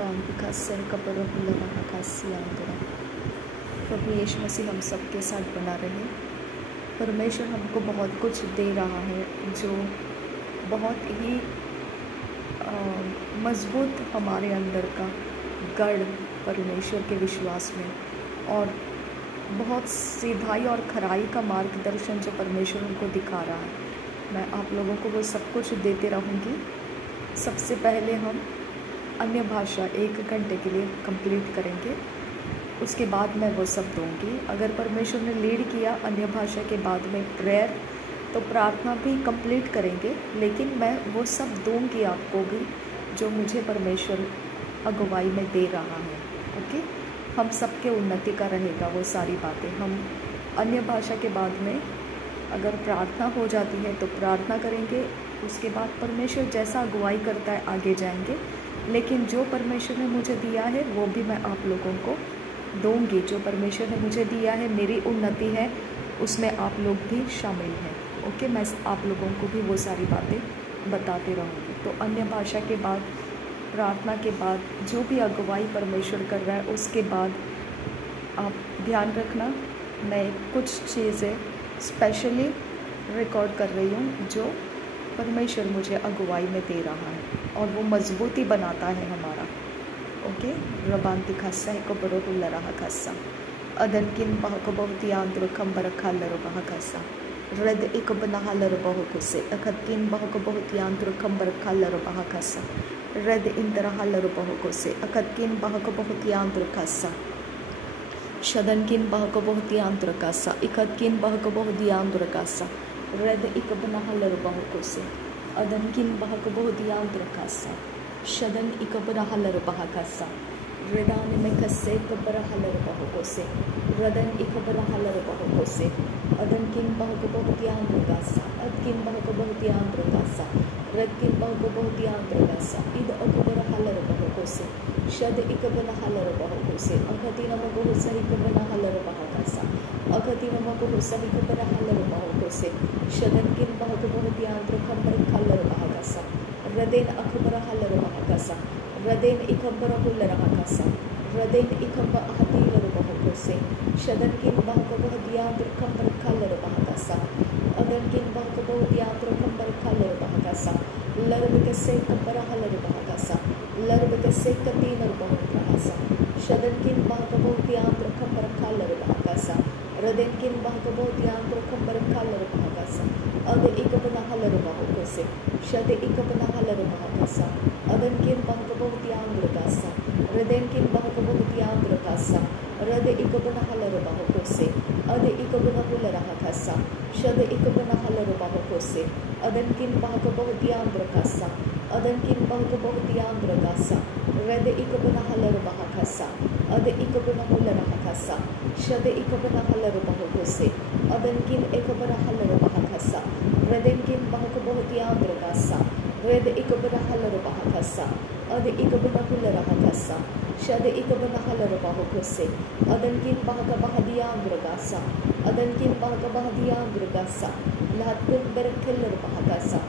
रबांतिका sir कपरहुलमहाकासियांतरा। प्रभु यीशु मसीह हम सबके साथ बना रहे। परमेश्वर हमको बहुत कुछ दे रहा है जो बहुत ही मजबूत हमारे अंदर का गढ़ परमेश्वर के विश्वास में, और बहुत सीधाई और खराई का मार्गदर्शन जो परमेश्वर हमको दिखा रहा है। मैं आप लोगों को वो सब कुछ देते रहूँगी। सबसे पहले हम अन्य भाषा 1 घंटे के लिए कंप्लीट करेंगे, उसके बाद मैं वो सब दूंगी। अगर परमेश्वर ने लीड किया अन्य भाषा के बाद में प्रेयर, तो प्रार्थना भी कंप्लीट करेंगे, लेकिन मैं वो सब दूंगी आपको भी जो मुझे परमेश्वर अगुवाई में दे रहा है। ओके, हम सबके उन्नति का रहेगा वो सारी बातें। हम अन्य भाषा के बाद में अगर प्रार्थना हो जाती है तो प्रार्थना करेंगे, उसके बाद परमेश्वर जैसा अगुवाई करता है आगे जाएंगे। लेकिन जो परमेश्वर ने मुझे दिया है वो भी मैं आप लोगों को दूंगी। जो परमेश्वर ने मुझे दिया है, मेरी उन्नति है, उसमें आप लोग भी शामिल हैं। ओके, मैं आप लोगों को भी वो सारी बातें बताते रहूँगी। तो अन्य भाषा के बाद, प्रार्थना के बाद, जो भी अगुवाई परमेश्वर कर रहा है उसके बाद आप ध्यान रखना, मैं कुछ चीज़ें स्पेशली रिकॉर्ड कर रही हूँ जो परमेश्वर मुझे अगुवाई में दे रहा है, और वो मजबूती बनाता है हमारा। ओके, रबांति खासा है को बरोहुल्ला रहा खासा अदन किन बह को बहुत यांत्र खम्बर खालर बह खासा रद एक बनहालर बह कुसे अखत किन बह को बहुत यांत्र खम्बर खालर बह खासा रद इंदर हालर बह कुसे अखत किन बह को बहुत यांत्र खासा शदन किन बह को बहुत यांत्र कासा इखत किन बह को बहुत यांत्र कासा रद एक बनहालर बह कुसे अदन किन बह को बहुत यांत्र कासा शदन इक बनहालर बह कासा रदान में कसे कबर हलर बह कोसे रदन इक बनहालर बह कोसे अदन किन बह को बहुत यांत्र कासा अद किन बह को बहुत यांत्र कासा रद किन बह को बहुत यांत्र कासा इद अकबर हलर बह कोसे शद इक बनहालर बह कोसे अखति नम को सही कबर हलर बह कासा अखति नम को सही कबर हलर बह कोसे शदन किन बह को बहुत यांत्र खबर हलर बह कासा रदेन अकबर हलर बह कासा रदेन इकबर हुलर कासा रदेन इकब हतीलर बह कोसे शदन किन बह को बहुत यांत्र खबर खलर बह कासा अदन किन बह को बहुत यांत्र खबर खलर बह कासा लरब के से कबर हलर बह कासा लरब के से कतीनर बह कासा शदन किन बह को बहुत यांत्र खबर खलर बह कासा रदेन किन बह को बहुत यांत्र खबर खलर बह कासा अद इकब हलर बह कोसे शद इकब हलर बह कासा अदन किन बह को बहुत यांत्र कासा रदेन किन बह को बहुत यांत्र कासा रद इकब हलर बह कोसे अद इकब हुलर कासा शद इकब हलर बह कोसे अदन किन बह को बहुत यांत्र कासा अदन किन बह को बहुत यांत्र कासा रद इकब हलर बह कासा अद इकब हुलर कासा शद इकब हलर बह कोसे अदन किन इकब हलर बह कासा रदेन किन बह को बहुत यांत्र कासा रद इकब हलर बह कासा अद इकब हुलर कासा शद इकब हलर बह कोसे अदन किन बह का बह यांत्र कासा अदन किन बह का बह यांत्र कासा लहत कुन बर खिलर बह कासा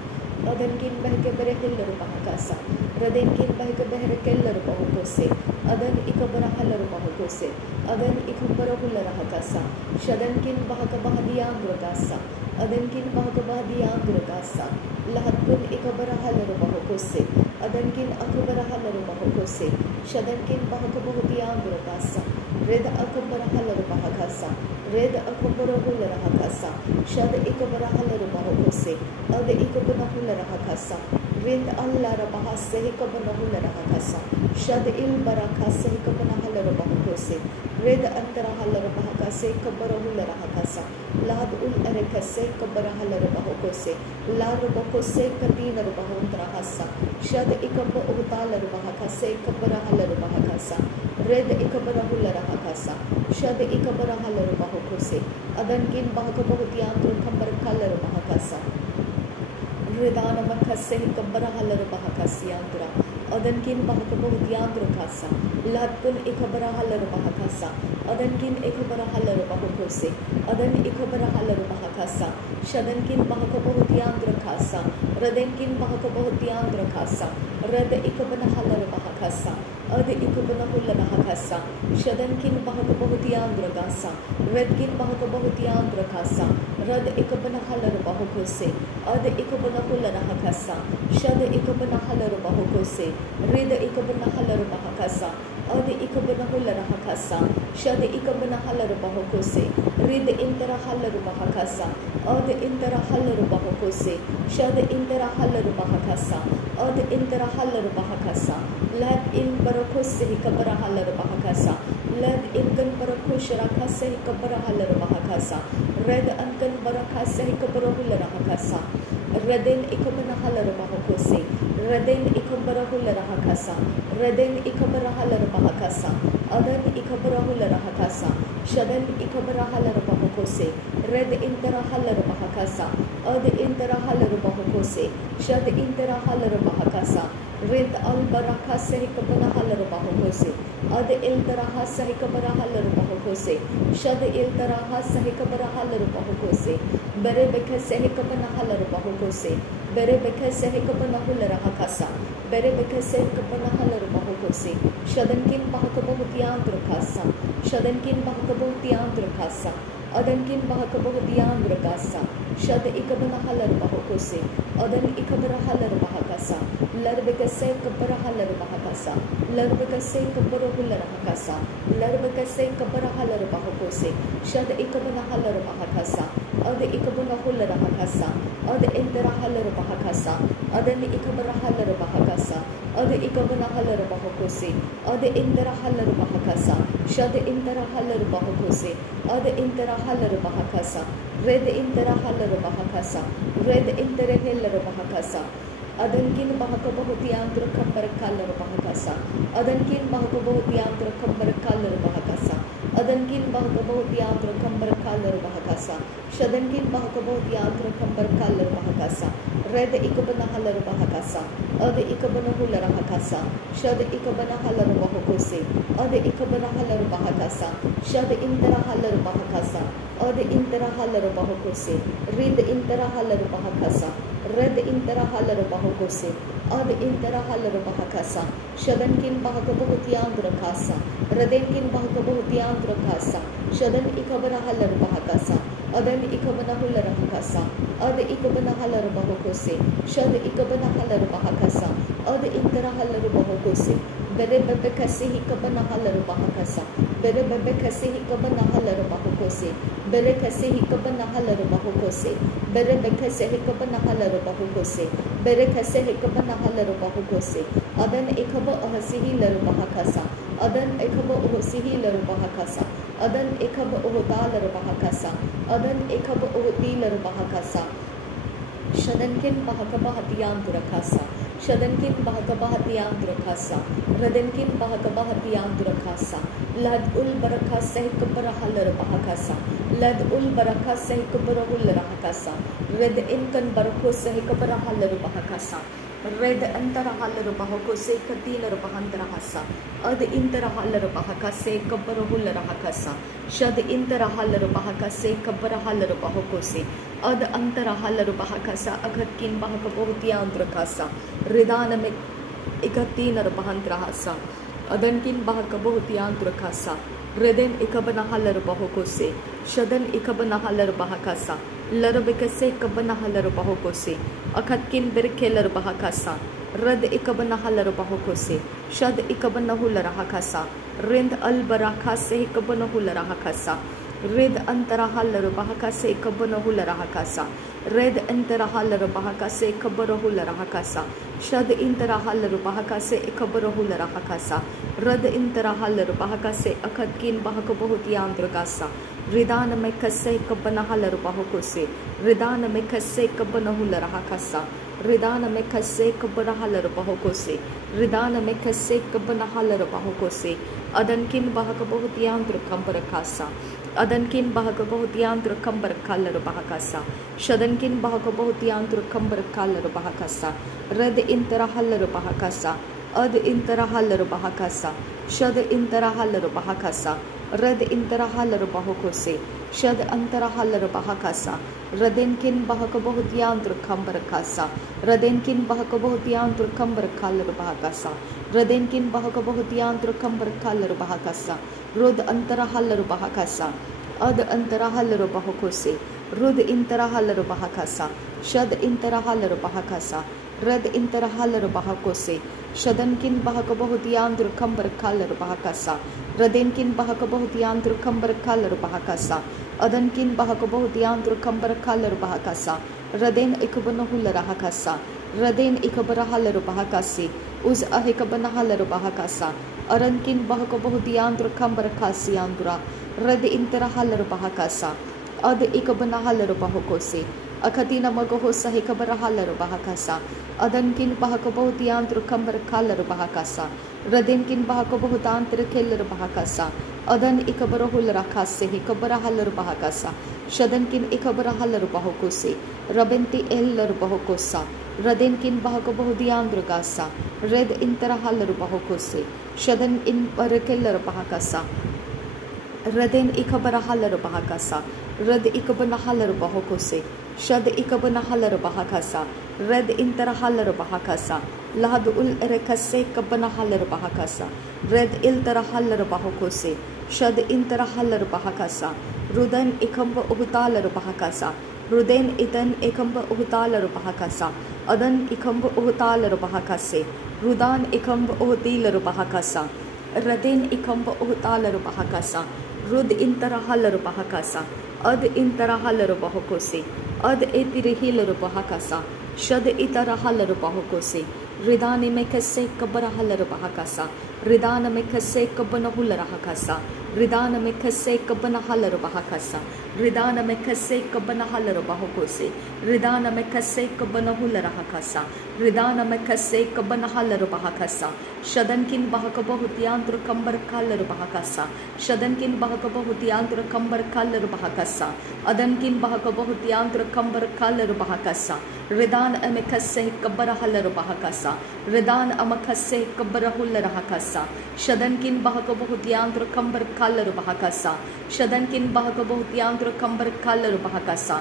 अदन किन बह के बर खिलर बह कासा रदेन किन बह के बहर खिलर बह कोसे अदन इकबर हलर बह कोसे अदन इकबर हुलर कासा शदन किन बह का बह यांत्र कासा अदन किन बह का बह यांत्र कासा लहत कुन इकबर हलर बह कोसे अदन किन अकबर हलर बह कोसे शदन किन बह का बहुत यांत्र कासा रेद अकबर हलर बह कासा रेद अकबर हुलर कासा शद इकबर हलर बह कोसे अद इकबर हुलर कासा रेद अल्लाह रबह से कबन हुलर कासा शद इल बरका से कबन हलर बह कोसे रेद अंतर हलर बह कासे कबर हुलर कासा लाद उल अरक से कबर हलर बह कोसे लार बह से कतीनर बह अंतर कासा शद इकब उतालर बह कासे कबर हलर बह कासा रेद इकबर हुलर कासा शद इकबर हलर बह कोसे अदन किन बह को बहुत यांत्र खबर खलर बह कासा रिदान मखसे कबर हलर बह कासियांतरा Adankin Bahakabohutiandra Kasa, Latkun Ikabarahalar Bahakasa, Adankin Ikabarahalar Bahakose, Adan Ikabarahalar Bahakasa, Shadankin Bahakabohutiandra Kasa, Radenkin Bahakabohutiandra Kasa, Rada Ikabanahalar Bahakasa, Ada Ikabanahula Bahakasa, Shadankin Bahakabohutiandra Kasa, Redkin Bahakabohutiandra Kasa, Rada Ikabanahalar Bahakose, Ada Ikabanahula Bahakasa, Shada Ikabanahalar Bahakose, Rida Ikabanahalar Bahakasa, Ada Ikabanahular Bahakasa, Shada Ikabanahalar Bahakose, Rida Interahalar Bahakasa, Ada Interahalar Bahakose, Shada Interahalar Bahakasa, Ada Interahalar Bahakasa, Lad in Barakose Hikabarahalar Bahakasa, Lad in Gan Barakusharakasa Hikabarahalar Bahakasa, Red Ankan Barakasa Hikabarahular Bahakasa, Raden Ikabanahalar Bahakose, Raden Ikabarahular Bahakasa, Raden Ikabarahalar Bahakasa, Adan Ikabarahular Bahakasa, Shadan Ikabarahalar Bahakose, Red Interahalar Bahakasa, Ad Interahalar Bahakose, Shad Interahalar Bahakasa, Red Al Barakasa Hikabanahalar Bahakose, Ad Iltarahasa Hikabarahalar Bahakose, Shad Iltarahasa Hikabarahalar Bahakose, Berebekase Hikabanahalar Bahakose, Berebekase Hikabanahular Bahakasa, Berebekase Hikabanahalar Bahakose, Shadankin Bahakabohutiandra Kasa, Shadankin Bahakabohutiandra Kasa, Adankin Bahakabohutiandra Kasa, Shad Ikabanahalar Bahakose, Adan Ikabarahalar Bahakasa, Larbekase Kabarahalar Bahakasa, Larbekase Kabarahular Bahakasa, Larbekase Kabarahalar Bahakose, Shad Ikabanahalar Bahakasa, Ada Ikabanahular Bahakasa, Ada Interahalar Bahakasa, Adan Ikabarahalar Bahakasa, Ada Ikabanahalar Bahakose, Ada Interahalar Bahakasa, Shad Interahalar Bahakose, Ada Interahalar Bahakasa, Red Interahalar Bahakasa, Red Interahalar Bahakasa, Adankin Bahakabohutiandra Kambarakalar Bahakasa, Adankin Bahakabohutiandra Kambarakalar Bahakasa, Adankin Bahakabohutiandra Kambarakalar Bahakasa, Shadankin Bahakabohutiandra Kambarakalar Bahakasa, Red Ikabanahalar Bahakasa, Ada Ikabanahular Bahakasa, Shad Ikabanahalar Bahakose, Ada Ikabanahalar Bahakasa, Shad Interahalar Bahakasa, Ada Interahalar Bahakose, Rid Interahalar Bahakasa, Red Interahalar Bahakose, Ada Interahalar Bahakasa, Shadankin Bahakabohutiandra Kasa, Radenkin Bahakabohutiandra Kasa, Shadan Ikabanahalar Bahakasa, Adan Ikabanahular Bahakasa, Ada Ikabanahalar Bahakose, Shad Ikabanahalar Bahakasa, Ada Interahalar Bahakose, Berebekase Hikabanahalar Bahakasa, Berebekase Hikabanahalar Bahakose, Berekase Hikabanahalar Bahakose, Berebekase Hikabanahalar Bahakose, Berekase Hikabanahalar Bahakose, Adan Ikaba Ohasihilar Bahakasa, Adan Ikaba Ohasihilar Bahakasa, Adan Ikaba Ohtalar Bahakasa, Adan Ikaba Ohtilar Bahakasa, Shadankin Bahakabahatiyandra Kasa, Shadankin Bahakabahatiyandra Kasa, Radankin Bahakabahatiyandra Kasa, Lad Ul Barakasa Hikabarahalar Bahakasa, Lad Ul Barakasa Hikabarahular Bahakasa, Red Inkan Barakosa Hikabarahalar Bahakasa, Red Antarahalar Bahakose Katilar Bahandrahasa, Ad Interahalar Bahakase Kabarahular Bahakasa, Shad Interahalar Bahakase Kabarahalar Bahakose, Ad Antarahalar Bahakasa, Agatkin Bahakabohutiandra Kasa, Ridanamik Ikatinar Bahandrahasa, Adankin Bahakabohutiandra Kasa, Reden Ikabanahalar Bahakose, Shadan Ikabanahalar Bahakasa, Larabekase Kabanahalar Bahakose, Akatkin Berkelar Bahakasa, Rad Ikabanahalar Bahakose, Shad Ikabanahular Hakasa, Rind Al Barakase Ikabanahular Hakasa, Red Antarahalar Bahakase Kabanahular Hakasa, Red Antarahalar Bahakase Kabarahular Hakasa, Shad Interahalar Bahakase Kabarahular Hakasa, Rad Interahalar Bahakase Akatkin Bahakabohutiandra Kasa, Ridana Mekase Kabanahalar Bahakose, Ridana Mekase Kabanahular Hakasa, Ridana Mekase Kabanahalar Bahakose, Ridana Mekase Kabanahalar Bahakose, Adankin Bahakabohutiandra Kambarakasa, Adankin Bahakabohutiandra Kambarakalar Bahakasa, Shadankin Bahakabohutiandra Kambarakalar Bahakasa, Red Interahalar Bahakasa, अद इंतरा हल्लर बहाकासा शद इंतरा हल्लर बहाकासा रद इंतरा हल्लर बहोकोसे शद अंतरा हल्लर बहाकासा रदेन किन बहक बहुत यांत्र खंबर खासा रदेन किन बहक बहुत यांत्र खंबर खालर बहाकासा रदेन किन बहक बहुत यांत्र खंबर खालर बहाकासा रुद अंतरा हल्लर बहाकासा अद अंतरा हल्लर बहोकोसे रुद इंतरा हल्लर बहाकासा शद इंतरा हल्लर बहाकासा रद इंतरा हल्लर बहाकोसे शदन किन बहक बहुत यांत्र खंबर खालर बहाकासा रदेन किन बहक बहुत यांत्र खंबर खालर बहाकासा अदन किन बहक बहुत यांत्र खंबर खालर बहाकासा रदेन इकबन हुलर हकासा रदेन इकबर हल्लर बहाकासे उज अहिकबन हल्लर बहाकासा अरन किन बहक बहुत यांत्र खंबर खासी आंदुरा रद इंतरा हल्लर बहाकासा अद इकबन हल्लर बहोकोसे अखतीन मगहो सहिकबर हल्लर बहाकासा अदन किन बहक बहुत यांत्र खंबर खालर बहाकासा रदेन किन बहक बहुत आंतर खेलर बहाकासा अदन इकबर हुलर खासे हिकबर हल्लर बहाकासा शदन किन इकबर हल्लर बहोकोसे रबेंती एल्लर बहोकोसा रदेन किन बहक बहुत यांत्र गासा रेद इंतरा हल्लर बहोकोसे शदन इन पर खेलर बहाकासा रदेन इकबर हल्लर बहाकासा रद इकबन हल्लर बहोकोसे शद इकबन हल्लर बहाकासा रद इंतर हल्लर बहाकासा लहद उल रखसे कबन हल्लर बहाकासा रद इल्तर हल्लर बहोकोसे शद इंतर हल्लर बहाकासा रुदन इकंब उहतालर बहाकासा रुदेन इतन इकंब उहतालर बहाकासा अदन इकंब उहतालर बहाकासे रुदान इकंब उहतीलर बहाकासा रदेन इकंब उहतालर बहाकासा रुद इंतर हल्लर बहाकासा अद इंतर हल्लर बहोकोसे अद इतिरहिलर बहाकासा शद इतर हल्लर बहोकोसे रिदान में खसे कबर हल्लर बहाकासा रिदान में खसे कबन हुलर हकासा रिदान में खसे कबन हल्लर बहाकासा रिदान में खसे कबन हल्लर बहोकोसे रिदान में खसे कबन हुलर हकासा रिदान में खसे कबन हल्लर बहाकासा शदन किन बहक बहुत यांत्र कंबर खालर बहाकासा शदन किन बहक बहुत यांत्र कंबर खालर बहाकासा अदन किन बहक बहुत यांत्र कंबर खालर बहाकासा रिदान में खसे कबर हल्लर बहाकासा रिदान अमखसे कबर हुलर हकासा शदन किन बहक बहुत यांत्र कंबर खालर बहाकासा शदन किन बहक बहुत यांत्र कंबर खालर बहाकासा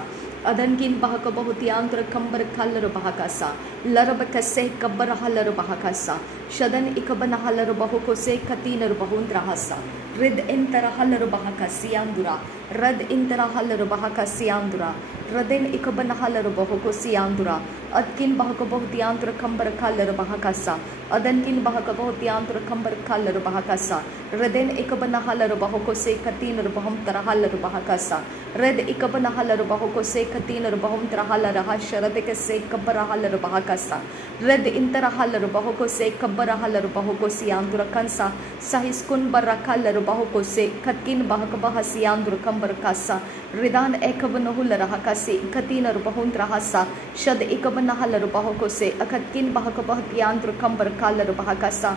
अदन किन बहक बहुत यांत्र कंबर खालर बहाकासा लरब कसे कबर हलर बहाकासा शदन इकबन हलर बहोकोसे खतीनर बहुंद्र हसा रिद इंतर हलर बहाकासियांदुरा रद इंतर हलर बहाकासियांदुरा रदेन इकबन हलर बहोकोसियांदुरा अदकिन बहक बहुत यांत्र कंबर खालर बहाकासा अदन किन बहक बहुत यांत्र कंबर खालर बहाकासा रदेन इकबन हलर बहोकोसे खतीनर बहुंतर हलर बहाकासा रद इकबन हलर बहोकोसे खतीनर बहुंतर हलर हशरद कसे कबर हलर बहाकासा रद इंतर हलर बहोकोसे कबर हलर बहोकोसियांदुरा कंसा सहिस्कुन बर खालर बहोकोसे खतकिन बहक बहसियांदुर कंबर कासा रिदान एकबन हुलर हकासे खतीनर बहुंतर हसा शद इकबन हलर बहोकोसे अखतकिन बहक बहतियांदुर कंबर खालर बहाकासा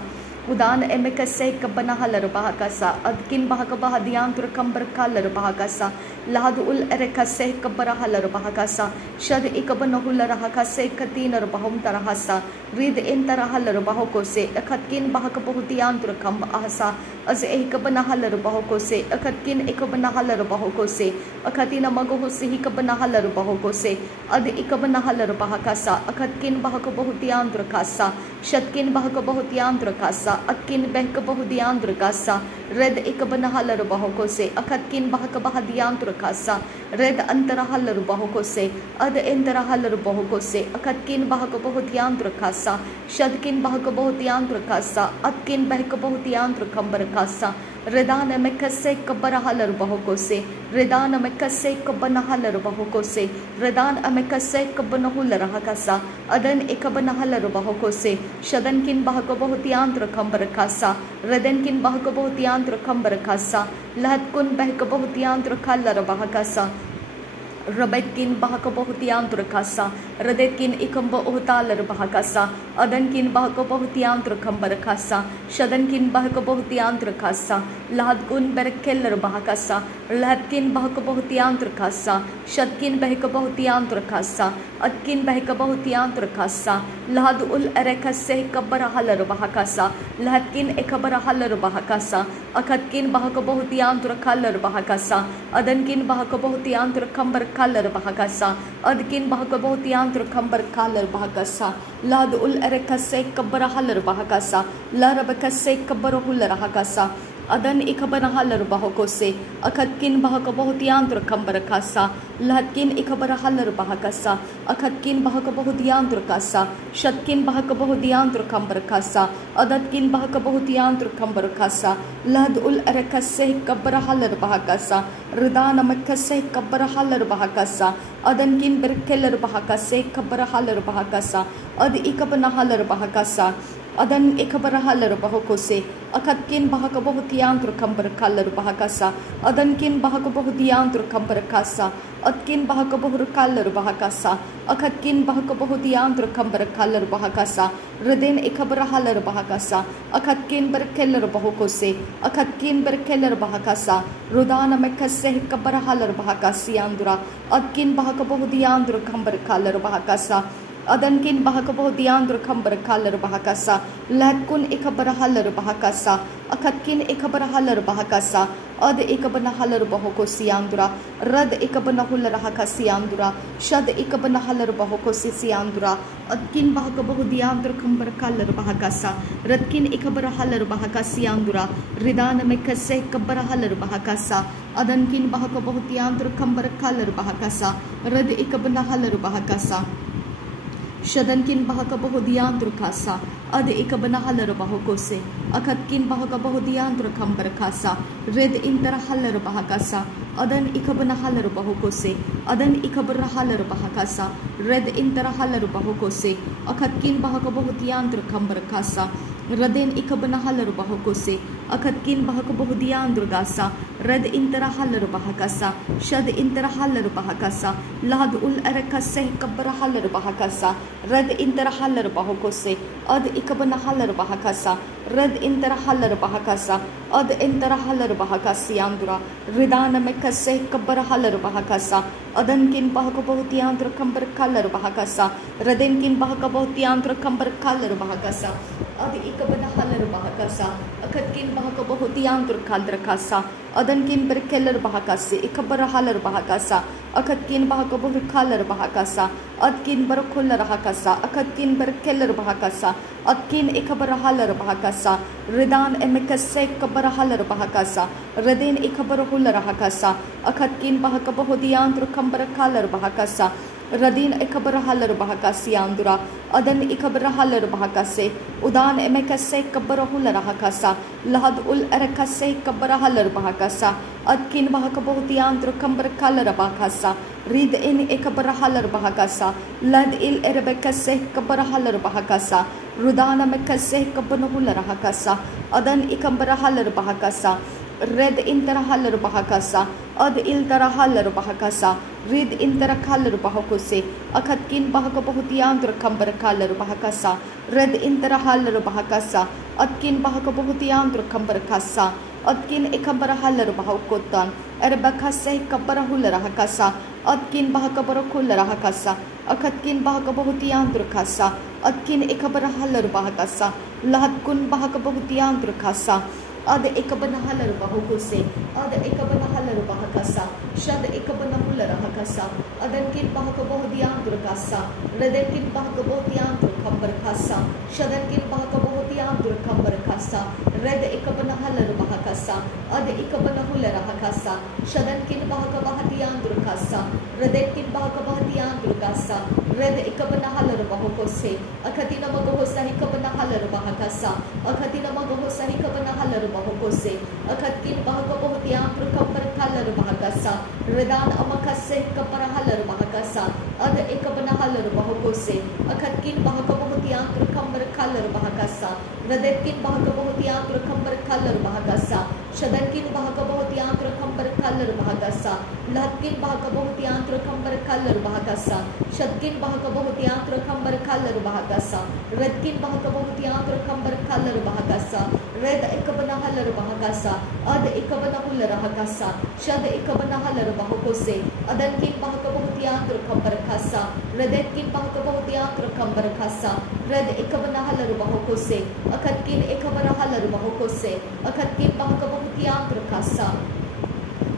उदान एमेकसे कबन हलर बहाकासा अदकिन बहक बहदियांत्र कंबर खालर बहाकासा लाद उल एरेकसे कबर हलर बहाकासा शद इकबन हुलर हकासे खतीनर बहुंतर हसा रिद इंतर हलर बहोकोसे अखतकिन बहक बहुतियांत्र कंब आहसा अज एकबन हलर बहोकोसे अखतकिन इकबन हलर बहोकोसे अखतीन मगो सिहि कबन हलर बहोकोसे अद इकबन हलर बहाकासा अखतकिन बहक बहुतियांत्र कासा शतकिन बहक बहुतियांत्र कासा अकिन बहक बहुदियांत्र कासा रेद इकबन हलर बहोकोसे अखतकिन बहक बहदियांत्र कासा रेद अंतर हलर बहोकोसे अद इंतर हलर बहोकोसे अखतकिन बहक बहुदियांत्र कासा शदकिन बहक बहुदियांत्र कासा अकिन बहक बहुदियांत्र कंबर कासा रिदान में कसे कबर हलर बहोकोसे रिदान में कसे कबन हलर बहोकोसे रिदान में कसे कबन हुलर हकासा अदन इकबन हलर बहोकोसे शदन किन बहक बहुतियांत्र कंबर कासा रदन किन बहक बहुतियांत्र कंबर कासा लहतकुन बहक बहुतियांत्र खालर बहकासा रबेकिन बहक बहुतियांत्र कासा रदेकिन इकंब उहतालर बहकासा अदन किन बहक बहुतियांत्र कंबर कासा शदन किन बहक बहुतियांत्र Kasa lahadgun berkeller bahakasa lahadkin bahak bahutiantr khasa shadkin bahak bahutiantr khasa adkin bahak bahutiantr khasa lahad ul erekase kabbar halar bahakasa lahadkin ekabara halar bahakasa akhatkin bahak bahutiantr khalar bahakasa adankin bahak bahutiantr khambar khalar bahakasa adkin bahak bahutiantr khambar khalar bahakasa lahad ul erekase kabbar halar bahakasa larabakase kabbar hular bahakasa अदन इखबर huller बहको से अखतकिन बहक बहुतियांत्र खंबर खासा लहतकिन इखबर huller बहकसा अखतकिन बहक बहुतियांत्र कासा शतकिन बहक बहुतियांत्र खंबर खासा अदतकिन बहक बहुतियांत्र खंबर खासा लहद उल अरकसे कब्र हलर बहकसा रदान मकसे कब्र हलर बहकसा अदनकिन बरकेलर बहकसे कब्र हलर बहकसा अद इकबन हलर बहकसा अदन इखबर हलर बहको से अखतकिन बहक बहुतियांत्र खंबर खालर बहकसा अदनकिन बहक बहुतियांत्र खंबर खासा अतकिन बहक बहुर खालर बहकसा अखतकिन बहक बहुतियांत्र खंबर खालर बहकसा रदेन इखबर हलर बहकसा अखतकिन बरकेलर बहको से अखतकिन बरकेलर बहकसा रुदान मकसे कबर हलर बहकसियांद्रा अतकिन बहक बहुतियांत्र खंबर खालर बहकसा अदनकिन बहक बहुतियांत्र खंबर खालर बहकसा लहतकुन इखबर हलर बहकसा अखतकिन इखबर हलर बहकसा अद इकबन हलर बहको सियांद्रा रद इकबन हुलर हकसियांद्रा शद इकबन हलर बहको सियांद्रा अदकिन बहक बहुतियांत्र खंबर खालर बहकसा रदकिन इखबर हलर बहकसियांद्रा रिदान में कसे कबर हलर बहकसा अदनकिन बहक बहुतियांत्र खंबर खालर बहकसा रद इकबन हलर बहकसा शदनकिन बहक बहुदियांत्र खासा अद इकबन हलर बहको से अखतकिन बहक बहुदियांत्र खंबर खासा रेद इंतर हलर बहकसा अदन इकबन हलर बहको से अदन इकबर हलर बहकसा रेद इंतर हलर बहको से अखतकिन बहक बहुदियांत्र खंबर खासा रदेन इकबन हलर बहको से अखतकिन बहक बहुदियांत्र गासा रद इंतर हलर बहकसा शद इंतर हलर बहकसा लहद उल अरकसे कब्र हलर बहकसा रद इंतर हलर बहको से अद इकबन हलर बहकसा रद इंतर हलर बहकसा अद इंतर हलर बहकसियांद्रा रिदान में कसे कब्र हलर बहकसा अदनकिन बहक बहुतियांत्र खंबर खालर बहकसा रदेनकिन बहक बहुतियांत्र खंबर खालर बहकसा अद इकबन हलर बहकसा अखतकिन बहक बहुतियांत्र खालर खासा अदनकिन बरकेलर बहकसे इकबर हलर बहकसा अखतकिन बहक बहुर खालर बहकसा अदकिन बरखुलर हकसा अखतकिन बरकेलर बहकसा अदकिन इकबर हलर बहकसा रिदान एमकसे कबर हलर बहकसा रदेन इकबर हुलर हकसा अखतकिन बहक बहुतियांत्र खंबर खालर बहकसा रदीन इखबर हलर बहकसियांद्रा अदन इखबर हलर बहकसे उदान एमकसे कबर हुलर हकसा लहद उल अरकसे कबर हलर बहकसा अदकिन बहक बहुतियांत्र खंबर खालर बहकसा रिद इन इखबर हलर बहकसा लद इल एरबकसे कबर हलर बहकसा रुदान मकसे कबर हुलर हकसा अदन इखबर हलर बहकसा रेद इंतर हलर बहकसा अद इल तर हलर बहकसा रिद इंतर खालर बहको से अखतकिन बहक बहुतियांत्र खंबर खालर बहकसा रेद इंतर हलर बहकसा अदकिन बहक बहुतियांत्र खंबर खासा अदकिन इखबर हलर बहकोतन अरबकसे कबर हुलर हकसा अदकिन बहक बरखुलर हकसा अखतकिन बहक बहुतियांत्र खासा अदकिन इखबर हलर बहकसा लहतकुन बहक बहुतियांत्र खासा अद इकबन हलर बहको से अद इकबन हलर बहकसा शद इकबन हुलर हकसा अदनकिन बहक बहुतियांत्र कासा रदनकिन बहक बहुतियांत्र खंबर खासा शदनकिन बहक बहुतियांत्र खंबर खासा रद इकबन हलर बहकसा अद इकबन हुलर हकसा शदनकिन बहक बहुतियांत्र कासा रदनकिन बहक बहुतियांत्र कासा रद इकबन हलर बहको से अखतिन मगहो सहिकबन हलर बहकसा अखतिन मगहो सहिकबन हलर बहको से अखतकिन बहक बहुतियांत्र खंबर खालर बहकसा रदान अमकसे कबर हलर बहकसा अद इकबन हलर बहको से अखतकिन बहक बहुतियांत्र खंबर खालर बहकसा रदकिन बहक बहुतियांत्र खंबर खालर बहकसा शदनकिन बहक बहुतियांत्र खंबर खालर बहकसा लहतकिन बहक बहुतियांत्र खंबर खालर बहकसा शदकिन बहक बहुतियांत्र खंबर खालर बहकसा रदकिन बहक बहुतियांत्र खंबर खालर बहकसा bahakasa, red ekabana halar bahakasa, ad ekabana hularahakasa, shad ekabana halar bahakose, adan kin bahakabohutiantro kambarakasa, redet kin bahakabohutiantro kambarakasa, red ekabana halar bahakose, akat kin ekabana halar bahakose, akat kin bahakabohutiantro kasa,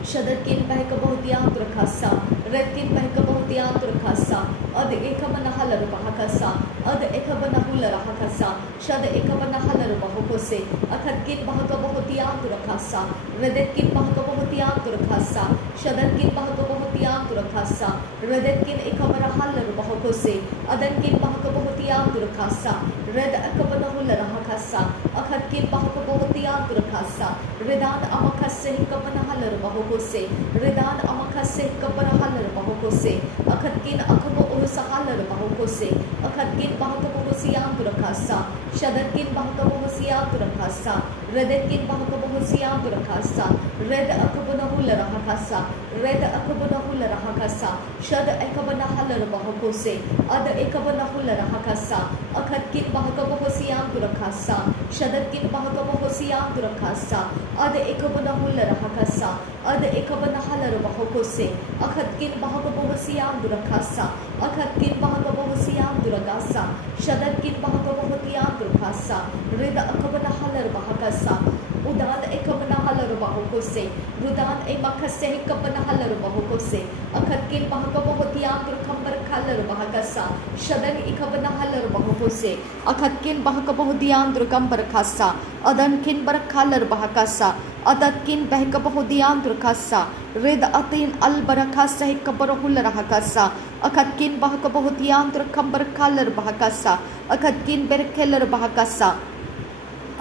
शदर किन बहक बहुतियांत रखासा रद किन बहक बहुतियांत रखासा अद एकबन huller बहकसा अद एकबन हुलर हकसा शद एकबन huller बहुकोसे अखद किन बहक बहुतियांत रखासा रद किन बहक बहुतियांत रखासा शदर किन बहक बहुतियांत रखासा रद किन एकबन हलर बहुकोसे अदन किन बहक बहुतियांत रखासा रद एकबन हुलर हकसा अखद किन बहक बहुतियांत रखासा रदान अमखसे एकबन हलर बहुकोसे रिदान अमखसे कबर हलर बहुकोसे अखदकिन अखबो उस हलर बहुकोसे अखदकिन बहकबो हुसियांत रखासा शदरकिन बहकबो हुसियांत रखासा रदकिन बहकबो हुसियांत रखासा रद अखबन हुलर हकसा रद अखबन हुलर हकसा शद एकबन हलर बहुकोसे अद एकबन हुलर हकसा अखदकिन बहकबो हुसियांत रखासा शदरकिन बहकबो हुसियांत रखासा अद एकबन हुलर हकसा अद एकबन हलर बहुकोसे अखदकिन बहकबो हुसियांत रखासा अखदकिन बहकबो हुसियांत रखासा शदरकिन बहकबो हुसियांत रखासा रिद अखबन हलर बहकसा उदान एकबन हलर बहुकोसे रुदान ए मखसे एकबन हलर बहुकोसे अखदकिन बहकबो हुसियांत रखंबर खलर बहकसा शदन एकबन हलर बहुकोसे अखदकिन बहकबो हुसियांत रखंबर खासा अदन किन बर खलर बहकसा अदकिन बहकबो हुसियांत रखासा रिद अतिन अल बरखासा एकबर हुलर हकसा अखदकिन बहकबो हुसियांत रखंबर खलर बहकसा अखदकिन बेरखेलर बहकसा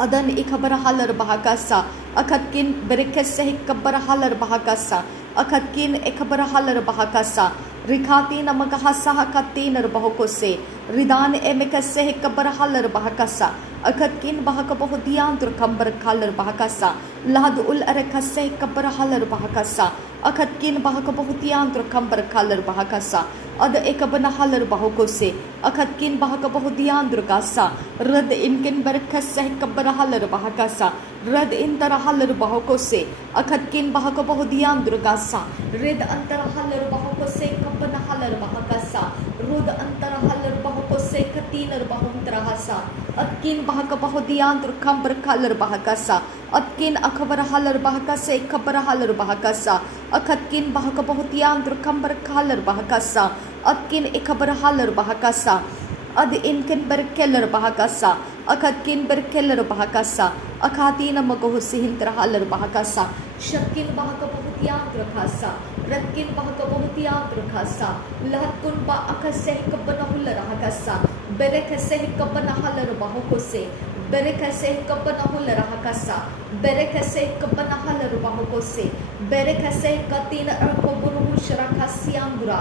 अदन इखबर हलर बहकसा अखदकिन बेरखेसे एकबर हलर बहकसा अखदकिन एकबर हलर बहकसा रिखाती नमकहसा हकतीनर बहुकोसे रिदान एमिकसे एकबर हलर बहकसा अखदकिन बहकबो हुसियांत रखंबर खलर बहकसा लहद उल अरखसे एकबर हलर बहकसा अखदकिन बहकबो हुसियांत रखंबर खलर बहकसा अद एकबन हलर बहुकोसे अखदकिन बहकबो हुसियांत रखासा रद इनकिन बरखसे एकबर हलर बहकसा रद इंतर हलर बहुकोसे अखदकिन बहकबो हुसियांत रखासा रिद अंतर हलर बहुकोसे एकबन हलर बहकसा रुद अंतर हलर बहुकोसे कतीनर बहुंतरहसा अदकिन बहकबो हुसियांत रखंबर खलर बहकसा अदकिन अखबर हलर बहकसे एकबर हलर बहकसा अखदकिन बहकबो हुसियांत रखंबर खलर बहकसा अदकिन एकबर हलर बहकसा अद इनकिन बरकेलर बहकसा अखदकिन बरकेलर बहकसा अखातीन मगहुसिहिंतर हलर बहकसा शक्किन बहकबो हुसियांत रखासा रदकिन बहकबो हुसियांत रखासा लहदकुन बा अखसे एकबन हुलर हकसा बेरखसे एकबन हलर बहुकोसे बेरखसे एकबन हुलर हकसा बेरखसे एकबन हलर बहुकोसे बेरखसे कतीन अरकोबुरु शरखसियांगुरा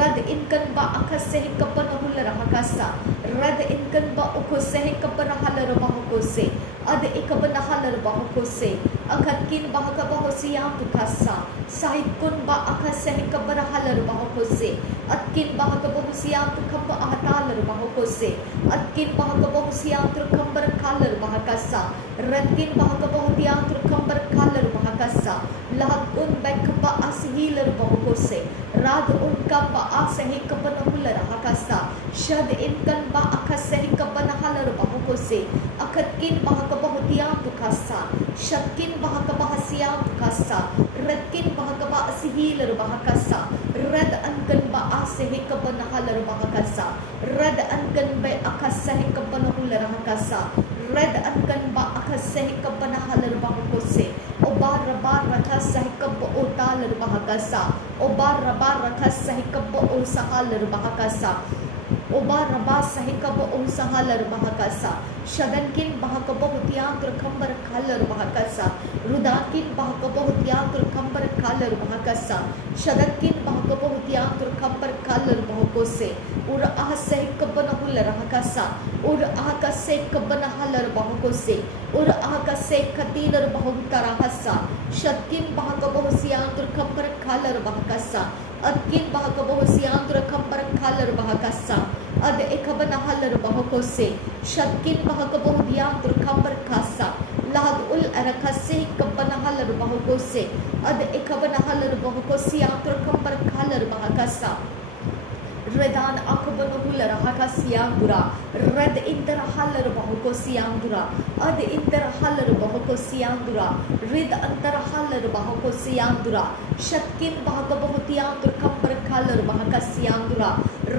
रद इनकन बा अखसे एकबन हुलर हकसा रद इनकन बा उखसे एकबन हलर बहुकोसे अद एकबन हलर बहुकोसे अखदकिन बहकबो हुसियांत खसा साहिकुन बा अखसे एकबर हलर बहुकोसे अदकिन बहकबो हुसियांत खंब अहतालर बहुकोसे अदकिन बहकबो हुसियांत खंबर खालर बहकसा रदकिन बहकबो हुसियांत खंबर खालर बहकसा लहकुन बखबा असहीलर बहुकोसे राद उनका बा असहि कबन हुलर हकसा शद इनकन बा अखसे कबन हलर बहुकोसे अखदकिन बहकबो हुसियांत खसा शक्किन बहकबा हसियांत खसा रदकिन बहकबा असहीलर बहकसा रद अनकन बा असहि कबन हलर बहकसा रद अनकन बे अखसे कबन हुलर हकसा रद अनकन बा अखसे कबन हलर बहुकोसे ओ बार रखसे कब ओ तालर बहकसा ओ बार रखसे कब ओ सहालर बहकसा ओ बार सहि कब ओ सहालर बहकसा शदनकिन बहकबो हुसियांत रखंबर खलर बहकसा रुदाकिन बहकबो हुसियांत रखंबर खलर बहकसा शदनकिन बहकबो हुसियांत रखंबर खलर बहुकोसे उर आह सहि कबन हुलर हकसा उर आह कसे कबन हलर बहुकोसे उर आह कसे खतीलर बहुतरहसा शदकिन बहकबो हुसियांत रखंबर खलर बहकसा अदकिन बहकबो हुसियांत रखंबर खलर बहकसा अद एकबन हलर बहुकोसे शदकिन बहकबो हुसियांत रखंबर खासा ul arakase kabanahalar bahukose ad ekabanahalar bahukosi antro kambar khalar bahakasa Redan akabanuhula rahaka siangura red interhalar bahuko siangura ad interhalar bahuko siangura rid antarhalar bahuko siangura shakkin bahaka bahutiyantur kambar khalar bahaka siangura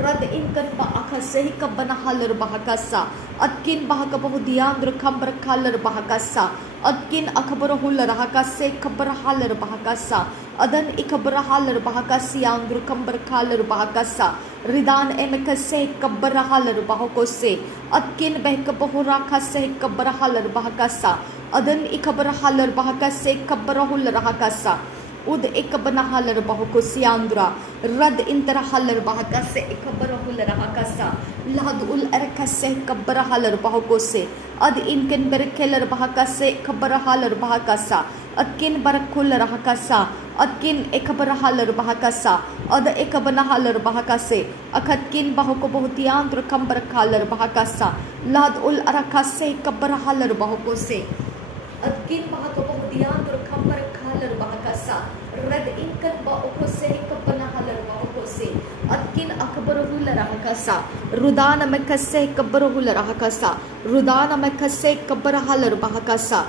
rad inkan ba akhasehi kabanahalar bahakasa atkin bahaka bahutiyantur kambar khalar bahakasa atkin akabanuhula rahaka se kabarhalar bahakasa adan ikabarhalar bahakasi angdur kambar khalar bahakasa Ridan emekase kabbarahalar bahokose atkin behkabahuraka se kabbarahalar bahakasa adan ikabarahalar bahakase kabbarahul rahakasa ud ekabanahalar bahokosi andra rad interahalar bahakase ikabarahul rahakasa ladul erekase kabbarahalar bahokose ad inken berkelar bahakase kabbarahalar bahakasa atkin barakul rahakasa atkin ekabarahalar bahakasa ad ekabanahalar bahakase akatkin bahoko bahutiyantur kambar khalar bahakasa lad ul arakase kabarahalar bahokose atkin bahako bahutiyantur kambar khalar bahakasa red inkan bahokose kabanahalar bahokose atkin akabarahul rahakasa rudana mekase kabarahul rahakasa rudana mekase kabarahalar bahakasa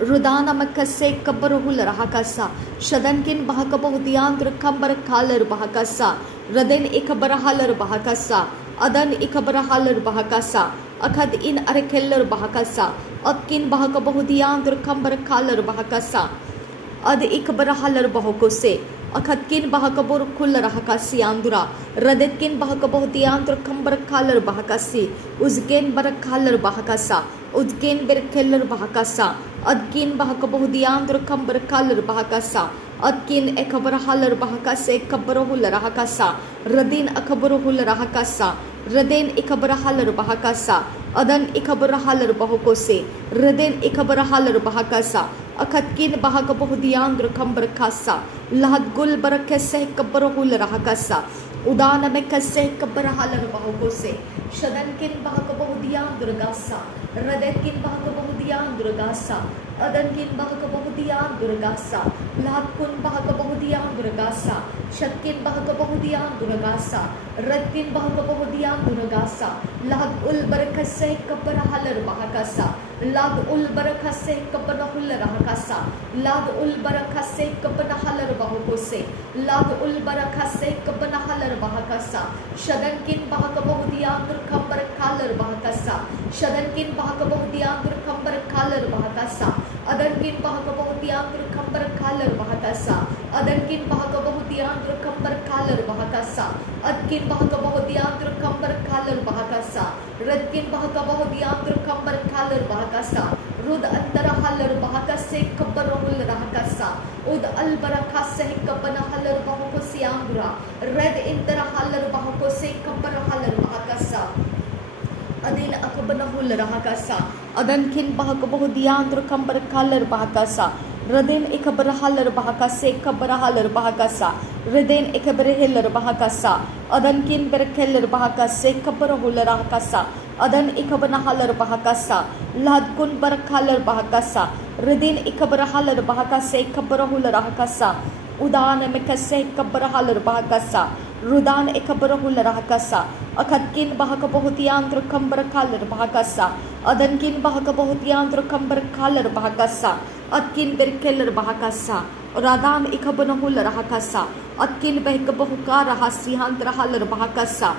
Rudana makase kabarahul rahakasa shadankin bahakabahudiyantur kambar khalar bahakasa raden ikabarahalar bahakasa adan ikabarahalar bahakasa akad in arekeller bahakasa atkin bahakabahudiyantur kambar khalar bahakasa ad ikabarahalar bahokose akatkin bahakabur khul rahakasi andura radetkin bahakabahudiyantur kambar khalar bahakasi uzken barak khalar bahakasa udken berkeller bahakasa adkin bahakabahudiyantur kambar khalar bahakasa adkin ekabarahalar bahakase kabarahul rahakasa radin akabarahul rahakasa raden ikabarahalar bahakasa adan ikabarahalar bahokose raden ikabarahalar bahakasa akatkin bahakabahudiyantur kambar khasa lahad gul barakase kabarahul rahakasa udana mekase kabarahalar bahokose shadankin bahakabahudiyantur gasa radetkin bahakabahudiyantur gasa adankin bahakabahudiyantur gasa lahadkun bahakabahudiyantur gasa shakkin bahakabahudiyantur gasa radkin bahakabahudiyantur gasa lahad ul barakase kabarahalar bahakasa lad ul barakase kabanahul rahakasa lad ul barakase kabanahalar bahokose lad ul barakase kabanahalar bahakasa shadankin bahakabahudiyantur kambar khalar bahakasa shadankin bahakabahudiyantur kambar khalar bahakasa adankin bahakabahudiyantur kambar khalar bahakasa adankin bahakabahudiyantur kambar khalar bahakasa adkin bahakabahudiyantur kambar khalar bahakasa radkin bahakabahudiyantur kambar khalar bahakasa rud antarahalar bahakase kabarahul rahakasa ud al barakase kabanahalar bahokosi andra red intarahalar bahokose kabarahalar bahakasa adin akabanahul rahakasa adankin bahakabahudiyantur kambar khalar bahakasa radin ikabarahalar bahakase kabarahalar bahakasa radin ikabarahillar bahakasa adankin berkeller bahakase kabarahul rahakasa adan ikabanahalar bahakasa lahadkun barakhalar bahakasa radin ikabarahalar bahakase kabarahul rahakasa udana mekase kabarahalar bahakasa rudan ikabarahul rahakasa akatkin bahakabahudiyantur kambar khalar bahakasa adankin bahakabahudiyantur kambar khalar bahakasa atkin berkeller bahakasa radam ikabanahul rahakasa atkin behkabahukar rahasihantrahalar bahakasa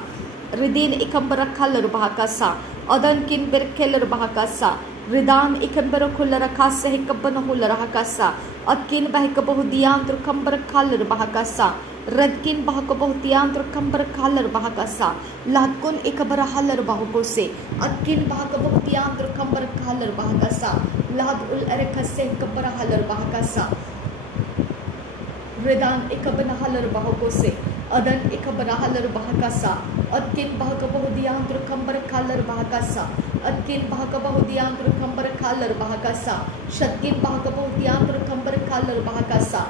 ridin ikambara khalar bahakasa adankin berkeller bahakasa ridan ikambara khalar rakasa hikabanahul rahakasa atkin behkabahudiyantur kambar khalar bahakasa radkin bahakabahudiyantur kambar khalar bahakasa lahadkun ikabarahalar bahokose atkin bahakabahudiyantur kambar khalar bahakasa lahad ul arekase kabarahalar bahakasa redan ikabanahalar bahokose adan ikabanahalar bahakasa atkin bahakabahudiyantur kambar khalar bahakasa atkin bahakabahudiyantur kambar khalar bahakasa shakkin bahakabahudiyantur kambar khalar bahakasa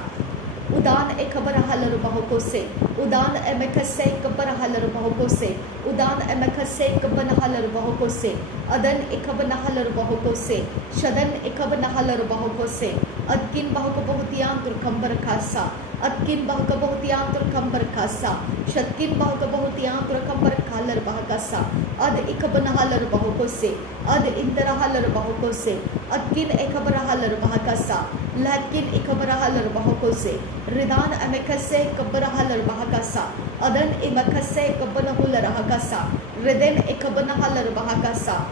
Udan ekabarahal bahokose. Udan emekase kabarahal bahokose. Udan emekase kabanahal bahokose. Adan ekabanahal bahokose. Shadan ekabanahal bahokose. Adkin bahokabahutiyan turkambar kasa. Atkin bahokabahutiyan turkambar kasa. Shatkin bahokabahutiyan turkambar kalar bahakasa. Ad ekabanahal bahokose. Ad interahal bahokose. Atkin ekabarahal bahakasa. Lakin ekabarahal bahokose. Ridan emekase kabarahal bahakasa. Adan emakase kabanahul rahakasa. Reden ekabanahal bahakasa.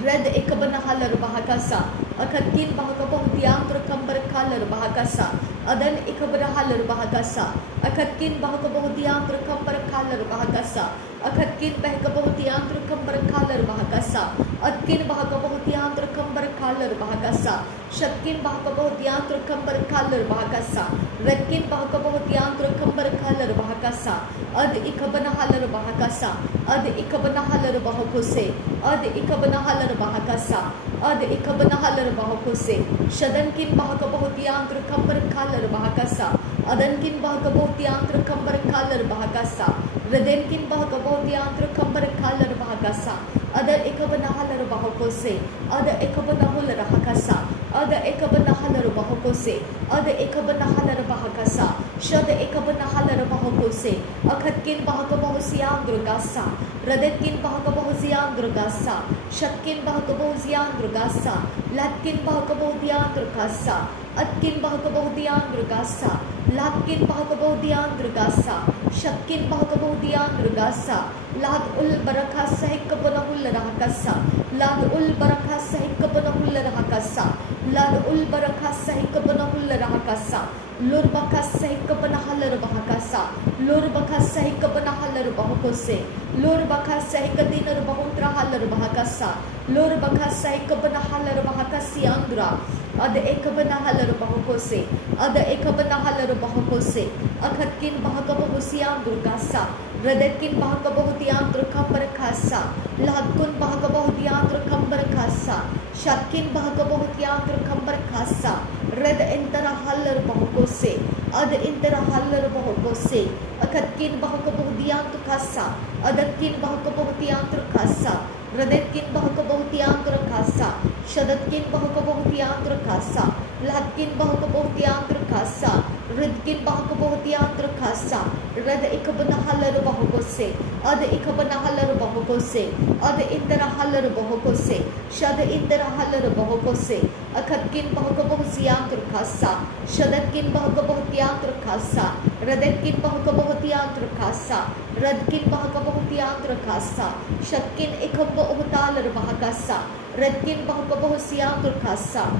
Red ekabanahal bahakasa. Akatkin bahakabahutiyan turkambar kalar bahakasa. Adan ekabarahal bahakasa. Akatkin bahakabahutiyan turkambar kalar bahakasa. Akatkin bahakabahutiyan turkambar kalar bahakasa. Atkin bahakabahutiyan turkambar kalar bahakasa. Shatkin bahakabahutiyan turkambar kalar bahakasa. Redkin bahakabahutiyan turkambar kalar bahakasa. Ad ekabanahal bahakasa. Ad ekabanahal bahakose. Ad ekabanahal bahakasa. Ad ekabanahal bahakose. Shadankin bahakabahutiyan turkambar kalar bahakasa. Adankin bahakabahutiyan turkambar kalar bahakasa. Redenkin bahakabahutiyan turkambar kalar bahakasa. Ada ekabanahal bahakose. Ada ekabanahul rahakasa. Ada ekabanahal bahakose. Ada ekabanahal bahakasa. Shada ekabanahal bahakose. Akhatkin bahakabahusiyan durgasa. Radetkin bahakabahusiyan durgasa. Shatkin bahakabahusiyan durgasa. Latkin bahakabahutiyan durgasa. Atkin bahakabahutiyan durgasa. Latkin bahakabahutiyan durgasa. Shatkin bahakabahutiyan durgasa. Lad ul barakah sahik kabanahul rahakasa. Lad ul barakah sahik kabanahul rahakasa. Lad ul barakah sahik kabanahul rahakasa. Lur bakas sahik kabanahal bahakasa. Lur bakas sahik kabanahal bahakose. Lur bakas sahik dinar bahuntrahal bahakasa. Lur bakas sahik kabanahal bahakasi andra. Ada ekabanahal bahakose. Ada ekabanahal bahakose. Akhatkin bahakabahusiyan durgasa. Radetkin bahakabahutiyan turkambar kasa. Lahadkun bahakabahutiyan turkambar kasa. Shatkin bahakabahutiyan turkambar kasa. Red interahal bahakose. Ad interahal bahakose. Akhatkin bahakabahutiyan turkasa. Adatkin bahakabahutiyan turkasa. Radetkin bahakabahutiyan turkasa. Shadatkin bahakabahutiyan turkasa. Lahadkin bahakabahutiyan turkasa. Ridkin bahakabahutiyan turkasa. Rad ekabanahal bahakose. Ad ekabanahal bahakose. Ad interahal bahakose. Shad interahal bahakose. Akhatkin bahakabahusiyan turkasa. Shadatkin bahakabahutiyan turkasa. Radetkin bahakabahutiyan turkasa. Radkin bahakabahutiyan turkasa. Shatkin ekabahutal bahakasa. Redkin bahakabahusiyan turkasa.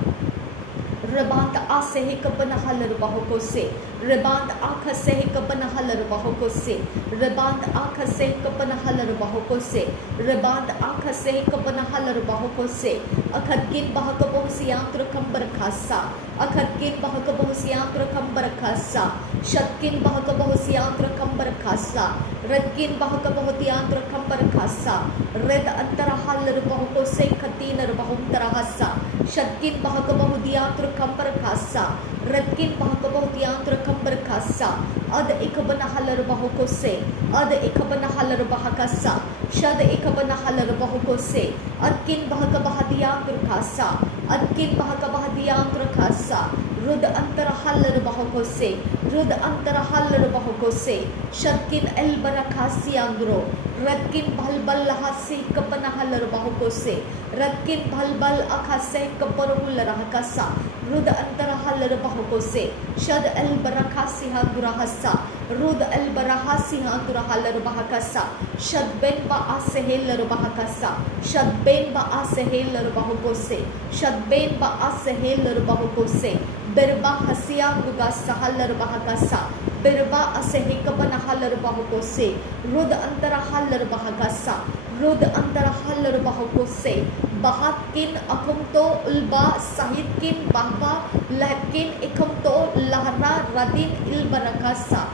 Rebant asehi kabanahal bahakose. Rebant akhasehi kabanahal bahakose. Rebant akhasehi kabanahal bahakose. Rebant akhasehi kabanahal bahakose. Akhatkin bahakabahusiyan turkambar kasa. Akhatkin bahakabahusiyan turkambar kasa. Shatkin bahakabahusiyan turkambar kasa. Redkin bahakabahutiyan turkambar kasa. Red antarahal bahakose khatinar bahuntarahasa. Shatkin bahakabahudiyan turkambar kasa. Redkin bahakabahutiyan turkambar kasa. Ad ekabanahal bahakose. Ad ekabanahal bahakasa. Shad ekabanahal bahakose. Adkin bahakabahadiyan turkasa. Adkin bahakabahadiyan turkasa. Rud antarahal bahakose. Rud antarahal bahakose. Shatkin el barakasi andro. Radkin bhalbal lahasi kabanahal bahakose. Radkin bhalbal akhase kabarahul rahakasa. Rud antarahal bahakose. Shad el barakasi handurahasa. Rud el barakasi handurahal bahakasa. Shad ben ba asehel bahakasa. Shad ben ba asehel bahakose. Shad ben ba asehel bahakose. Berba hasiya gugasa halar bahakasa. Berba asehi kabanahal bahakose. Rud antarahal bahakasa. Rud antarahal bahakose. Bahatkin akumto ulba sahitkin bahba lahkin ikumto lahra radin il barakasa.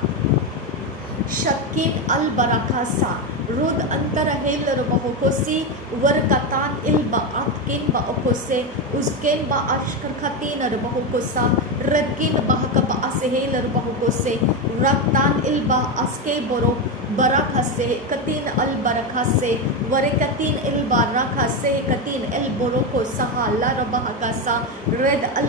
Shatkin al barakasa. रुद अंतर हेलर बहुकोसी वर कतान इल बातकिन बाओकोसे उसकेन बा अशखतीन बहुकोसा रदकिन बहक बा असेहेलर बहुकोसे रक्तान इल बा अस्के बोरो बरखसे कतीन अल बरखसे वरे कतीन इल बरखसे कतीन इल बोरोको सहा लर बहकसा रेद अल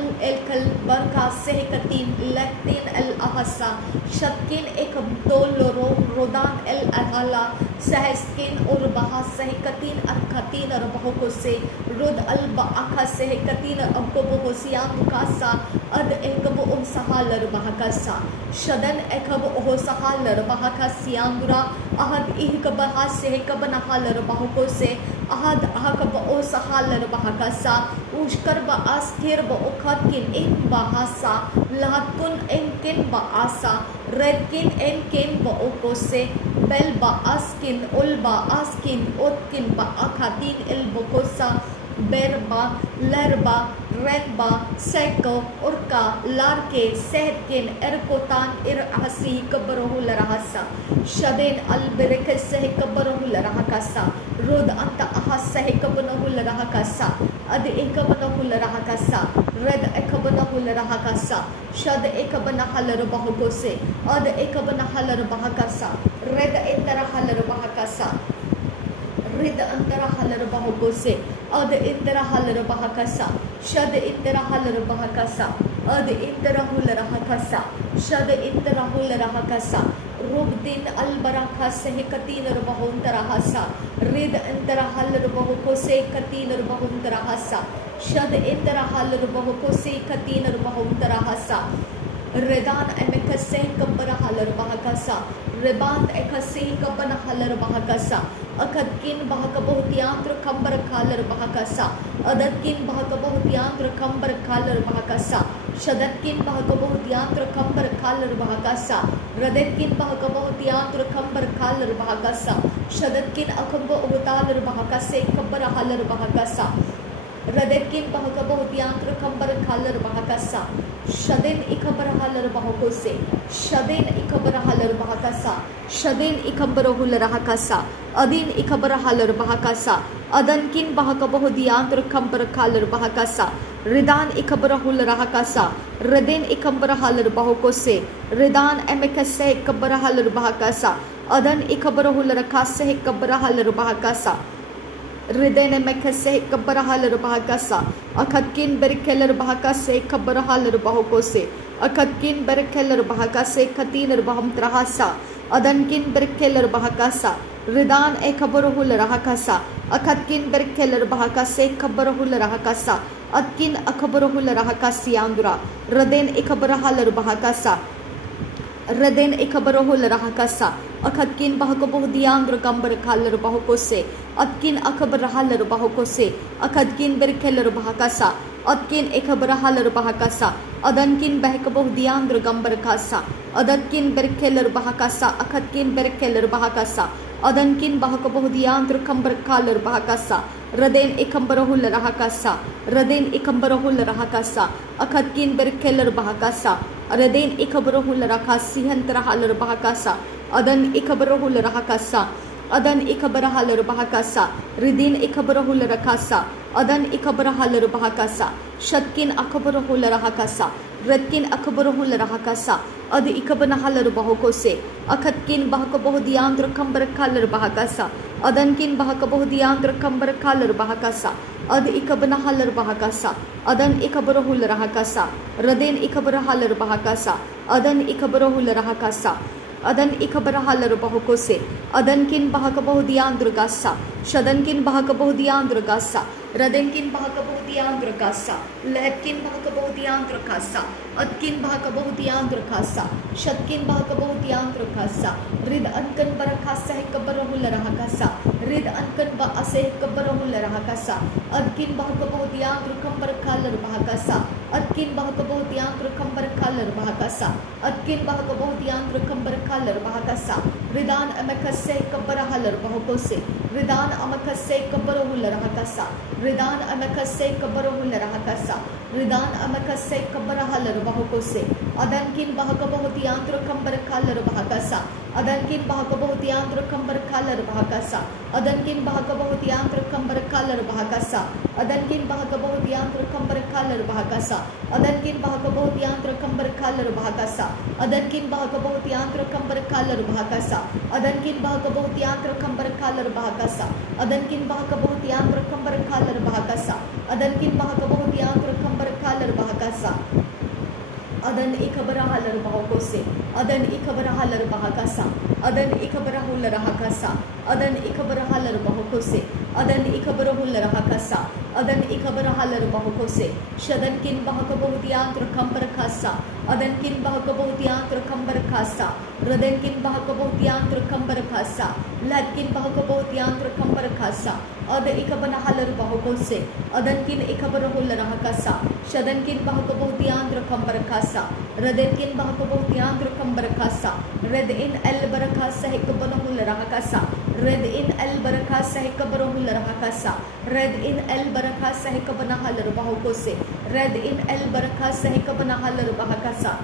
कल बरखसे कतीन लक्तीन अल अहसा शतकिन एक तोलोरो रोदान अल अहला सहस्किन और बहा सह कतीन अखतीन और बहुको से रुद अल बअखा सह कतीन अबको बहुसियाम कासा अद एकब ओ सहालर बहकसा शदन एकब ओ सहालर बहकसियांगुरा अहद इहकब हा सह कब नहालर बहुको से अहद अहकब ओ सहालर बहकसा उष्कर ब अस्थिर ब उखतकिन इन बहासा लहतकुन इनकिन ब आसा रेदकिन इनकिन ब ओको से बेल ब अस्किन उल ब अस्किन उत्किन ब अखतीन इल बकोसा बेरबा लरबा रेनबा सेको उर्का लारके सहकिन एरकोतान इर हसी कबरहु लरहसा शदेन अल बिरक सह कबरहु लरहकसा रुद अंत अहस सह कबनहु लरहकसा अद एकबनहु लरहकसा रद एकबनहु लरहकसा शद एकबनहलर बहुकोसे अद एकबनहलर बहकसा रद इंतरहलर बहकसा रिद अंतरा हलर बहुको से अद इंतरा हलर बहकसा शद इंतरा हलर बहकसा अद इंतरा हुलर हकसा शद इंतरा हुलर हकसा रुब दिन अल बरखा से कतीन बहुंतरा हसा रिद इंतरा हलर बहुको से कतीन बहुंतरा हसा शद इंतरा हलर बहुको से कतीन बहुंतरा हसा रेदान एमकसे कबर हलर बहकसा रेबांत एकसे कबन हलर बहकसा अखदकिन बहक बहुतियांत्र खंबर खालर बहकसा अददकिन बहक बहुतियांत्र खंबर खालर बहकसा शददकिन बहक बहुतियांत्र खंबर खालर बहकसा रददकिन बहक बहुतियांत्र खंबर खालर बहकसा शददकिन अखंब उतालर बहकसे कबर हलर बहकसा रदकिन बहक बहुतियांत्र खंबर खालर बहकसा शदेन इखबर हलर बहको से शदेन इखबर हलर बहकसा शदेन इखबर हुलर हकसा अदीन इखबर हलर बहकसा अदनकिन बहक बहुतियांत्र खंबर खालर बहकसा रिदान इखबर हुलर हकसा रदेन इखबर हलर बहको से रिदान एमकसे इखबर हलर बहकसा अदन इखबर हुलर खासे इखबर हलर बहकसा रिदेन मेखसे कब्बर हलर बहकसा अखदकिन बरखेलर बहकसे खबर हलर बहुको से अखदकिन बरखेलर बहकसे खतीनर बहम त्रहसा अदनकिन बरखेलर बहकसा रिदान ए खबर हुलर हकसा अखदकिन बरखेलर बहकसे खबर हुलर हकसा अदकिन अखबर हुलर हकसियांदुरा रदेन ए खबर हलर बहकसा रदेन इखबर हुलर हकसा अखदकिन बहक बहुदियांद्र कंबर खालर बहुको से अदकिन अखबर हलर बहुको से अखदकिन बरखेलर बहकसा अदकिन इखबर हलर बहकसा अदनकिन बहक बहुदियांद्र गंबर खासा अददकिन बरखेलर बहकसा अखदकिन बरखेलर बहकसा अदनकिन बहक बहुदियांद्र कंबर खालर बहकसा रदेन इखबर हुलर हकसा रदेन इखबर हुलर हकसा अखदकिन बरखेलर बहकसा रदेन इखबर हुलर हकसिहंतर हलर बहकसा अदन इखबर हुलर हकसा अदन इखबर हलर बहकसा रिदीन इखबर हुलर हकसा अदन इखबर हलर बहकसा शतकिन अखबर हुलर हकसा रदकिन अखबर हुलर हकसा अद इखबन हलर बहुको से अखदकिन बहक बहुदियांद्र खंबर खालर बहकसा अदनकिन बहक बहुदियांद्र खंबर खालर बहकसा अद इखबन हलर बहकसा अदन इखबर हुलर हकसा रदेन इखबर हलर बहकसा अदन इखबर हुलर हकसा अदन इखबर हलर बहुको से अदनकिन बहक बहुदियांद्र गस्सा शदनकिन बहक बहुदियांद्र गस्सा रदेनकिन बहक बहुदियांद्र गस्सा लहदकिन बहक बहुदियांद्र गस्सा अदकिन बहक बहुदियांद्र गस्सा शतकिन बहक बहुदियांद्र गस्सा रिद अनकन बरखा सह कबर हुलर हकसा रिद अनकन ब असे कबर हुलर हकसा अदकिन बहक बहुदियांद्र खंबर खालर बहकसा Atkin bahaka bohut yantru kambar kalar bahakasa. Atkin bahaka bohut yantru kambar kalar bahakasa. Ridan amakase kabara halar bahakose. Ridan amakase kabara hular hakasa. Ridan amakase kabara hular hakasa. Ridan amakase kabara halar bahakose. Adankin bahaka bohut yantru kambar kalar bahakasa. Adankin bahaka bohut yantru kambar kalar bahakasa. Adankin bahaka bohut yantru kambar kalar bahakasa. Adankin bahaka bohut yantru kambar kalar bahakasa. Adankin bahaka bohut yantru kambar kalar bahakasa. Adankin bahaka bohut yantru kambar kalar bahakasa. Adankin bahaka bohut yantru kambar kalar bahakasa. Adankin bahaka bohut yantru kambar kalar bahakasa. Adankin bahaka bohut yantru kambar kalar bahakasa. Adan ikabara halar bahakose. Adan ikabara halar bahakasa. Adan ikabara hular hakasa. Adan ikabara halar bahakose. Adan ikabara hular hakasa. Adan ikabara halar bahakose. Shadankin bahaka bohut yantru kambar khasa. Adankin bahaka bohut yantru kambar khasa. Radankin bahaka bohut yantru kambar khasa. Ladkin bahaka bohut yantru kambar khasa. Ada ikabana halar bahakose. Adankin ikabara hular hakasa. Shadankin bahaka bohut yantru kambar khasa. Radankin bahaka bohut yantru kambar khasa. Red in el barakasa hekabana hular hakasa. Red in el barakasa hekabara hular hakasa. Red in el barakasa hekabana halar bahakose. Red in el barakasa hekabana halar bahakasa.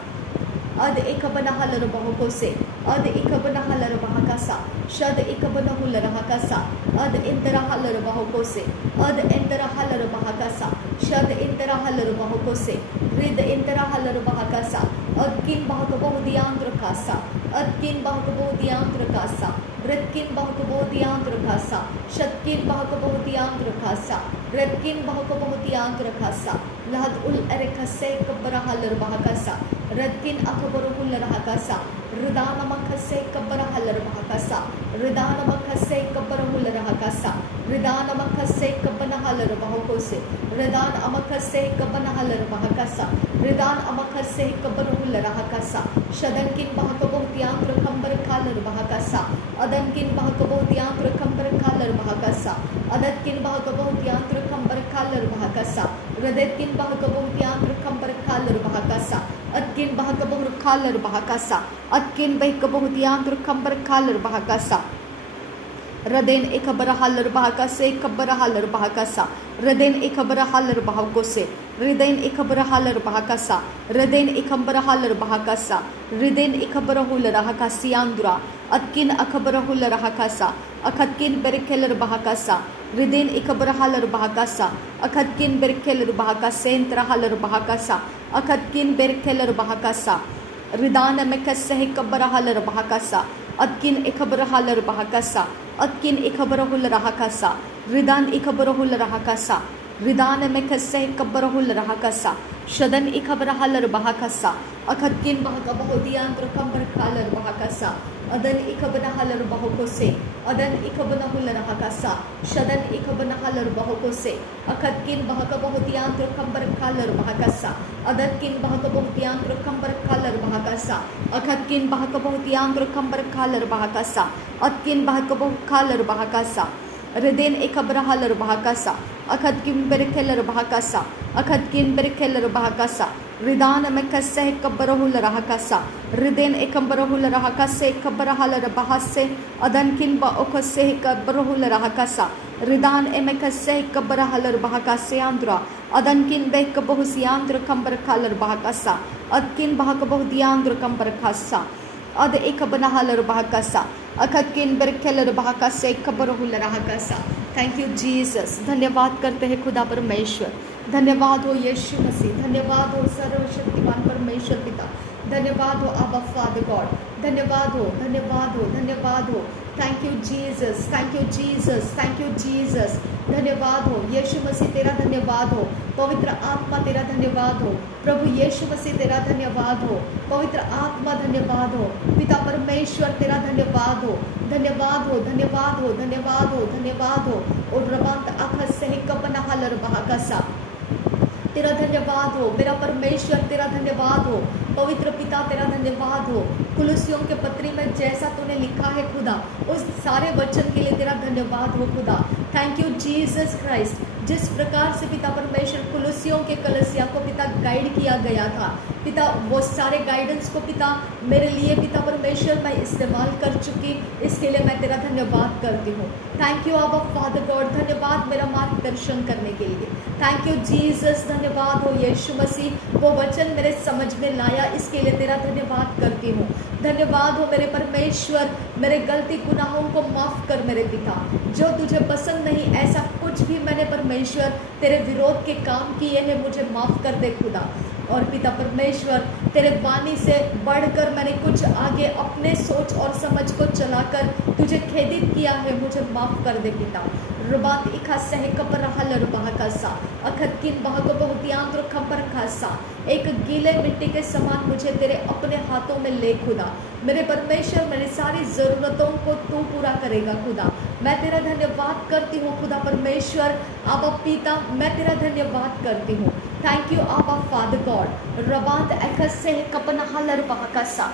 Ad ikabana halar bahakose. Ad ikabana halar bahakasa. Shad ikabana hular hakasa. Ad indra halar bahakose. Ad indra halar bahakasa. Shad indra halar bahakose. Rid indra halar bahakasa. Adkin bahaka bohut yantru khasa. Adkin bahaka bohut yantru khasa. Redkin bahaka bohut yantru khasa. Shatkin bahaka bohut yantru khasa. Redkin bahaka bohut yantru khasa. Lahad ul erekase kabara halar bahakasa. Redkin akbaru hular hakasa. Ridana makhase kabara halar bahakasa. Ridana makhase kabara hular hakasa. Ridana makhase kabana halar bahakose. Ridan amakhase kabana halar bahakasa. Ridan amakhase kabara hular hakasa. Shadankin bahaka bohut yantru kambar kalar bahakasa. Adankin bahaka bohut yantru kambar kalar bahakasa. Adatkin bahaka bohut yantru kambar kalar bahakasa. Radetkin bahaka bohut yantru kambar kalar bahakasa. Atkin bahaka bohut kalar bahakasa. Atkin bahaka bohut yantru kambar kalar bahakasa. Raden ikabara halar bahakase ikabara halar bahakasa. Raden ikabara halar bahakose. Raden ikabara halar bahakasa. Raden ikambara halar bahakasa. Raden ikabara hular hakasiandra. Atkin akabara hular hakasa. Akatkin berkelar bahakasa. Raden ikabara halar bahakasa. Akatkin berkelar bahakasa entra halar bahakasa. Akatkin berkelar bahakasa. Ridana mekase ikabara halar bahakasa. Atkin ikabara halar bahakasa. Atkin ikabara hular hakasa. Ridan ikabara hular hakasa. Ridan mekase ikabara hular hakasa. Shadan ikabara halar bahakasa. Akatkin bahaka bohut yantru kambar kalar bahakasa. Adan ikabana halar bahakose. Adan ikabana hular hakasa. Shadan ikabana halar bahakose. Akatkin bahaka bohut yantru kambar kalar bahakasa. Adatkin bahaka bohut yantru kambar kalar bahakasa. Akatkin bahaka bohut yantru kambar kalar bahakasa. Atkin bahaka bohut kalar bahakasa. Reden ikabara halar bahakasa. Akatkin berkelar bahakasa. Akatkin berkelar bahakasa. Ridan mekase kabara hular hakasa. Riden ikambara hular hakase kabara halar bahase. Adankin ba okase kabara hular hakasa. Ridan emekase kabara halar bahakase andra. Adankin bek bohus yandra kambar kalar bahakasa. Adkin bahaka bohut yandra kambar khasa. Ad ikabana halar bahakasa. Akatkin berkelar bahakase kabara hular hakasa. Thank you Jesus. धन्यवाद करते हैं खुदा परमेश्वर. धन्यवाद हो यीशु मसीह. धन्यवाद हो सर्वशक्तिमान परमेश्वर पिता. धन्यवाद हो आबा फादर गॉड. धन्यवाद हो, धन्यवाद हो, धन्यवाद हो. Thank you Jesus, thank you Jesus, thank you Jesus. धन्यवाद हो यीशु मसीह, तेरा धन्यवाद हो. पवित्र आत्मा तेरा धन्यवाद हो. प्रभु यीशु मसीह तेरा धन्यवाद हो. पवित्र आत्मा धन्यवाद हो. पिता परमेश्वर तेरा धन्यवाद हो. धन्यवाद हो, धन्यवाद हो, धन्यवाद हो, धन्यवाद हो. और रबांत आखा सही कपना हलर बहाकसा. तेरा धन्यवाद हो मेरा परमेश्वर, तेरा धन्यवाद हो. पवित्र पिता तेरा धन्यवाद हो. कुलुसियों के पत्री में जैसा तूने लिखा है खुदा, उस सारे वचन के लिए तेरा धन्यवाद हो खुदा. Thank you Jesus Christ. जिस प्रकार से पिता परमेश्वर कुलुसियों के कलसिया को पिता गाइड किया गया था पिता, वो सारे गाइडेंस को पिता मेरे लिए पिता परमेश्वर मैं इस्तेमाल कर चुकी, इसके लिए मैं तेरा धन्यवाद करती हूँ। थैंक यू आबा फादर गॉड, धन्यवाद मेरा मार्गदर्शन करने के लिए। थैंक यू जीसस, धन्यवाद हो यीशु मसीह, वो वचन मेरे समझ में लाया, इसके लिए तेरा धन्यवाद करती हूँ। धन्यवाद हो मेरे परमेश्वर, मेरे गलती गुनाहों को माफ़ कर मेरे पिता, जो तुझे पसंद नहीं ऐसा कुछ भी मैंने परमेश्वर तेरे विरोध के काम किए हैं मुझे माफ़ कर दे खुदा। और पिता परमेश्वर तेरे वाणी से बढ़कर मैंने कुछ आगे अपने सोच और समझ को चलाकर तुझे खेदित किया है, मुझे माफ़ कर दे पिता। रुबात इखा सह कपर हल रुबाह का सा अखत किन बाह को बहुत यांत्र खपर खासा, एक गीले मिट्टी के समान मुझे तेरे अपने हाथों में ले खुदा। मेरे परमेश्वर मेरी सारी ज़रूरतों को तू पूरा करेगा खुदा। मैं तेरा धन्यवाद करती हूँ खुदा परमेश्वर, आबा पिता मैं तेरा धन्यवाद करती हूँ। थैंक यू आबा फादर गॉड। रबात एखसे कपना हलर बहकसा,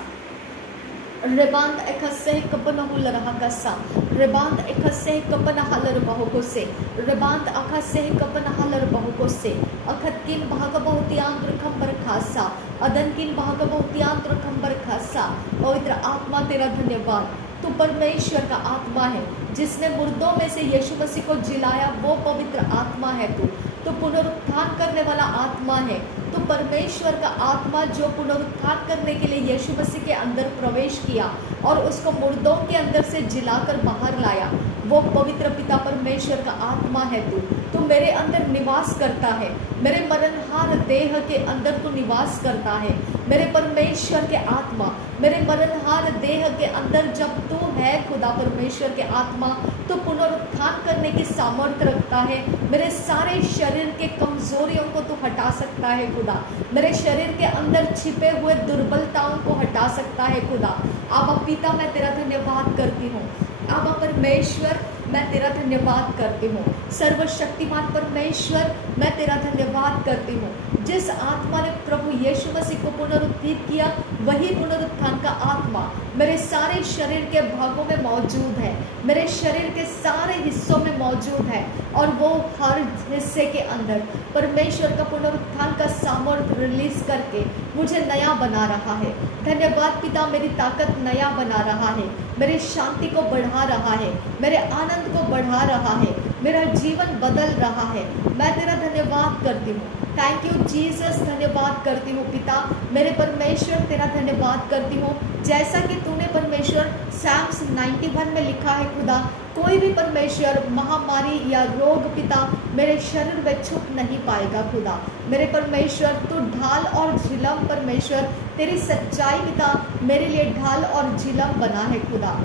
रेबांत एखसे कपना हुलर हकसा, रेबांत एखसे कपना हलर बहुको से, रेबांत अखसे कपना हलर बहुको से, अखत किन भाग बहुतियांत्र खंबर खासा, अदन किन भाग बहुतियांत्र खंबर खासा। पवित्र आत्मा तेरा धन्यवाद, तू परमेश्वर का आत्मा है जिसने मुर्दों में से यीशु मसीह को जिलाया, वो पवित्र आत्मा है तू पुनरुत्थान करने वाला आत्मा है, तो परमेश्वर का आत्मा जो पुनरुत्थान करने के लिए यीशु मसीह के अंदर प्रवेश किया और उसको मुर्दों के अंदर से जिलाकर बाहर लाया, वो पवित्र पिता परमेश्वर का आत्मा है तू मेरे अंदर निवास करता है, मेरे मरणहार देह के अंदर तू निवास करता है। मेरे परमेश्वर के आत्मा मेरे मरणहार देह के अंदर जब तू है खुदा परमेश्वर के आत्मा, तो पुनरुत्थान करने की सामर्थ्य रखता है। मेरे सारे शरीर के कमजोरियों को तू हटा सकता है खुदा, मेरे शरीर के अंदर छिपे हुए दुर्बलताओं को हटा सकता है खुदा। आबा पिता मैं तेरा धन्यवाद करती हूँ, आबा परमेश्वर मैं तेरा धन्यवाद करती हूँ। सर्वशक्तिमान परमेश्वर मैं तेरा धन्यवाद करती हूँ। जिस आत्मा ने प्रभु यीशु मसीह को पुनरुत्थित किया, वही पुनरुत्थान का आत्मा मेरे सारे शरीर के भागों में मौजूद है, मेरे शरीर के सारे हिस्सों में मौजूद है, और वो हर हिस्से के अंदर परमेश्वर का पुनरुत्थान का सामर्थ्य रिलीज करके मुझे नया बना रहा है। धन्यवाद पिता, मेरी ताकत नया बना रहा है, मेरी शांति को बढ़ा रहा है, मेरे आनंद को बढ़ा रहा है, मेरा जीवन बदल रहा है। मैं तेरा धन्यवाद करती हूँ। थैंक यू जीसस, धन्यवाद करती हूँ पिता मेरे परमेश्वर, तेरा धन्यवाद करती हूँ। जैसा कि तूने परमेश्वर साम्स 91 में लिखा है खुदा, कोई भी परमेश्वर महामारी या रोग पिता मेरे शरीर में छुप नहीं पाएगा खुदा। मेरे परमेश्वर तू ढाल और झिलम परमेश्वर, तेरी सच्चाई पिता मेरे लिए ढाल और झिलम बना है खुदा।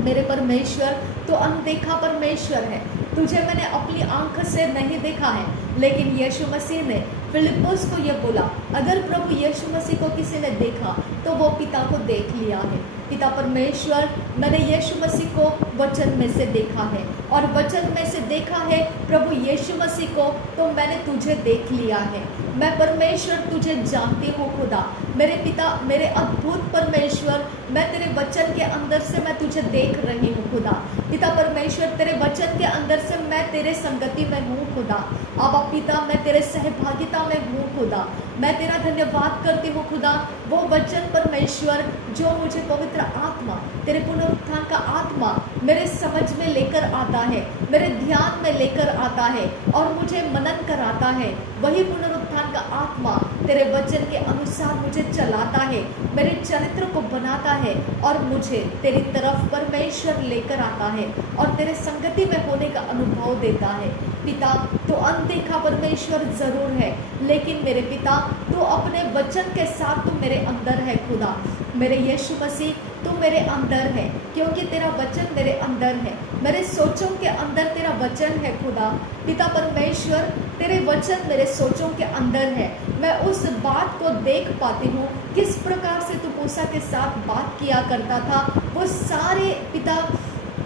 मेरे परमेश्वर तो अनदेखा परमेश्वर है, तुझे मैंने अपनी आंख से नहीं देखा है, लेकिन यीशु मसीह ने फिलिप्पुस को यह बोला, अगर प्रभु यीशु मसीह को किसी ने देखा तो वो पिता को देख लिया है। पिता परमेश्वर मैंने यीशु मसीह को वचन में से देखा है, और वचन में से देखा है प्रभु यीशु मसीह को, तो मैंने तुझे देख लिया है। मैं परमेश्वर तुझे जानती हूँ खुदा। मेरे पिता मेरे अद्भुत परमेश्वर, मैं तेरे वचन के अंदर से मैं तुझे देख रही हूँ खुदा। पिता परमेश्वर तेरे वचन के अंदर से मैं तेरे संगति में हूँ खुदा। आबा पिता मैं तेरे सहभागिता में हूँ खुदा। मैं तेरा धन्यवाद करती हूँ खुदा, वो वचन परमेश्वर जो मुझे पवित्र आत्मा, तेरे पुनरुत्थान का आत्मा मेरे समझ में लेकर आता है, मेरे ध्यान में लेकर आता है और मुझे मनन कराता है। वही पुनरुत्थान का आत्मा तेरे वचन के अनुसार मुझे चलाता है, मेरे चरित्र को बनाता है और मुझे तेरी तरफ परमेश्वर लेकर आता है और तेरे संगति में होने का अनुभव देता है। पिता तो अनदेखा परमेश्वर जरूर है, लेकिन मेरे पिता तू अपने वचन के साथ तू मेरे अंदर है खुदा। मेरे यीशु मसीह तू मेरे अंदर है, क्योंकि तेरा वचन मेरे अंदर है। मेरे सोचों के अंदर तेरा वचन है खुदा। पिता परमेश्वर तेरे वचन मेरे सोचों के अंदर है। मैं उस बात को देख पाती हूँ किस प्रकार से तू मूसा के साथ बात किया करता था। वो सारे पिता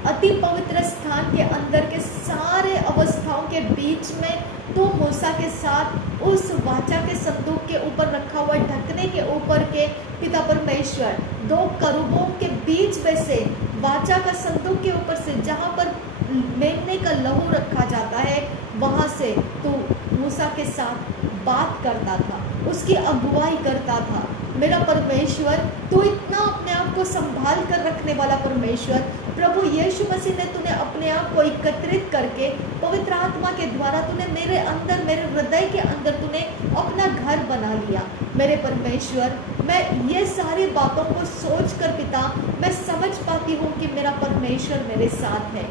अति पवित्र स्थान के अंदर के सारे अवस्थाओं के बीच में तो मूसा के साथ उस वाचा के संदूक के ऊपर रखा हुआ ढकने के ऊपर के पिता परमेश्वर दो करूबों के बीच में से वाचा का संदूक के ऊपर से जहाँ पर मेमने का लहू रखा जाता है, वहाँ से तो मूसा के साथ बात करता था, उसकी अगुवाई करता था। मेरा परमेश्वर, तू इतना अपने आप को संभाल कर रखने वाला परमेश्वर, प्रभु यीशु मसीह ने तूने अपने आप को एकत्रित करके पवित्र आत्मा के द्वारा तूने मेरे अंदर, मेरे हृदय के अंदर तूने अपना घर बना लिया। मेरे परमेश्वर, मैं ये सारी बातों को सोच कर पिता मैं समझ पाती हूँ कि मेरा परमेश्वर मेरे साथ है।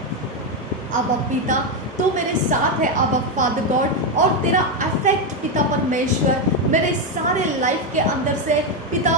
अब पिता तू मेरे साथ है, अब फादर गॉड, और तेरा अफेक्ट पिता परमेश्वर मेरे सारे लाइफ के अंदर से पिता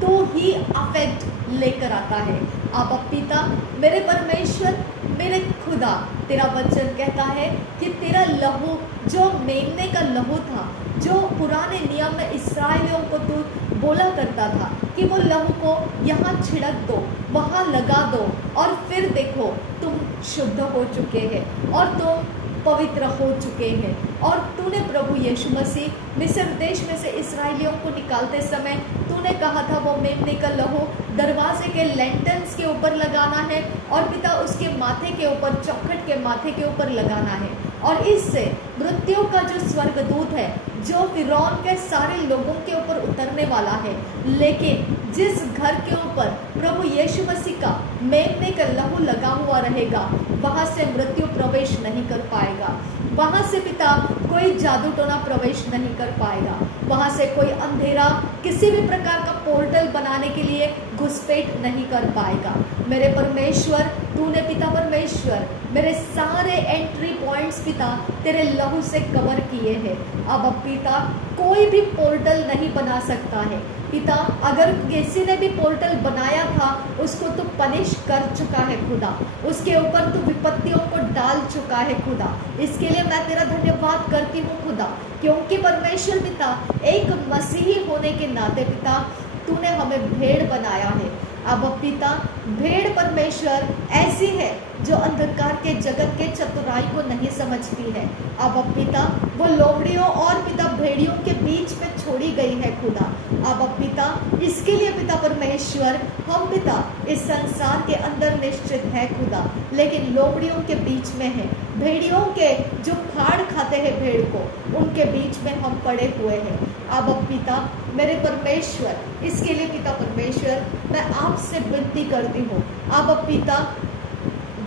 तू ही अफेक्ट लेकर आता है। अब पिता मेरे परमेश्वर, मेरे खुदा, तेरा वचन कहता है कि तेरा लहू जो मेमने का लहू था, जो पुराने नियम में इस्राएलियों को तू बोला करता था कि वो लहू को यहाँ छिड़क दो, वहाँ लगा दो, और फिर देखो तुम शुद्ध हो चुके हैं और तुम पवित्र हो चुके हैं। और तूने प्रभु यीशु मसीह मिस्र देश में से इस्राएलियों को निकालते समय तूने कहा था वो मेमने का लहू दरवाजे के लेंटल्स के ऊपर लगाना है और पिता उसके माथे के ऊपर, चौखट के माथे के ऊपर लगाना है, और इससे मृत्यु का जो स्वर्गदूत है जो फिरौन के सारे लोगों के ऊपर उतरने वाला है, लेकिन जिस घर के ऊपर प्रभु यीशु मसीह का मेमने का लहू लगा हुआ रहेगा वहां से मृत्यु प्रवेश नहीं कर पाएगा, वहां से पिता कोई जादू टोना प्रवेश नहीं कर पाएगा, वहां से कोई अंधेरा किसी भी प्रकार का पोर्टल बनाने के लिए घुसपैठ नहीं कर पाएगा। मेरे परमेश्वर, तूने पिता परमेश्वर मेरे सारे एंट्री पॉइंट्स पिता तेरे लहू से कवर किए हैं। अब पिता कोई भी पोर्टल नहीं बना सकता है पिता, अगर किसी ने भी पोर्टल बनाया था उसको तो पनिश कर चुका है खुदा, उसके ऊपर तो विपत्तियों को डाल चुका है खुदा। इसके लिए मैं तेरा धन्यवाद करती हूँ खुदा, क्योंकि परमेश्वर पिता एक मसीही होने के नाते पिता तूने हमें भेड़ बनाया है। अब पिता भेड़ परमेश्वर ऐसी है जो अंधकार के जगत के चतुराई को नहीं समझती है। अब पिता वो लोमड़ियों और पिता भेड़ियों के बीच में छोड़ी गई है खुदा। अब पिता इसके लिए पिता परमेश्वर हम पिता इस संसार के अंदर निश्चित है खुदा, लेकिन लोमड़ियों के बीच में है, भेड़ियों के जो फाड़ खाते हैं भेड़ को, उनके बीच में हम पड़े हुए हैं। अब पिता मेरे परमेश्वर, इसके लिए पिता परमेश्वर मैं आपसे विनती करती हूँ। अब पिता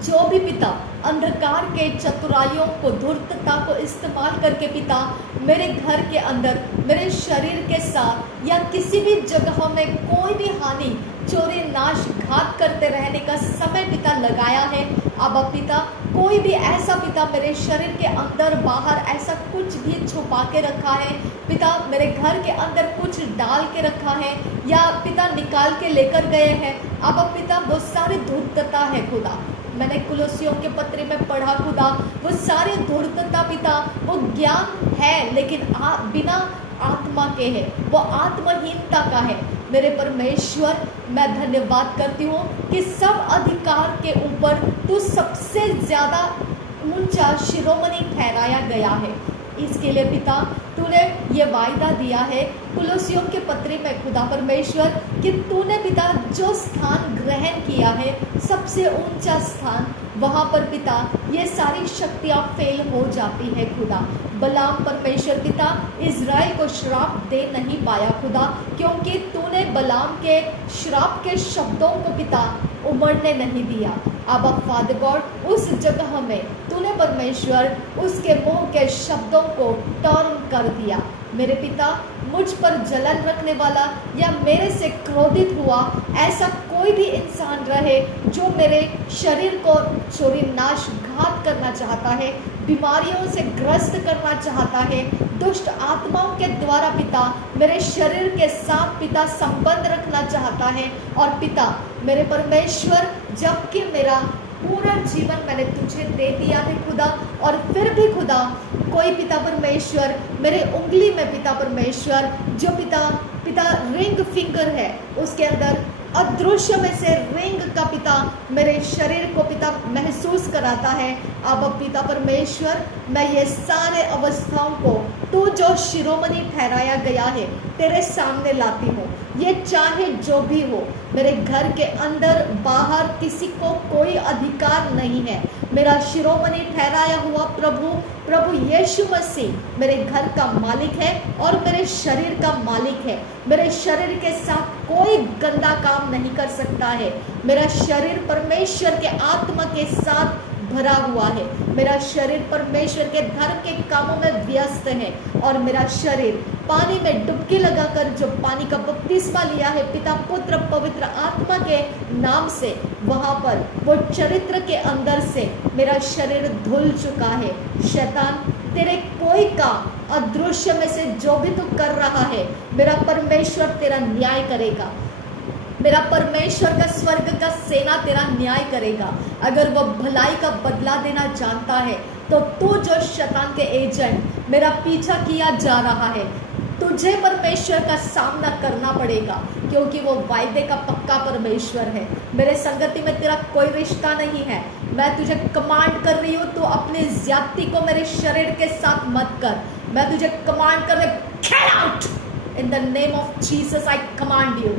जो भी पिता अंधकार के चतुराइयों को, धूर्तता को इस्तेमाल करके पिता मेरे घर के अंदर, मेरे शरीर के साथ या किसी भी जगह में कोई भी हानि, चोरी, नाश, घात करते रहने का समय पिता लगाया है, अब पिता कोई भी ऐसा पिता मेरे शरीर के अंदर बाहर ऐसा कुछ भी छुपा के रखा है पिता, मेरे घर के अंदर कुछ डाल के रखा है या पिता निकाल के लेकर गए हैं, अब पिता वो सारी धूर्तता है खुदा। मैंने कुलोसियों के पत्र में पढ़ा खुदा, वो सारी धूर्तता पिता वो ज्ञान है लेकिन बिना आत्मा के है, वो आत्महीनता का है। मेरे परमेश्वर मैं धन्यवाद करती हूँ कि सब अधिकार के ऊपर तू सबसे ज्यादा ऊंचा शिरोमणि ठहराया गया है। इसके लिए पिता तूने ये वायदा दिया है कुलोसियों के पत्र में खुदा परमेश्वर कि तूने पिता जो स्थान ग्रहण किया है, सबसे ऊंचा स्थान, वहाँ पर पिता ये सारी शक्तियाँ फेल हो जाती है खुदा। बलाम परमेश्वर पिता इज़राइल को श्राप दे नहीं पाया खुदा, क्योंकि तूने बलाम के श्राप के शब्दों को पिता उमड़ने नहीं दिया। अब फादर गॉड उस जगह में तूने परमेश्वर उसके मुंह के शब्दों को टर्न कर दिया। मेरे पिता मुझ पर जलन रखने वाला या मेरे से क्रोधित हुआ ऐसा कोई भी इंसान रहे जो मेरे शरीर को चोरी, नाश, घात करना चाहता है, बीमारियों से ग्रस्त करना चाहता है, दुष्ट आत्माओं के द्वारा पिता मेरे शरीर के साथ पिता संबंध रखना चाहता है, और पिता मेरे परमेश्वर जबकि मेरा पूरा जीवन मैंने तुझे दे दिया है खुदा, और फिर भी खुदा कोई पिता परमेश्वर मेरे उंगली में पिता परमेश्वर जो पिता रिंग फिंगर है उसके अंदर अदृश्य में से रिंग का पिता मेरे शरीर को पिता महसूस कराता है। अब पिता परमेश्वर मैं ये सारे अवस्थाओं को तू जो शिरोमणि ठहराया गया है तेरे सामने लाती हूँ। ये चाहे जो भी हो, मेरे घर के अंदर बाहर किसी को कोई अधिकार नहीं है। मेरा शिरोमणि ठहराया हुआ प्रभु प्रभु यीशु मसीह मेरे घर का मालिक है और मेरे शरीर का मालिक है। मेरे शरीर के साथ कोई गंदा काम नहीं कर सकता है। मेरा शरीर परमेश्वर के आत्मा के साथ भरा हुआ है। मेरा शरीर परमेश्वर के धर्म के कामों में व्यस्त है और मेरा शरीर पानी में डुबकी लगाकर जो पानी का बपतिस्मा लिया है पिता पुत्र पवित्र आत्मा के नाम से, वहां पर वो चरित्र के अंदर से मेरा शरीर धुल चुका है। शैतान तेरे कोई काम अदृश्य में से जो भी तू कर रहा है, मेरा परमेश्वर तेरा न्याय करेगा। मेरा परमेश्वर का स्वर्ग का सेना तेरा न्याय करेगा। अगर वह भलाई का बदला देना जानता है तो तू जो शैतान के एजेंट मेरा पीछा किया जा रहा है, तुझे परमेश्वर का सामना करना पड़ेगा, क्योंकि वो वायदे का पक्का परमेश्वर है। मेरे संगति में तेरा कोई रिश्ता नहीं है। मैं तुझे कमांड कर रही हूँ, तू अपनी ज्यादती को मेरे शरीर के साथ मत कर। मैं तुझे कमांड कर रही हूँ, get out in the name of Jesus, I command you.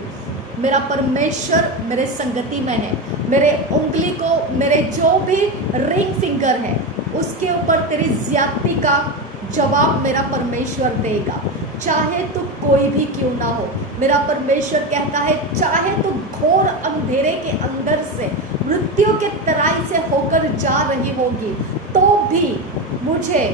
मेरा परमेश्वर मेरे संगति में है। मेरे उंगली को, मेरे जो भी रिंग फिंगर है उसके ऊपर तेरी ज्यादती का जवाब मेरा परमेश्वर देगा, चाहे तू कोई भी क्यों ना हो। मेरा परमेश्वर कहता है, चाहे तू घोर अंधेरे के अंदर से मृत्यु के तराई से होकर जा रही होगी, तो भी मुझे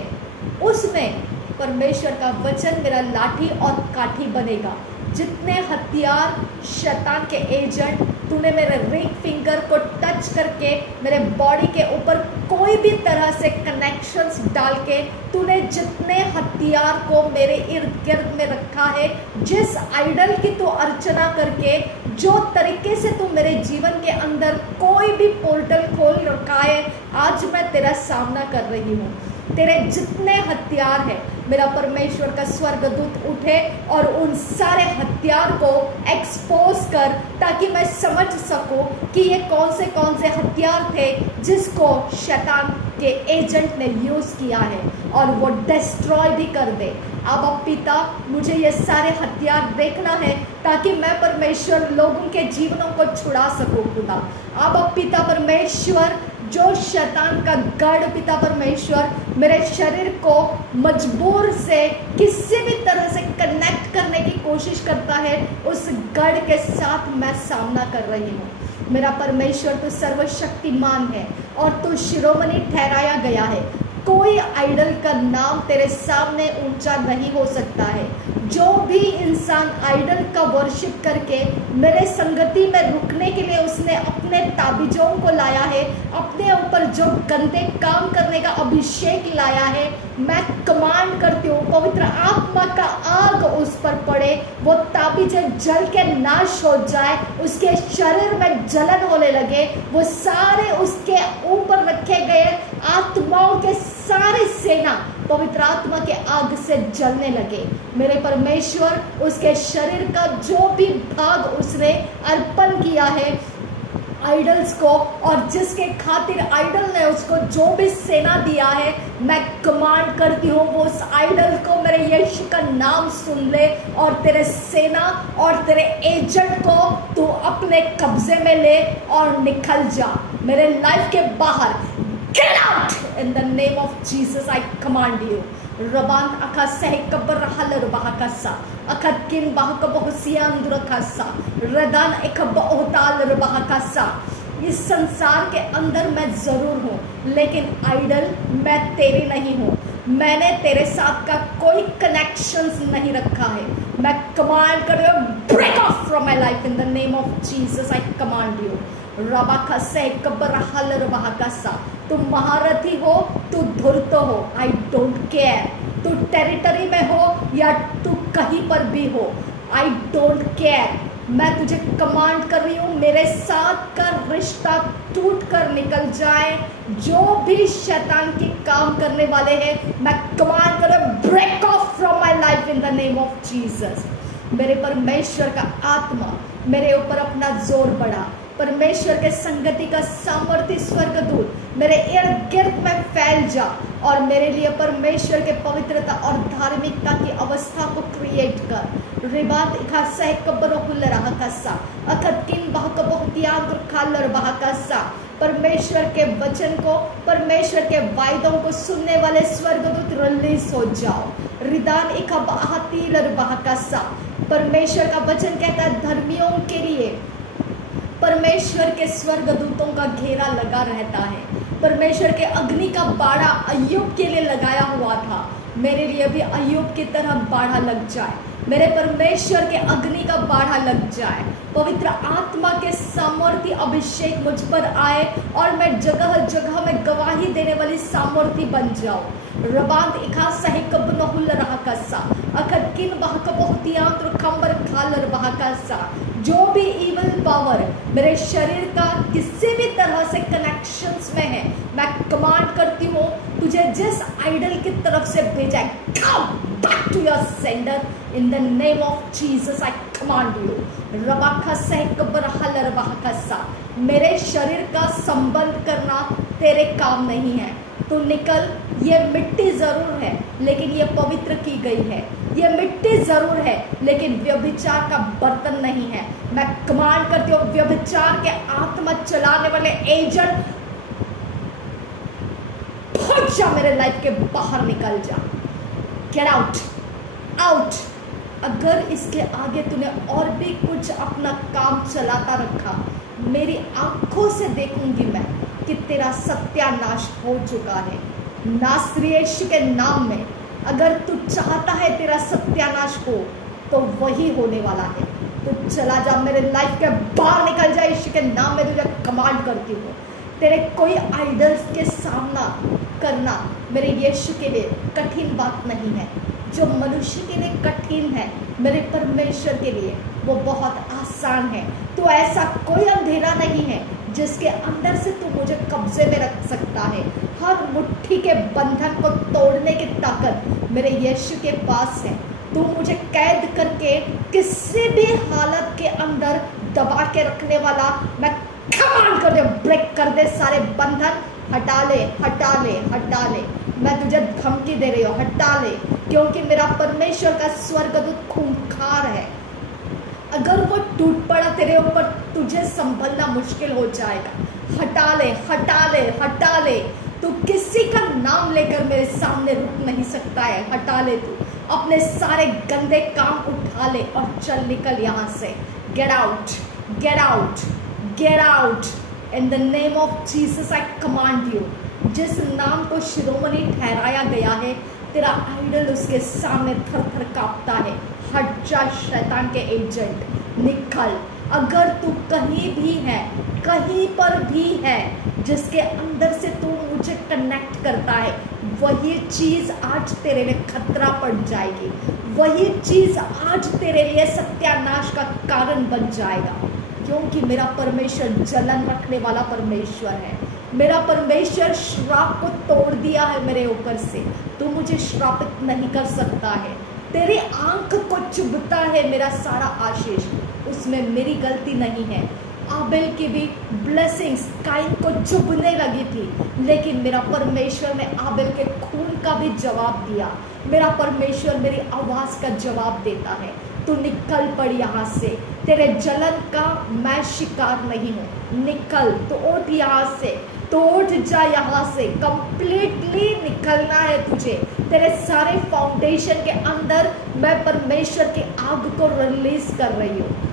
उसमें परमेश्वर का वचन मेरा लाठी और काठी बनेगा। जितने हथियार शैतान के एजेंट तूने मेरे रिंग फिंगर को टच करके मेरे बॉडी के ऊपर कोई भी तरह से कनेक्शंस डाल के तूने जितने हथियार को मेरे इर्द गिर्द में रखा है, जिस आइडल की तू अर्चना करके जो तरीके से तू मेरे जीवन के अंदर कोई भी पोर्टल खोल रखा है, आज मैं तेरा सामना कर रही हूँ। तेरे जितने हथियार हैं, मेरा परमेश्वर का स्वर्गदूत उठे और उन सारे हथियार को एक्सपोज कर, ताकि मैं समझ सकूं कि ये कौन से हथियार थे जिसको शैतान के एजेंट ने यूज किया है, और वो डिस्ट्रॉय भी कर दे। अब पिता, मुझे ये सारे हथियार देखना है ताकि मैं परमेश्वर लोगों के जीवनों को छुड़ा सकूं खुदा। अब पिता परमेश्वर, जो शैतान का गढ़ पिता परमेश्वर मेरे शरीर को मजबूर से किसी भी तरह से कनेक्ट करने की कोशिश करता है, उस गढ़ के साथ मैं सामना कर रही हूँ। मेरा परमेश्वर तू सर्वशक्तिमान है और तू शिरोमणि ठहराया गया है। कोई आइडल का नाम तेरे सामने ऊंचा नहीं हो सकता है। जो भी इंसान आइडल का वर्शिप करके मेरे संगति में रुकने के लिए उसने अपने ताबीजों को लाया है, अपने ऊपर जो गंदे काम करने का अभिषेक लाया है, मैं कमांड करती हूँ पवित्र आत्मा का आग उस पर पड़े, वो ताबीजें जल के नाश हो जाए, उसके शरीर में जलन होने लगे, वो सारे उसके ऊपर रखे गए आत्माओं के सारे सेना पवित्र आत्मा के आग से जलने लगे। मेरे परमेश्वर, उसके शरीर का जो भी भाग उसने अर्पण किया है आइडल्स को, और जिसके खातिर आइडल ने उसको जो भी सेना दिया है, मैं कमांड करती हूँ वो उस आइडल को मेरे यीशु का नाम सुन ले, और तेरे सेना और तेरे एजेंट को तू अपने कब्जे में ले और निकल जा मेरे लाइफ के बाहर। Get out in the name of Jesus, I command you. Raban akasa hekabar halar bahakasa, akatkin bahakabohsiyan durakasa, radan ekabohtal bahakasa। इस संसार के अंदर मैं जरूर हूँ, लेकिन आइडल मैं तेरी नहीं हूँ। मैंने तेरे साथ का कोई कनेक्शंस नहीं रखा है। मैं कमांड कर रही हूँ, break off from my life in the name of Jesus, I command you. तुम महारथी हो, तू धूर्त हो, आई डोंट केयर। तू टेरिटरी में हो या तू कहीं पर भी हो, आई डोंट केयर। मैं तुझे कमांड कर रही हूँ, मेरे साथ का रिश्ता टूट कर निकल जाए। जो भी शैतान के काम करने वाले हैं, मैं कमांड कर रही हूँ, break off from my life in the name of Jesus. मेरे परमेश्वर का आत्मा मेरे ऊपर अपना जोर बढ़ा। परमेश्वर के संगति का सामर्थ्य स्वर्गदूत मेरे इर्द गिर्द में फैल जा और मेरे लिए परमेश्वर के पवित्रता और धार्मिकता की अवस्था को क्रिएट कर। रिबात इखासा कब्रो हुल रहा कसा, अखत किन बहक बहुतियां खालर बहकसा, परमेश्वर के वचन को, परमेश्वर के वायदों को सुनने वाले स्वर्गदूत रिलीज हो जाओ। रिदान इकबाहती लरबाहकासा, परमेश्वर का वचन कहता है धर्मियों के लिए परमेश्वर के स्वर्गदूतों का घेरा लगा रहता है। परमेश्वर के अग्नि का बाड़ा अय्यूब के लिए लगाया हुआ था। मेरे लिए भी अय्यूब की तरह बाड़ा लग जाए, मेरे परमेश्वर के अग्नि का बाड़ा लग जाए, पवित्र आत्मा के सामर्थ्य अभिषेक मुझ पर आए और मैं जगह जगह में गवाही देने वाली सामर्थ्य बन जाऊं। रबांत इखा सहिकब नहुल रहा कसा अखद किन बहक बहुतियांत्र खंबर खालर बहकासा। जो भी इवल पावर मेरे शरीर का किसी भी तरह से कनेक्शंस में है, मैं कमांड करती हूँ तुझे जिस आइडल की तरफ से भेजा है, come back to your sender in the name of Jesus. I command you रबाखा सहकबर हलर बहकासा। मेरे शरीर का संबंध करना तेरे काम नहीं है, तो निकल। ये मिट्टी जरूर है लेकिन ये पवित्र की गई है, ये मिट्टी जरूर है लेकिन व्यभिचार का बर्तन नहीं है। मैं कमांड करती हूँ व्यभिचार के आत्मा चलाने वाले एजेंट भाग जा, मेरे लाइफ के बाहर निकल जा। Get out, out. अगर इसके आगे तूने और भी कुछ अपना काम चलाता रखा, मेरी आंखों से देखूंगी मैं कि तेरा सत्यानाश हो चुका है। नासरी यीशु के नाम में अगर तू चाहता है तेरा सत्यानाश हो तो वही होने वाला है। तो चला जा, मेरे लाइफ के बाहर निकल जा। यीशु के नाम में तुझे कमांड करती हूँ। तेरे कोई आइडल्स के सामना करना मेरे यीशु के लिए कठिन बात नहीं है। जो मनुष्य के लिए कठिन है मेरे परमेश्वर के लिए वो बहुत आसान है। तो ऐसा कोई अंधेरा नहीं है जिसके अंदर से तू मुझे कब्जे में रख सकता है। हर मुट्ठी के बंधन को तोड़ने की ताकत मेरे यीशु के पास है। तू मुझे कैद करके किसी भी हालत के अंदर दबा के रखने वाला, मैं कमांड कर दे, ब्रेक कर दे सारे बंधन, हटा ले, हटा ले, हटा ले। मैं तुझे धमकी दे रही हूँ, हटा ले, क्योंकि मेरा परमेश्वर का स्वर्गदूत खूंखार है। अगर वो टूट पड़ा तेरे ऊपर, तुझे संभलना मुश्किल हो जाएगा। हटा ले, हटा ले, हटा ले। तू किसी का नाम लेकर मेरे सामने रुक नहीं सकता है। हटा ले, तू अपने सारे गंदे काम उठा ले और चल निकल यहाँ से। Get out, get out, get out in the name of Jesus. I command you. जिस नाम को शिरोमणि ठहराया गया है, तेरा आइडल उसके सामने थर थर कांपता है। हट जा शैतान के एजेंट, निकल। अगर तू कहीं भी है, कहीं पर भी है जिसके अंदर से तू मुझे कनेक्ट करता है, वही चीज आज तेरे लिए खतरा पड़ जाएगी। वही चीज आज तेरे लिए सत्यानाश का कारण बन जाएगा, क्योंकि मेरा परमेश्वर जलन रखने वाला परमेश्वर है। मेरा परमेश्वर श्राप को तोड़ दिया है मेरे ऊपर से। तू मुझे श्रापित नहीं कर सकता है। तेरी आंख को चुभता है मेरा सारा आशीष, उसमें मेरी गलती नहीं है। आबेल की भी ब्लेसिंग्स काइन को चुभने लगी थी, लेकिन मेरा परमेश्वर ने आबेल के खून का भी जवाब दिया। मेरा परमेश्वर मेरी आवाज का जवाब देता है। तू निकल पड़ यहाँ से। तेरे जलन का मैं शिकार नहीं हूँ। निकल, तो उठ यहाँ से, तो उठ जा यहाँ से। कंप्लीटली निकलना है तुझे। तेरे सारे फाउंडेशन के अंदर मैं परमेश्वर की आग को रिलीज कर रही हूँ।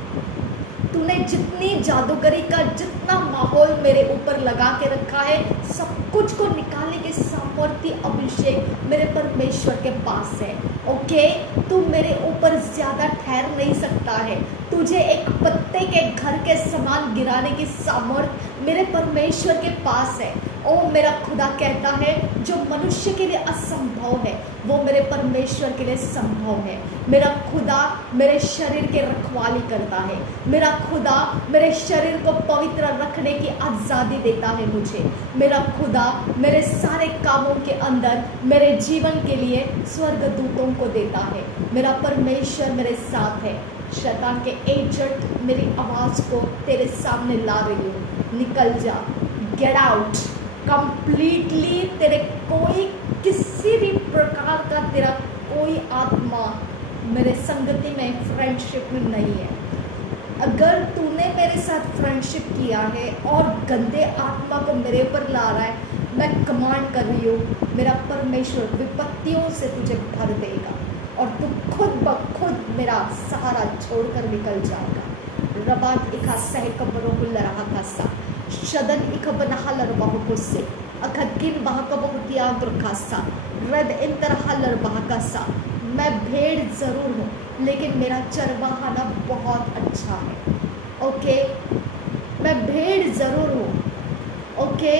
तूने जितनी जादूगरी का जितना माहौल मेरे ऊपर लगा के रखा है, सब कुछ को निकालने के सामर्थ्य अभिषेक मेरे परमेश्वर के पास है। ओके, तू मेरे ऊपर ज्यादा ठहर नहीं सकता है। तुझे एक पत्ते के घर के समान गिराने की सामर्थ्य मेरे परमेश्वर के पास है। ओ मेरा खुदा कहता है, जो मनुष्य के लिए असंभव है वो मेरे परमेश्वर के लिए संभव है। मेरा खुदा मेरे शरीर के रखवाली करता है। मेरा खुदा मेरे शरीर को पवित्र रखने की आज़ादी देता है मुझे। मेरा खुदा मेरे सारे कामों के अंदर मेरे जीवन के लिए स्वर्गदूतों को देता है। मेरा परमेश्वर मेरे साथ है। शैतान के एजेंट मेरी आवाज़ को तेरे सामने ला रही हूँ। निकल जा, गेट आउट कंप्लीटली। तेरे कोई किसी भी प्रकार का तेरा कोई आत्मा मेरे संगति में, फ्रेंडशिप में नहीं है। अगर तूने मेरे साथ फ्रेंडशिप किया है और गंदे आत्मा को मेरे ऊपर ला रहा है, मैं कमांड कर रही हूँ, मेरा परमेश्वर विपत्तियों से तुझे भर देगा और तू खुद ब खुद मेरा सहारा छोड़कर निकल जाएगा। रबात इखा सह कब्रों को लरहा खासा शदन इख बनहालर बहुकुस्से अखदकिन बहकबहुतिया दुर्खासा रद इन तरहालर बहकासा। मैं भेड़ ज़रूर हूँ लेकिन मेरा चरवाहाना बहुत अच्छा है। ओके, मैं भेड़ ज़रूर हूँ। ओके,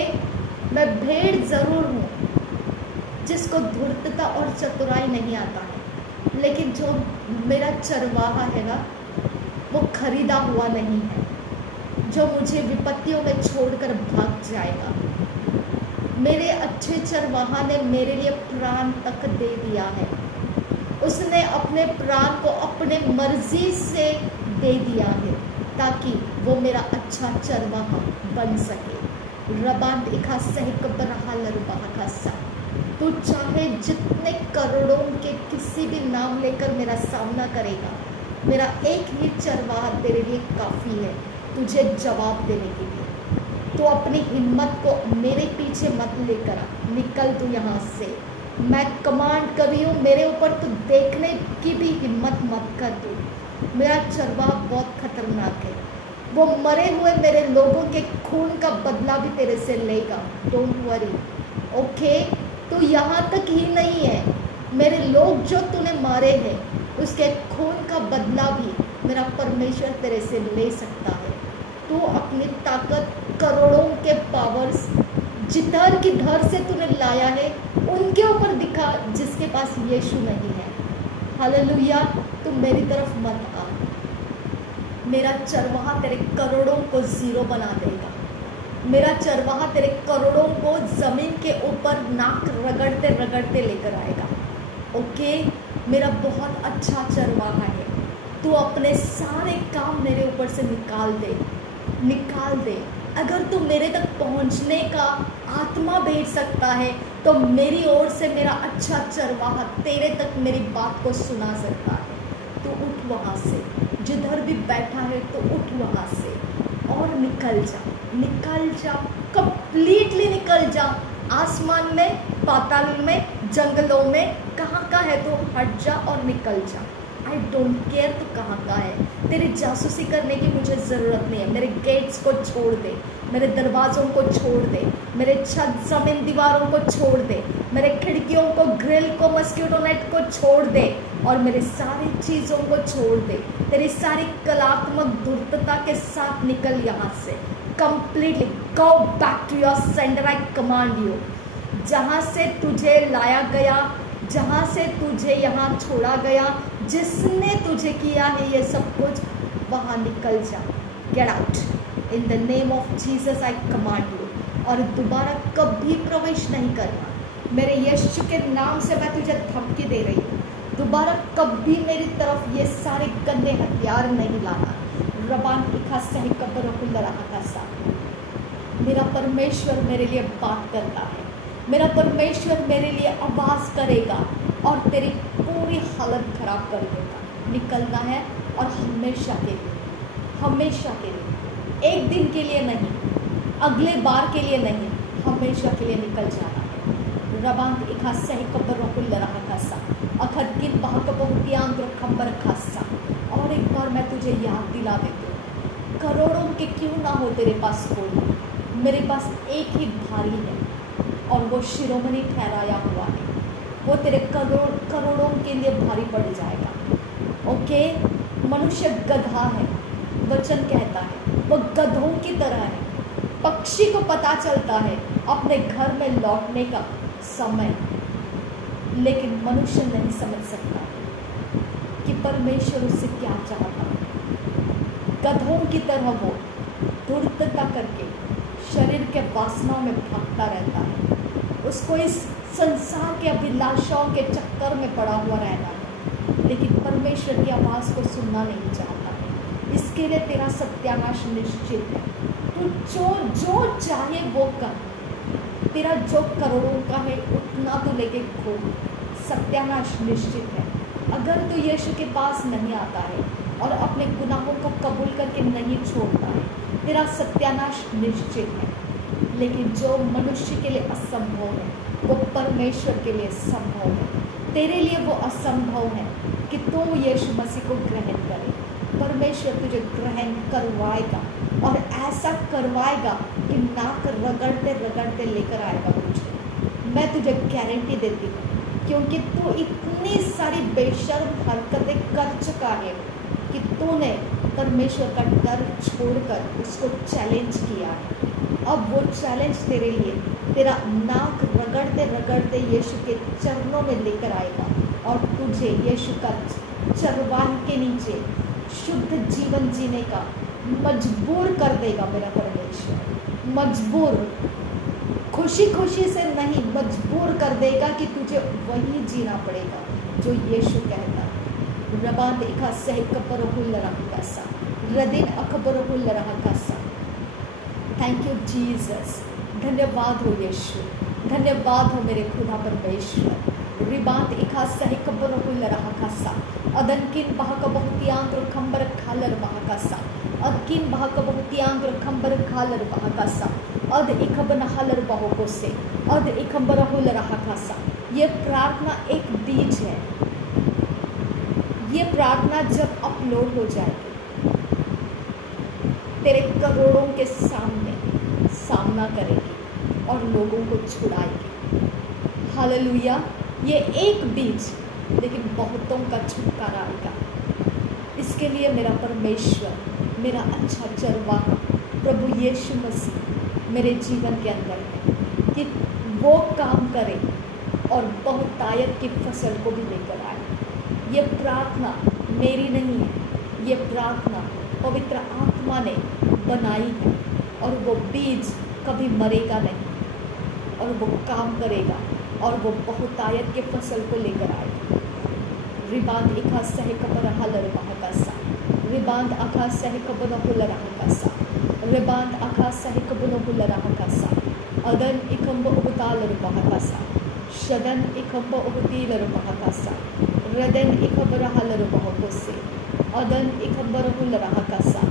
मैं भेड़ ज़रूर हूँ जिसको धूर्तता और चतुराई नहीं आता है, लेकिन जो मेरा चरवाहा है ना, वो खरीदा हुआ नहीं है, जो मुझे विपत्तियों में छोड़कर भाग जाएगा। मेरे अच्छे चरवाहा ने मेरे लिए प्राण तक दे दिया है। उसने अपने प्राण को अपने मर्जी से दे दिया है ताकि वो मेरा अच्छा चरवाहा बन सके। रबान इखा सह कब्रहालर बहकासा। तू चाहे जितने करोड़ों के किसी भी नाम लेकर मेरा सामना करेगा, मेरा एक ही चरवाहा तेरे लिए काफ़ी है तुझे जवाब देने के लिए। तो अपनी हिम्मत को मेरे पीछे मत लेकर आ, निकल तू यहाँ से। मैं कमांड कर रही हूँ, मेरे ऊपर तो देखने की भी हिम्मत मत कर तू। मेरा चरवाहा बहुत खतरनाक है, वो मरे हुए मेरे लोगों के खून का बदला भी तेरे से लेगा। Don't worry. ओके, तो यहाँ तक ही नहीं है, मेरे लोग जो तूने मारे हैं उसके खून का बदला भी मेरा परमेश्वर तेरे से ले सकता है। तू अपनी ताकत, करोड़ों के पावर्स जिधर की धर से तूने लाया है उनके ऊपर दिखा जिसके पास यीशु नहीं है। हालेलुया। तू मेरी तरफ मत आ, मेरा चरवाहा तेरे करोड़ों को जीरो बना देगा। मेरा चरवाहा तेरे करोड़ों को जमीन के ऊपर नाक रगड़ते रगड़ते लेकर आएगा। ओके, मेरा बहुत अच्छा चरवाहा है। तू अपने सारे काम मेरे ऊपर से निकाल दे, निकाल दे। अगर तू मेरे तक पहुंचने का आत्मा भेज सकता है तो मेरी ओर से मेरा अच्छा चरवाहा तेरे तक मेरी बात को सुना सकता है। तू उठ वहाँ से, जिधर भी बैठा है तो उठ वहाँ से और निकल जा, निकल जा, कंप्लीटली निकल जा। आसमान में, पाताल में, जंगलों में, कहाँ का है तो हट जा और निकल जा। आई डोंट केयर तू कहाँ का है। तेरी जासूसी करने की मुझे ज़रूरत नहीं है। मेरे गेट्स को छोड़ दे, मेरे दरवाज़ों को छोड़ दे, मेरे छत ज़मीन दीवारों को छोड़ दे, मेरे खिड़कियों को, ग्रिल को, मस्किटो नेट को छोड़ दे और मेरी सारी चीज़ों को छोड़ दे। तेरी सारी कलात्मक धूर्तता के साथ निकल यहाँ से। Completely go back to your centre. I command you, जहाँ से तुझे लाया गया, जहाँ से तुझे यहाँ छोड़ा गया, जिसने तुझे किया है ये सब कुछ, वहाँ निकल जा। Get out in the name of Jesus. I command you. और दोबारा कभी प्रवेश नहीं करना। मेरे यीशु के नाम से मैं तुझे धमकी दे रही हूँ, दोबारा कभी मेरी तरफ ये सारे गंदे हथियार नहीं लाना। रबान इखा सही कब्र रहा सा। मेरा परमेश्वर मेरे लिए बात करता है, मेरा परमेश्वर मेरे लिए आवाज़ करेगा और तेरी पूरी हालत खराब कर देगा। निकलना है और हमेशा के लिए, हमेशा के लिए, एक दिन के लिए नहीं, अगले बार के लिए नहीं, हमेशा के लिए निकल जाना है। रबांत इखा सही कब्र रहा खासा अखद किन बहक बहुतियांग खबर खासा। और एक बार मैं तुझे याद दिला देती हूँ, करोड़ों के क्यों ना हो तेरे पास कोई, मेरे पास एक ही भारी है और वो शिरोमणि ठहराया हुआ है। वो तेरे करोड़ों के लिए भारी पड़ जाएगा। ओके, मनुष्य गधा है, वचन कहता है वो गधों की तरह है। पक्षी को पता चलता है अपने घर में लौटने का समय, लेकिन मनुष्य नहीं समझ सकता कि परमेश्वर उससे क्या चाहता है। गधों की तरह वो धूर्तता करके शरीर के वासनाओं में भागता रहता है। उसको इस संसार के अभिलाषाओं के चक्कर में पड़ा हुआ रहना है, लेकिन परमेश्वर की आवाज़ को सुनना नहीं चाहता है। इसके लिए तेरा सत्यानाश निश्चित है। तू जो चाहे वो कर, तेरा जो करोड़ों का है उतना तो लेके खो, सत्यानाश निश्चित है। अगर तू यीशु के पास नहीं आता है और अपने गुनाहों को कबूल करके नहीं छोड़ता है, तेरा सत्यानाश निश्चित है। लेकिन जो मनुष्य के लिए असंभव है वो परमेश्वर के लिए संभव है। तेरे लिए वो असंभव है कि तू यीशु मसीह को ग्रहण करे। परमेश्वर तुझे ग्रहण करवाएगा और ऐसा करवाएगा कि नाक रगड़ते रगड़ते लेकर आएगा तुझे। मैं तुझे गारंटी देती हूँ, क्योंकि तू इतनी सारी बेशर्म हरकतें कर चुका है कि तूने परमेश्वर का डर छोड़कर उसको चैलेंज किया है। अब वो चैलेंज तेरे लिए तेरा नाक रगड़ते रगड़ते यीशु के चरणों में लेकर आएगा और तुझे यीशु का चरवाही के नीचे शुद्ध जीवन जीने का मजबूर कर देगा मेरा परमेश्वर। मजबूर, खुशी खुशी से नहीं, मजबूर कर देगा कि तुझे वही जीना पड़ेगा जो यीशु कहता है। रबाद इखा सह कपरहुल रहा रदिन अकबरहुल रहा। Thank you Jesus. धन्यवाद हो यीशु, धन्यवाद हो मेरे खुदा परमेश्वर। रिबात इखा सह कपरहुल रहा अदनकिन बहक बहुतियांग खंबर खालर बहकासा अदकिन बहक बहुतियांग खंबर खालर बहकासा अद इखबन हलर बहोको से अद इखबरहुल रहा। ये प्रार्थना एक बीज है। ये प्रार्थना जब अपलोड हो जाएगी तेरे करोड़ों के सामना करेगी और लोगों को छुड़ाएगी। हालेलुया। ये एक बीज लेकिन बहुतों का छुटकारा आएगा। इसके लिए मेरा परमेश्वर, मेरा अच्छा चरवाहा प्रभु यीशु मसीह मेरे जीवन के अंदर है कि वो काम करे और बहुतायत की फसल को भी लेकर आए। ये प्रार्थना मेरी नहीं है, ये प्रार्थना पवित्र आत्मा ने बनाई है और वो बीज कभी मरेगा नहीं और वो काम करेगा और वो बहुतायत के फसल को लेकर आएगा। रिबांद इखा सह कबर हलर बहकासा रिबांद आखा सह कबर हुल रहकासा रिबांद आखा सह कबर हुल रहकासा अदन इखंब उतालर बहकासा शदन इखंब उतीलर बहकासा रदन इखबर हलर बहकोसे अदन इखबर हुल रहकासा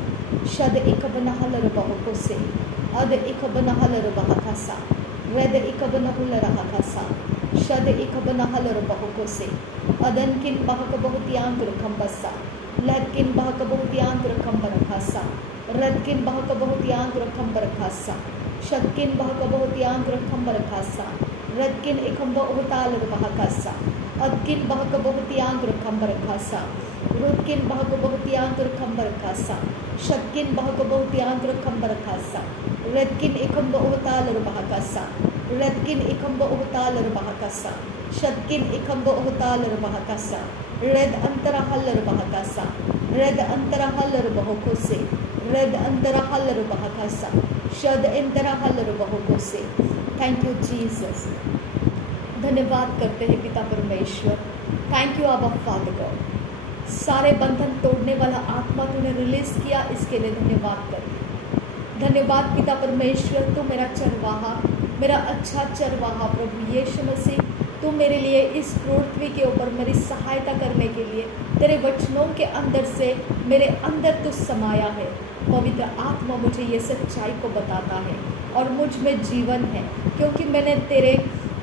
शद इखबन हलर बहकोसे अद इखबन हलर बहकासा रद इखबन हुल रहकासा शद इखबन हलर बहकोसे अदन किन बहक बहुतियांग रखंबसा लदकिन बहक बहुतियांग रखंबर खासा रदकिन बहक बहुतियांग रखंबर खासा शदकिन बहक बहुतियांग रखंबर खासा रदकिन इखंब उताल बहकासा अदकिन बहक बहुतियांग रखंबर खासा रुदकिन बहक बहुतियांग रखंबर खासा शदकिन बहक बहुतियांग रखंबर खासा रदकिन इखंब उताल बहकासा रदकिन इखंब उताल बहकासा शदकिन इखंब उताल बहकासा रद अंतरा हलर बहकासा रद अंतरा हलर बहकोसे रद अंतरा हलर बहकासा शद अंतरा हलर बहकोसे। Thank you Jesus. धन्यवाद करते हैं पिता परमेश्वर। थैंक यू आबा फादर गॉड। सारे बंधन तोड़ने वाला आत्मा तूने रिलीज किया, इसके लिए धन्यवाद करते हैं। धन्यवाद पिता परमेश्वर, तू मेरा चरवाहा, मेरा अच्छा चरवाहा प्रभु यीशु मसीह, तू मेरे लिए इस पृथ्वी के ऊपर मेरी सहायता करने के लिए तेरे वचनों के अंदर से मेरे अंदर तू समाया है। पवित्र आत्मा मुझे ये सच्चाई को बताता है और मुझ में जीवन है, क्योंकि मैंने तेरे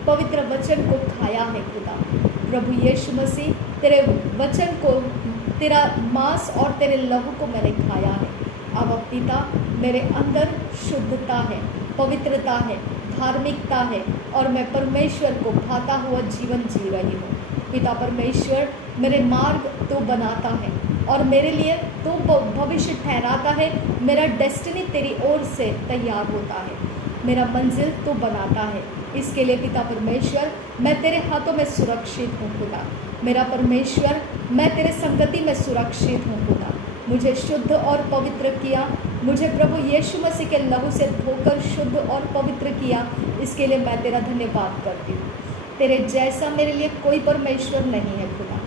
पवित्र वचन को खाया है खुदा। प्रभु यीशु मसीह, तेरे वचन को, तेरा मांस और तेरे लहू को मैंने खाया है। अब पिता, मेरे अंदर शुद्धता है, पवित्रता है, धार्मिकता है और मैं परमेश्वर को भाता हुआ जीवन जी रही हूँ। पिता परमेश्वर, मेरे मार्ग तो बनाता है और मेरे लिए तो भविष्य ठहराता है। मेरा डेस्टिनी तेरी ओर से तैयार होता है, मेरा मंजिल तो बनाता है। इसके लिए पिता परमेश्वर, मैं तेरे हाथों में सुरक्षित हूँ खुदा। मेरा परमेश्वर, मैं तेरे संगति में सुरक्षित हूँ खुदा। मुझे शुद्ध और पवित्र किया, मुझे प्रभु यीशु मसीह के लहू से धोकर शुद्ध और पवित्र किया। इसके लिए मैं तेरा धन्यवाद करती हूँ। तेरे जैसा मेरे लिए कोई परमेश्वर नहीं है खुदा।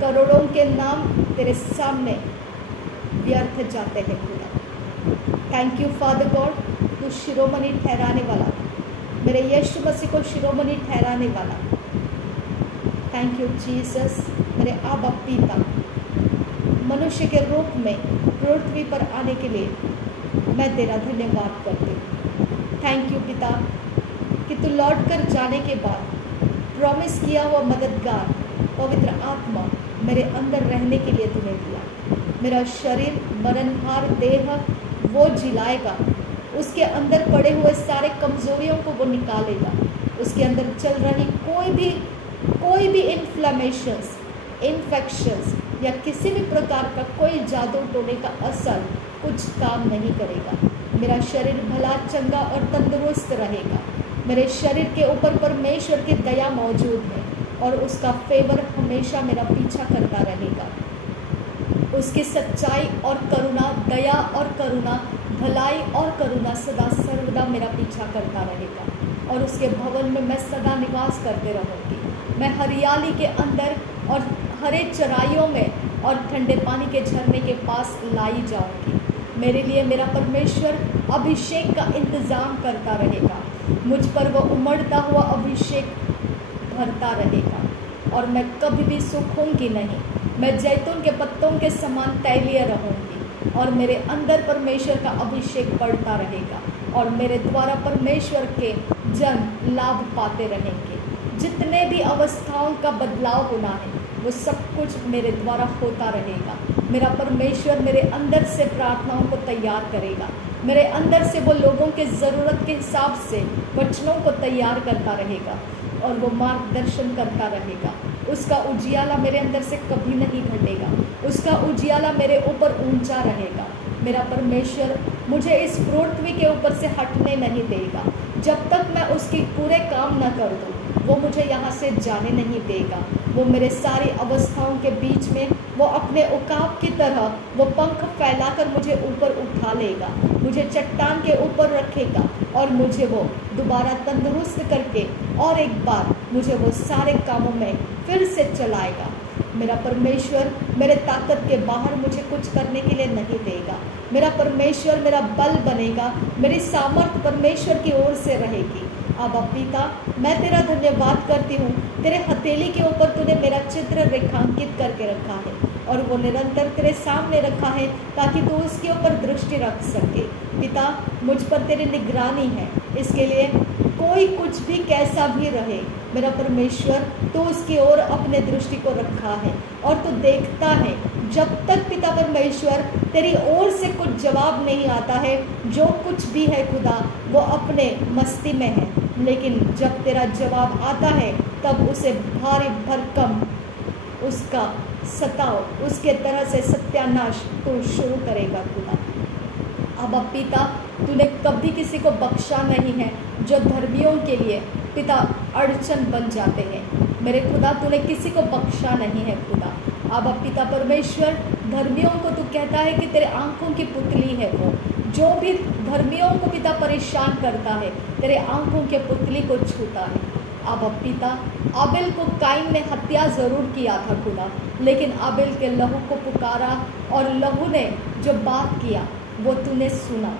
करोड़ों के नाम तेरे सामने व्यर्थ जाते हैं खुदा। थैंक यू फादर गॉड, तू शिरोमणि ठहराने वाला, मेरे यीशु मसीह को शिरोमणि ठहराने वाला। Thank you Jesus. मेरे आबा पिता, मनुष्य के रूप में पृथ्वी पर आने के लिए मैं तेरा धन्यवाद करती हूँ। थैंक यू पिता कि तू लौट कर जाने के बाद प्रॉमिस किया हुआ मददगार पवित्र आत्मा मेरे अंदर रहने के लिए तूने दिया। मेरा शरीर मरणहार देह वो जिलाएगा, उसके अंदर पड़े हुए सारे कमजोरियों को वो निकालेगा। उसके अंदर चल रही कोई भी इन्फ्लेमेशंस, इन्फेक्शंस या किसी भी प्रकार का कोई जादू टोने का असर कुछ काम नहीं करेगा। मेरा शरीर भला चंगा और तंदुरुस्त रहेगा। मेरे शरीर के ऊपर परमेश्वर की दया मौजूद है और उसका फेवर हमेशा मेरा पीछा करता रहेगा। उसकी सच्चाई और करुणा, दया और करुणा, भलाई और करुणा सदा सर्वदा मेरा पीछा करता रहेगा और उसके भवन में मैं सदा निवास करते रहूँगी। मैं हरियाली के अंदर और हरे चराइयों में और ठंडे पानी के झरने के पास लाई जाऊँगी। मेरे लिए मेरा परमेश्वर अभिषेक का इंतज़ाम करता रहेगा। मुझ पर वो उमड़ता हुआ अभिषेक भरता रहेगा और मैं कभी भी सूखूंगी नहीं। मैं जैतून के पत्तों के समान तैलीय रहूंगी और मेरे अंदर परमेश्वर का अभिषेक बढ़ता रहेगा और मेरे द्वारा परमेश्वर के जन लाभ पाते रहेंगे। जितने भी अवस्थाओं का बदलाव होना है वो सब कुछ मेरे द्वारा होता रहेगा। मेरा परमेश्वर मेरे अंदर से प्रार्थनाओं को तैयार करेगा। मेरे अंदर से वो लोगों के ज़रूरत के हिसाब से वचनों को तैयार करता रहेगा और वो मार्गदर्शन करता रहेगा। उसका उजियाला मेरे अंदर से कभी नहीं घटेगा। उसका उजियाला मेरे ऊपर ऊंचा रहेगा। मेरा परमेश्वर मुझे इस पृथ्वी के ऊपर से हटने नहीं देगा। जब तक मैं उसकी पूरे काम न कर दूँ वो मुझे यहाँ से जाने नहीं देगा। वो मेरे सारी अवस्थाओं के बीच में वो अपने उकाब की तरह वो पंख फैलाकर मुझे ऊपर उठा लेगा, मुझे चट्टान के ऊपर रखेगा और मुझे वो दोबारा तंदुरुस्त करके और एक बार मुझे वो सारे कामों में फिर से चलाएगा। मेरा परमेश्वर मेरे ताकत के बाहर मुझे कुछ करने के लिए नहीं देगा। मेरा परमेश्वर मेरा बल बनेगा। मेरी सामर्थ परमेश्वर की ओर से रहेगी। अब पिता मैं तेरा धन्यवाद करती हूँ। तेरे हथेली के ऊपर तूने मेरा चित्र रेखांकित करके रखा है और वो निरंतर तेरे सामने रखा है ताकि तू उसके ऊपर दृष्टि रख सके। पिता मुझ पर तेरी निगरानी है, इसके लिए कोई कुछ भी कैसा भी रहे मेरा परमेश्वर तो उसकी ओर अपने दृष्टि को रखा है और तू देखता है। जब तक पिता परमेश्वर तेरी ओर से कुछ जवाब नहीं आता है, जो कुछ भी है खुदा वो अपने मस्ती में है, लेकिन जब तेरा जवाब आता है तब उसे भारी भरकम उसका सताओ, उसके तरह से सत्यानाश तू शुरू करेगा खुदा। अब पिता तूने कभी किसी को बख्शा नहीं है जो धर्मियों के लिए पिता अड़चन बन जाते हैं। मेरे खुदा तूने किसी को बख्शा नहीं है खुदा। अब पिता परमेश्वर धर्मियों को तू कहता है कि तेरे आंखों की पुतली है वो, जो भी धर्मियों को पिता परेशान करता है तेरे आंखों के पुतली को छूता है। अब पिता आबिल को काइन ने हत्या ज़रूर किया था खुदा, लेकिन आबिल के लहू को पुकारा और लहू ने जो बात किया वो तूने सुना।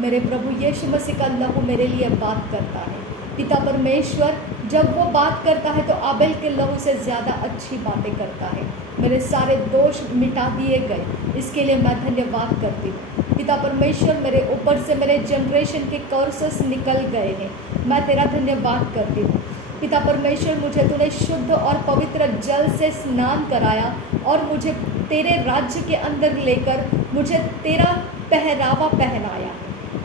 मेरे प्रभु यीशु मसीह का लहू मेरे लिए बात करता है। पिता परमेश्वर जब वो बात करता है तो आबिल के लहू से ज़्यादा अच्छी बातें करता है। मेरे सारे दोष मिटा दिए गए, इसके लिए मैं धन्यवाद करती हूँ। पिता परमेश्वर मेरे ऊपर से मेरे जनरेशन के कर्सेस निकल गए हैं, मैं तेरा धन्यवाद करती हूँ। पिता परमेश्वर मुझे तूने शुद्ध और पवित्र जल से स्नान कराया और मुझे तेरे राज्य के अंदर लेकर मुझे तेरा पहरावा पहनाया।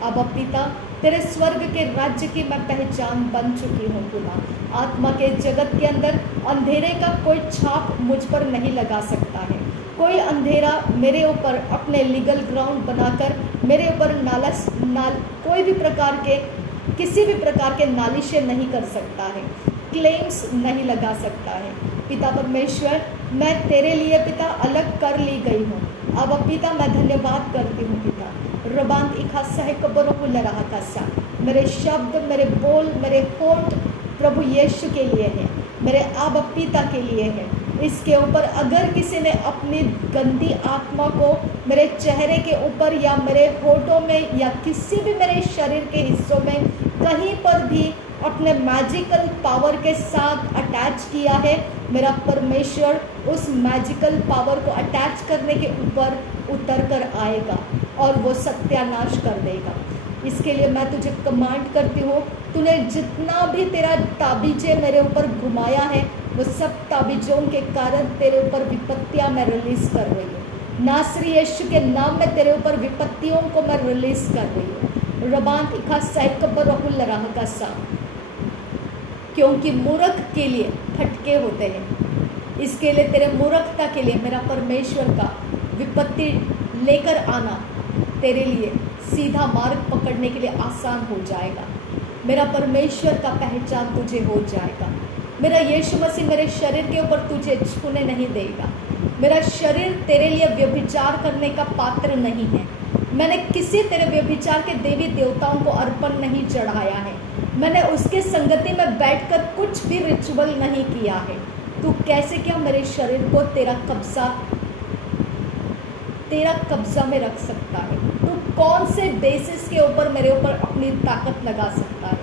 अब पिता तेरे स्वर्ग के राज्य की मैं पहचान बन चुकी हूँ खुदा। आत्मा के जगत के अंदर अंधेरे का कोई छाप मुझ पर नहीं लगा सकता है। कोई अंधेरा मेरे ऊपर अपने लीगल ग्राउंड बनाकर मेरे ऊपर कोई भी प्रकार के किसी भी प्रकार के नालिशें नहीं कर सकता है, क्लेम्स नहीं लगा सकता है। पिता परमेश्वर मैं तेरे लिए पिता अलग कर ली गई हूँ। अब पिता मैं धन्यवाद करती हूँ पिता। रबान इखासा है कब्रों को लगा कासा, मेरे शब्द मेरे बोल मेरे होंठ प्रभु यीशु के लिए है, मेरे आबा पिता के लिए है। इसके ऊपर अगर किसी ने अपनी गंदी आत्मा को मेरे चेहरे के ऊपर या मेरे होठों में या किसी भी मेरे शरीर के हिस्सों में कहीं पर भी अपने मैजिकल पावर के साथ अटैच किया है, मेरा परमेश्वर उस मैजिकल पावर को अटैच करने के ऊपर उतर कर आएगा और वो सत्यानाश कर देगा। इसके लिए मैं तुझे कमांड करती हूँ, तूने जितना भी तेरा ताबीज़े मेरे ऊपर घुमाया है, वो सब ताबीज़ों के कारण तेरे ऊपर विपत्तियाँ मैं रिलीज़ कर रही हूँ। नासरी यीशु के नाम में तेरे ऊपर विपत्तियों को मैं रिलीज़ कर रही हूँ। रबान इखा सैकबर रहुल राह का सा, क्योंकि मूर्ख के लिए फटके होते हैं, इसके लिए तेरे मूर्खता के लिए मेरा परमेश्वर का विपत्ति लेकर आना तेरे लिए सीधा मार्ग पकड़ने के लिए आसान हो जाएगा। मेरा परमेश्वर का पहचान तुझे हो जाएगा। मेरा यीशु मसीह मेरे शरीर के ऊपर तुझे छूने नहीं देगा। मेरा शरीर तेरे लिए व्यभिचार करने का पात्र नहीं है। मैंने किसी तेरे व्यभिचार के देवी देवताओं को अर्पण नहीं चढ़ाया है। मैंने उसके संगति में बैठकर कुछ भी रिचुअल नहीं किया है। तू कैसे क्या मेरे शरीर को तेरा कब्जा में रख सकता है? तू कौन से बेसिस के ऊपर मेरे ऊपर अपनी ताकत लगा सकता है?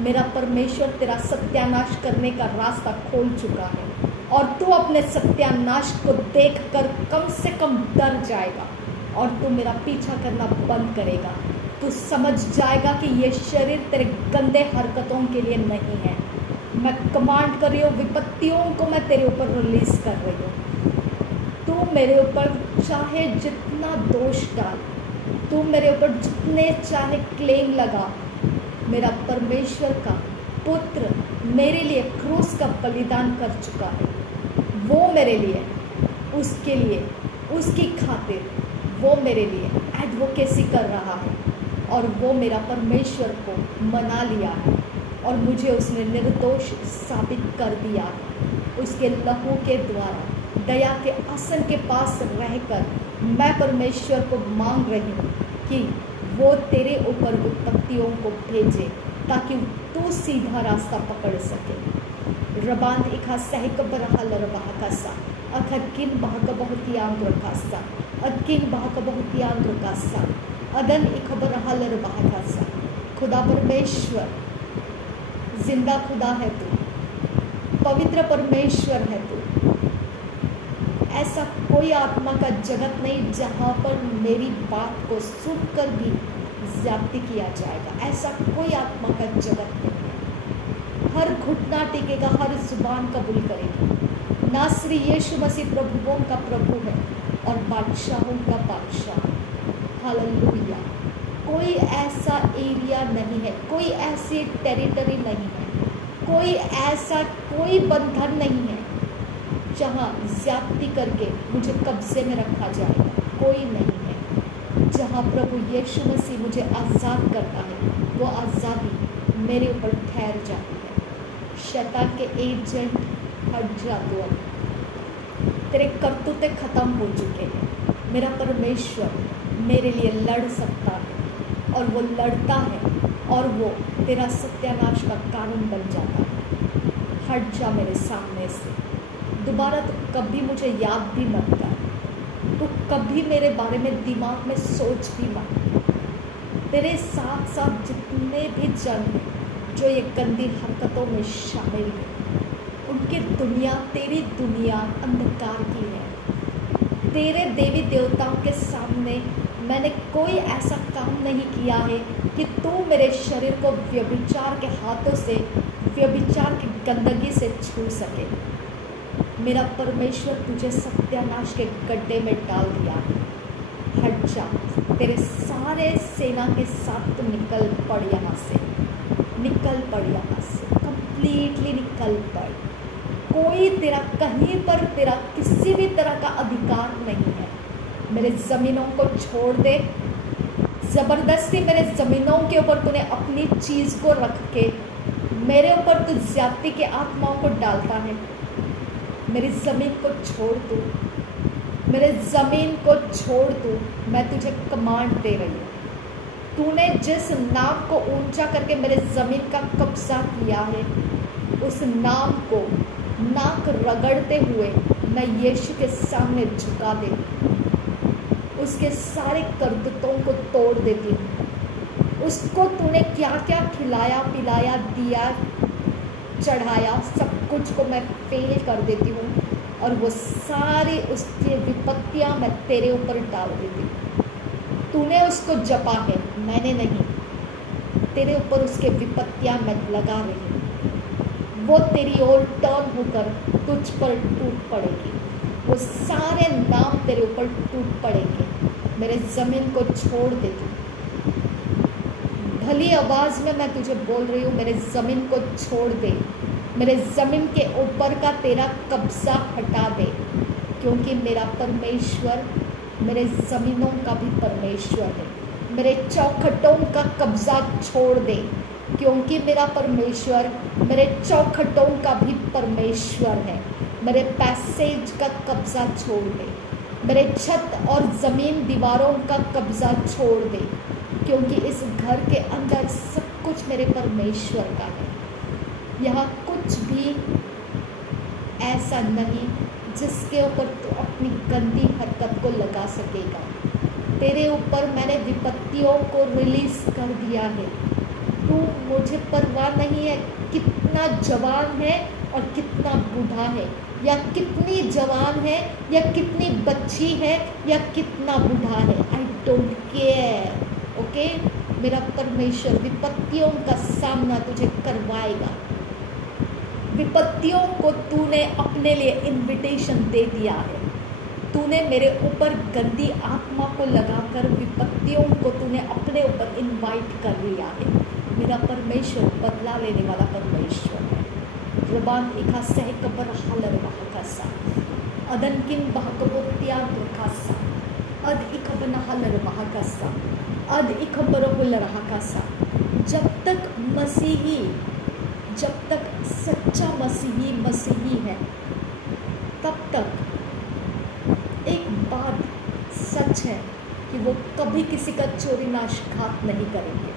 मेरा परमेश्वर तेरा सत्यानाश करने का रास्ता खोल चुका है और तू अपने सत्यानाश को देखकर कम से कम डर जाएगा और तू मेरा पीछा करना बंद करेगा। तू समझ जाएगा कि ये शरीर तेरे गंदे हरकतों के लिए नहीं है। मैं कमांड कर रही हूँ, विपत्तियों को मैं तेरे ऊपर रिलीज कर रही हूँ। तू मेरे ऊपर चाहे जितना दोष डाल, तू मेरे ऊपर जितने चाहे क्लेम लगा, मेरा परमेश्वर का पुत्र मेरे लिए क्रूस का बलिदान कर चुका है। वो मेरे लिए, उसके लिए, उसकी खातिर वो मेरे लिए एडवोकेसी कर रहा है और वो मेरा परमेश्वर को मना लिया है और मुझे उसने निर्दोष साबित कर दिया है। उसके लहू के द्वारा दया के आसन के पास रहकर मैं परमेश्वर को मांग रही हूँ कि वो तेरे ऊपर विपत्तियों को भेजे ताकि तू सीधा रास्ता पकड़ सके। रबान इखा सहकबर हलर बहकसा अखकिन बहक बहुत यांग रखासा अकिन बहक बहुत यांग रखासा अदन इखबर हलर बहकसा। खुदा परमेश्वर जिंदा खुदा है तू, पवित्र परमेश्वर है तू। ऐसा कोई आत्मा का जगत नहीं जहाँ पर मेरी बात को सुनकर भी ज्यादती किया जाएगा। ऐसा कोई आत्मा का जगत नहीं है। हर घुटना टेकेगा, हर जुबान कबूल करेगी। नासरी यीशु मसीह प्रभुओं का प्रभु है और बादशाहों का बादशाह। हालेलुया। कोई ऐसा एरिया नहीं है, कोई ऐसी टेरिटरी नहीं है, कोई बंधन नहीं है जहाँ ज्यादती करके मुझे कब्जे में रखा जाएगा। कोई नहीं है। जहाँ प्रभु यीशु मसीह मुझे आज़ाद करता है, वो आज़ादी मेरे ऊपर ठहर जाती है। शैतान के एजेंट हट जा दो, तेरे करतूते ख़त्म हो चुके हैं। मेरा परमेश्वर मेरे लिए लड़ सकता है और वो लड़ता है और वो तेरा सत्यानाश का कारण बन जाता है। हट जा मेरे सामने से। दोबारा तो कभी मुझे याद भी मत कर, तो कभी मेरे बारे में दिमाग में सोच भी मत। तेरे साथ साथ जितने भी जन हैं जो ये गंदी हरकतों में शामिल हैं, उनकी दुनिया तेरी दुनिया अंधकार की है। तेरे देवी देवताओं के सामने मैंने कोई ऐसा काम नहीं किया है कि तू मेरे शरीर को व्यभिचार के हाथों से, व्यभिचार की गंदगी से छू सके। मेरा परमेश्वर तुझे सत्यानाश के गड्ढे में डाल दिया। हट जा, तेरे सारे सेना के साथ तू निकल पड़ यहाँ से, निकल पड़ यहाँ से, कंप्लीटली निकल पड़। कोई तेरा कहीं पर तेरा किसी भी तरह का अधिकार नहीं है। मेरे ज़मीनों को छोड़ दे। ज़बरदस्ती मेरे ज़मीनों के ऊपर तूने अपनी चीज़ को रख के मेरे ऊपर तू ज्यादती के आत्माओं को डालता है। मेरी ज़मीन को छोड़ दो, मेरे ज़मीन को छोड़ दो। मैं तुझे कमांड दे रही हूँ। तूने जिस नाम को ऊंचा करके मेरे ज़मीन का कब्जा किया है, उस नाम को नाक रगड़ते हुए मैं यीशु के सामने झुका देती हूँ। उसके सारे करतूतों को तोड़ देती हूँ, उसको तूने क्या क्या खिलाया पिलाया दिया चढ़ाया, सब कुछ को मैं फेल कर देती हूँ और वो सारी उसकी विपत्तियाँ मैं तेरे ऊपर डाल देती हूँ। तूने उसको जपा है, मैंने नहीं। तेरे ऊपर उसके विपत्तियाँ मैं लगा रही हूँ, वो तेरी ओर टर्न होकर तुझ पर टूट पड़ेगी। वो सारे नाम तेरे ऊपर टूट पड़ेंगे। मेरे ज़मीन को छोड़ दे तू। भली आवाज़ में मैं तुझे बोल रही हूँ, मेरे ज़मीन को छोड़ दे। मेरे ज़मीन के ऊपर का तेरा कब्ज़ा हटा दे, क्योंकि मेरा परमेश्वर मेरे ज़मीनों का भी परमेश्वर है। मेरे चौखटों का कब्ज़ा छोड़ दे, क्योंकि मेरा परमेश्वर मेरे चौखटों का भी परमेश्वर है। मेरे पैसेज का कब्ज़ा छोड़ दे, मेरे छत और ज़मीन दीवारों का कब्ज़ा छोड़ दे, क्योंकि इस घर के अंदर सब कुछ मेरे परमेश्वर का है। यहाँ कुछ भी ऐसा नहीं जिसके ऊपर तू अपनी गंदी हरकत को लगा सकेगा। तेरे ऊपर मैंने विपत्तियों को रिलीज़ कर दिया है। तू, मुझे परवाह नहीं है कितना जवान है और कितना बूढ़ा है, या कितनी जवान है या कितनी बच्ची है या कितना बूढ़ा है। आई डोंट केयर। ओके, मेरा परमेश्वर विपत्तियों का सामना तुझे करवाएगा। विपत्तियों को तूने अपने लिए इनविटेशन दे दिया है। तूने मेरे ऊपर गंदी आत्मा को लगाकर विपत्तियों को तूने अपने ऊपर इनवाइट कर लिया है। मेरा परमेश्वर बदला लेने वाला परमेश्वर है। रबान इखा सह कबर हालर बहकासा अदनकिन बहकबोत्याग रखासा अद इखबन हालर बहकासा अद इखबर हुलर हकासा। जब तक सच्चा मसीही है, तब तक एक बात सच है कि वो कभी किसी का चोरी नाशघात नहीं करेंगे,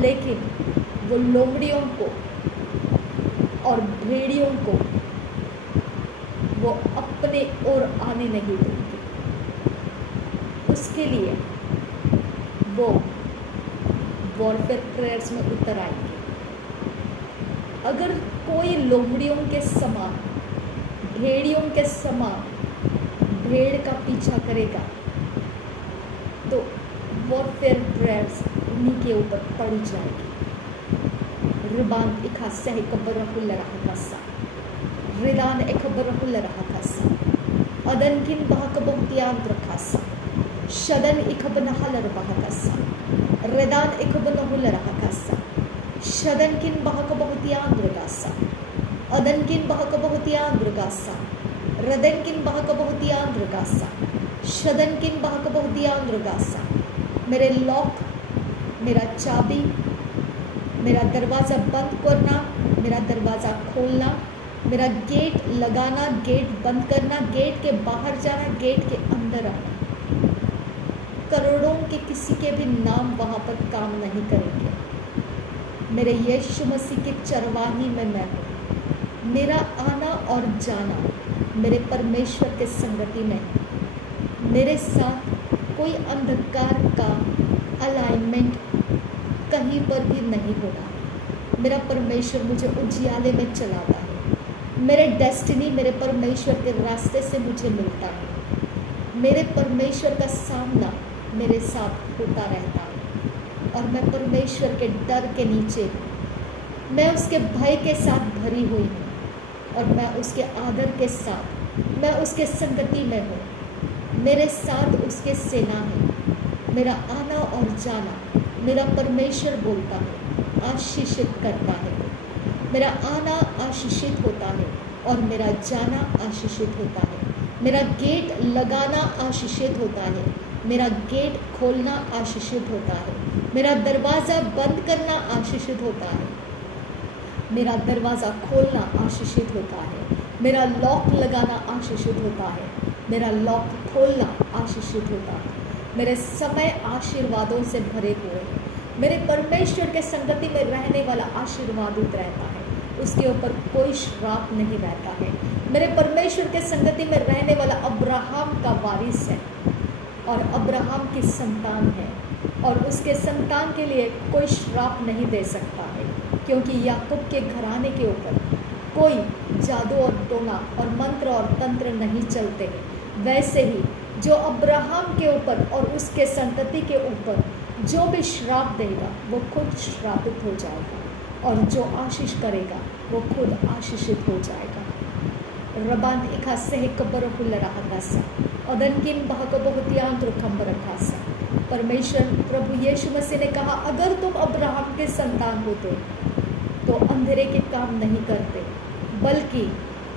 लेकिन वो लोमड़ियों को और भेड़ियों को वो अपने ओर आने नहीं देंगे। उसके लिए वो वॉरफेयर प्रेयर्स में उतर आएंगे। अगर कोई लोमड़ियों के समान, भेड़ियों के समान भेड़ का पीछा करेगा, तो वॉरफेयर प्रेयर्स उन्हीं के ऊपर पड़ जाएगी। रिबान इखा सह कबरहुल रहकासा रिदान इखबरहुल रहकासा अदनकिन बहकबोत्यान रखासा शदन इखबनहल रहकासा रिदान इखबनहुल रहकासा शदनकिन बहकबोत्यान रखासा अदनकिन बहकबोत्यान रखासा रदनकिन बहकबोत्यान रखासा शदनकिन बहकबोत्यान रखासा। मेरे लॉक, मेरा चाबी, मेरा दरवाज़ा बंद करना, मेरा दरवाज़ा खोलना, मेरा गेट लगाना, गेट बंद करना, गेट के बाहर जाना, गेट के अंदर आना, करोड़ों के किसी के भी नाम वहाँ पर काम नहीं करेंगे। मेरे यीशु मसीह के चरवाही में मैं हूँ। मेरा आना और जाना मेरे परमेश्वर के संगति में है। मेरे साथ कोई अंधकार का अलाइनमेंट कहीं पर भी नहीं होगा। मेरा परमेश्वर मुझे उजियाले में चलाता है। मेरे डेस्टिनी मेरे परमेश्वर के रास्ते से मुझे मिलता है। मेरे परमेश्वर का सामना मेरे साथ होता रहता है और मैं परमेश्वर के डर के नीचे हूँ। मैं उसके भय के साथ भरी हुई हूँ और मैं उसके आदर के साथ, मैं उसके संगति में हूँ। मेरे साथ उसके सेना है। मेरा आना और जाना मेरा परमेश्वर बोलता है, आशीषित करता है। मेरा आना आशीषित होता है और मेरा जाना आशीषित होता है। मेरा गेट लगाना आशीषित होता है, मेरा गेट खोलना आशीषित होता है। मेरा दरवाज़ा बंद करना आशीषित होता है, मेरा दरवाज़ा खोलना आशीषित होता है। मेरा लॉक लगाना आशीषित होता है, मेरा लॉक खोलना आशीषित होता है। मेरे समय आशीर्वादों से भरे हुए हैं। मेरे परमेश्वर के संगति में रहने वाला आशीर्वादित रहता है, उसके ऊपर कोई श्राप नहीं रहता है। मेरे परमेश्वर के संगति में रहने वाला अब्राहम का वारिस है और अब्राहम की संतान है। और उसके संतान के लिए कोई श्राप नहीं दे सकता है, क्योंकि याकूब के घराने के ऊपर कोई जादू और टोना और मंत्र और तंत्र नहीं चलते हैं। वैसे ही जो अब्राहम के ऊपर और उसके संतति के ऊपर जो भी श्राप देगा वो खुद श्रापित हो जाएगा, और जो आशीष करेगा वो खुद आशीषित हो जाएगा। रबांत इखासे कबर हुलराहतासा अदनकिन बहक बहुतियांत्र खंबरखासा। परमेश्वर प्रभु यीशु मसीह ने कहा, अगर तुम अब्राहम के संतान होते तो अंधेरे के काम नहीं करते, बल्कि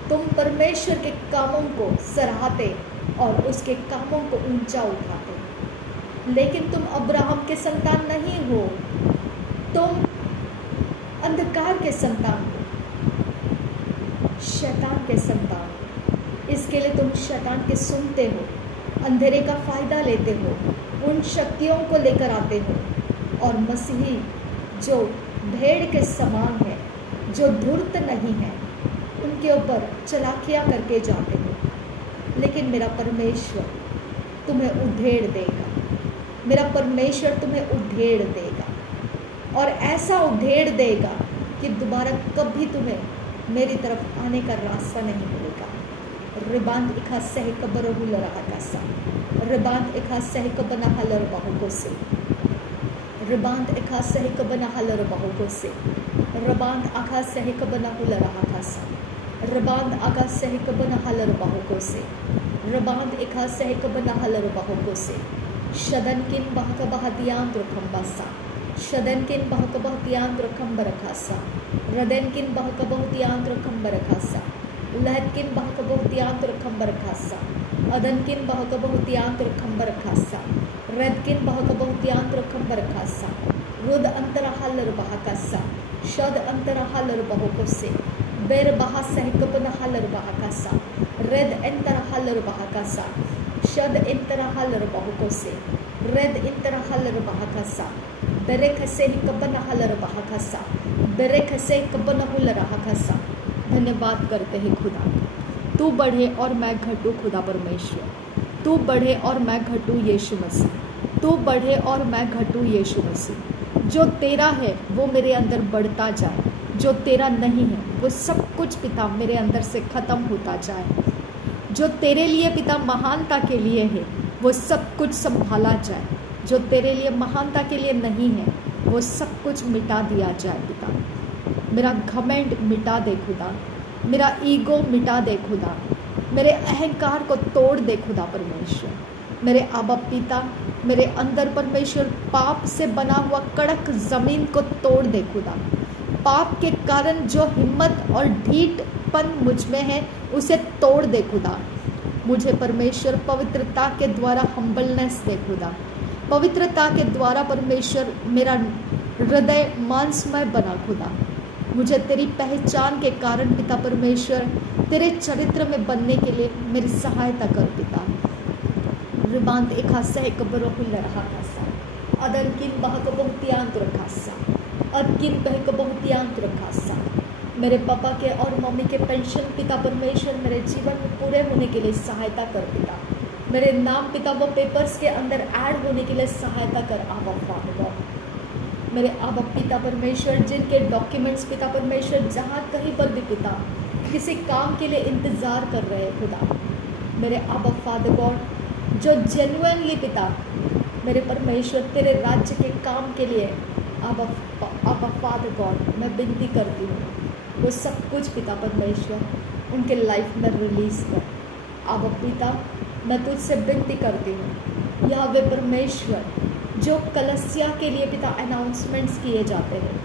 तुम परमेश्वर के कामों को सराहते और उसके कामों को ऊंचा उठाते। लेकिन तुम अब्राहम के संतान नहीं हो, तुम अंधकार के संतान हो, शैतान के संतान हो। इसके लिए तुम शैतान के सुनते हो, अंधेरे का फायदा लेते हो, उन शक्तियों को लेकर आते हो, और मसीही जो भेड़ के समान है, जो धूर्त नहीं है, उनके ऊपर चलाकियां करके जाते हो। लेकिन मेरा परमेश्वर तुम्हें उधेड़ देगा, मेरा परमेश्वर तुम्हें उधेड़ देगा, और ऐसा उधेड़ देगा कि दोबारा कभी तुम्हें मेरी तरफ आने का रास्ता नहीं मिलेगा। रिबांत इखा सह कबर रहा कैसा, रिबांत इखा सह कबना हलर बहुको से, रिबांत इखा सह कबना हलर बहुको से, रिबांत आखा सह कबना हुल रहा कैसा, रिबांत आखा सह कबना हलर बहुको से, रिबांत इखा सह कबना हलर बहुको से। शदन किन बहक बहतियांत्र खंबासा, शदन किन बहक बहतियांत्र खंबर खासा, रदन किन बहक बहुतियांत्र खंबर खासा, लहत किन बहक बहुतियांत्र खंबर खासा, अदन किन बहक बहुतियांत्र खंबर खासा, रद किन बहक बहुतियांत्र खंबर खासा, रुद अंतरा हलर बहकासा, शद अंतरा हलर बहुको से, बेर बहा सहकबन हलर बहकासा, रद अंतरा हलर बहकासा, शद इंतरा हलर बहुको से, रद इंतरा हलर बहकासा, बेरे खसे कबन हलर बहकासा, बेरे खसे कबन हुल रहा। धन्यवाद करते हैं खुदा, तू बढ़े और मैं घटूं। खुदा परमेश्वर, तू बढ़े और मैं घटूं। यीशु मसीह, तू बढ़े और मैं घटूं। यीशु मसीह, जो तेरा है वो मेरे अंदर बढ़ता जाए, जो तेरा नहीं है वो सब कुछ पिता मेरे अंदर से ख़त्म होता जाए। जो तेरे लिए पिता महानता के लिए है वो सब कुछ संभाला जाए, जो तेरे लिए महानता के लिए नहीं है वो सब कुछ मिटा दिया जाए। पिता मेरा घमंड मिटा दे खुदा, मेरा ईगो मिटा दे खुदा, मेरे अहंकार को तोड़ दे खुदा परमेश्वर। मेरे आबा पिता, मेरे अंदर परमेश्वर पाप से बना हुआ कड़क ज़मीन को तोड़ दे खुदा। पाप के कारण जो हिम्मत और ढीठपन मुझ में है उसे तोड़ दे खुदा। मुझे परमेश्वर पवित्रता के द्वारा हम्बलनेस दे खुदा। पवित्रता के द्वारा परमेश्वर मेरा हृदय मांसमय बना खुदा। मुझे तेरी पहचान के कारण पिता परमेश्वर तेरे चरित्र में बनने के लिए मेरी सहायता कर पिता। रिबांत एक हासा एक बरोहुल रहा खासा, अदन किन बहक बहुतियांत्र खासा, अद किन बहक बहुतियांत्र खासा। मेरे पापा के और मम्मी के पेंशन पिता परमेश्वर मेरे जीवन में पूरे होने के लिए सहायता कर पिता। मेरे नाम पिता वो पेपर्स के अंदर ऐड होने के लिए सहायता कर आबा फादर। मेरे आबा पिता परमेश्वर जिनके डॉक्यूमेंट्स पिता परमेश्वर जहाँ कहीं पर भी पिता किसी काम के लिए इंतज़ार कर रहे हैं खुदा, मेरे आबा फादर गॉड जो जेन्युइनली पिता मेरे परमेश्वर तेरे राज्य के काम के लिए आबा फादर गॉड मैं विनती करती हूँ, वो सब कुछ पिता परमेश्वर उनके लाइफ में रिलीज़ कर। आबा पिता मैं तुझसे विनती करती हूँ, यहोवा परमेश्वर जो कलसिया के लिए पिता अनाउंसमेंट्स किए जाते हैं,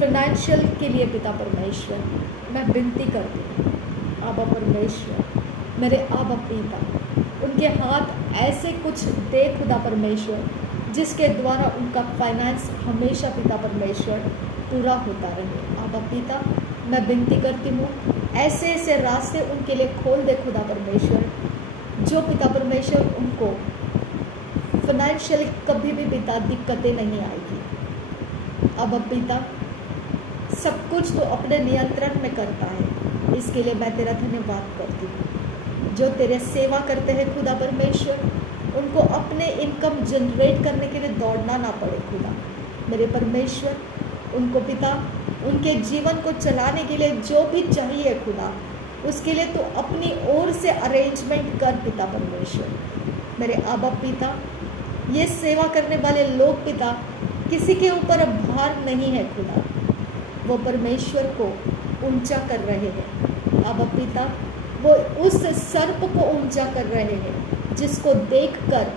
फाइनेंशियल के लिए पिता परमेश्वर मैं विनती करती हूँ। आबा परमेश्वर मेरे आबा पिता उनके हाथ ऐसे कुछ दे खुदा परमेश्वर जिसके द्वारा उनका फाइनेंस हमेशा पिता परमेश्वर पूरा होता रहे। आबा पिता मैं विनती करती हूँ ऐसे ऐसे रास्ते उनके लिए खोल दे खुदा परमेश्वर, जो पिता परमेश्वर उनको फाइनेंशियली कभी भी पिता दिक्कतें नहीं आएगी। अब पिता सब कुछ तो अपने नियंत्रण में करता है, इसके लिए मैं तेरा धन्यवाद करती हूँ। जो तेरे सेवा करते हैं खुदा परमेश्वर उनको अपने इनकम जनरेट करने के लिए दौड़ना ना पड़े खुदा। मेरे परमेश्वर, उनको पिता उनके जीवन को चलाने के लिए जो भी चाहिए खुदा, उसके लिए तो अपनी ओर से अरेंजमेंट कर पिता परमेश्वर। मेरे आबा पिता, ये सेवा करने वाले लोग पिता किसी के ऊपर अब भार नहीं है खुदा, वो परमेश्वर को ऊंचा कर रहे हैं। आबा पिता, वो उस सर्प को ऊंचा कर रहे हैं जिसको देखकर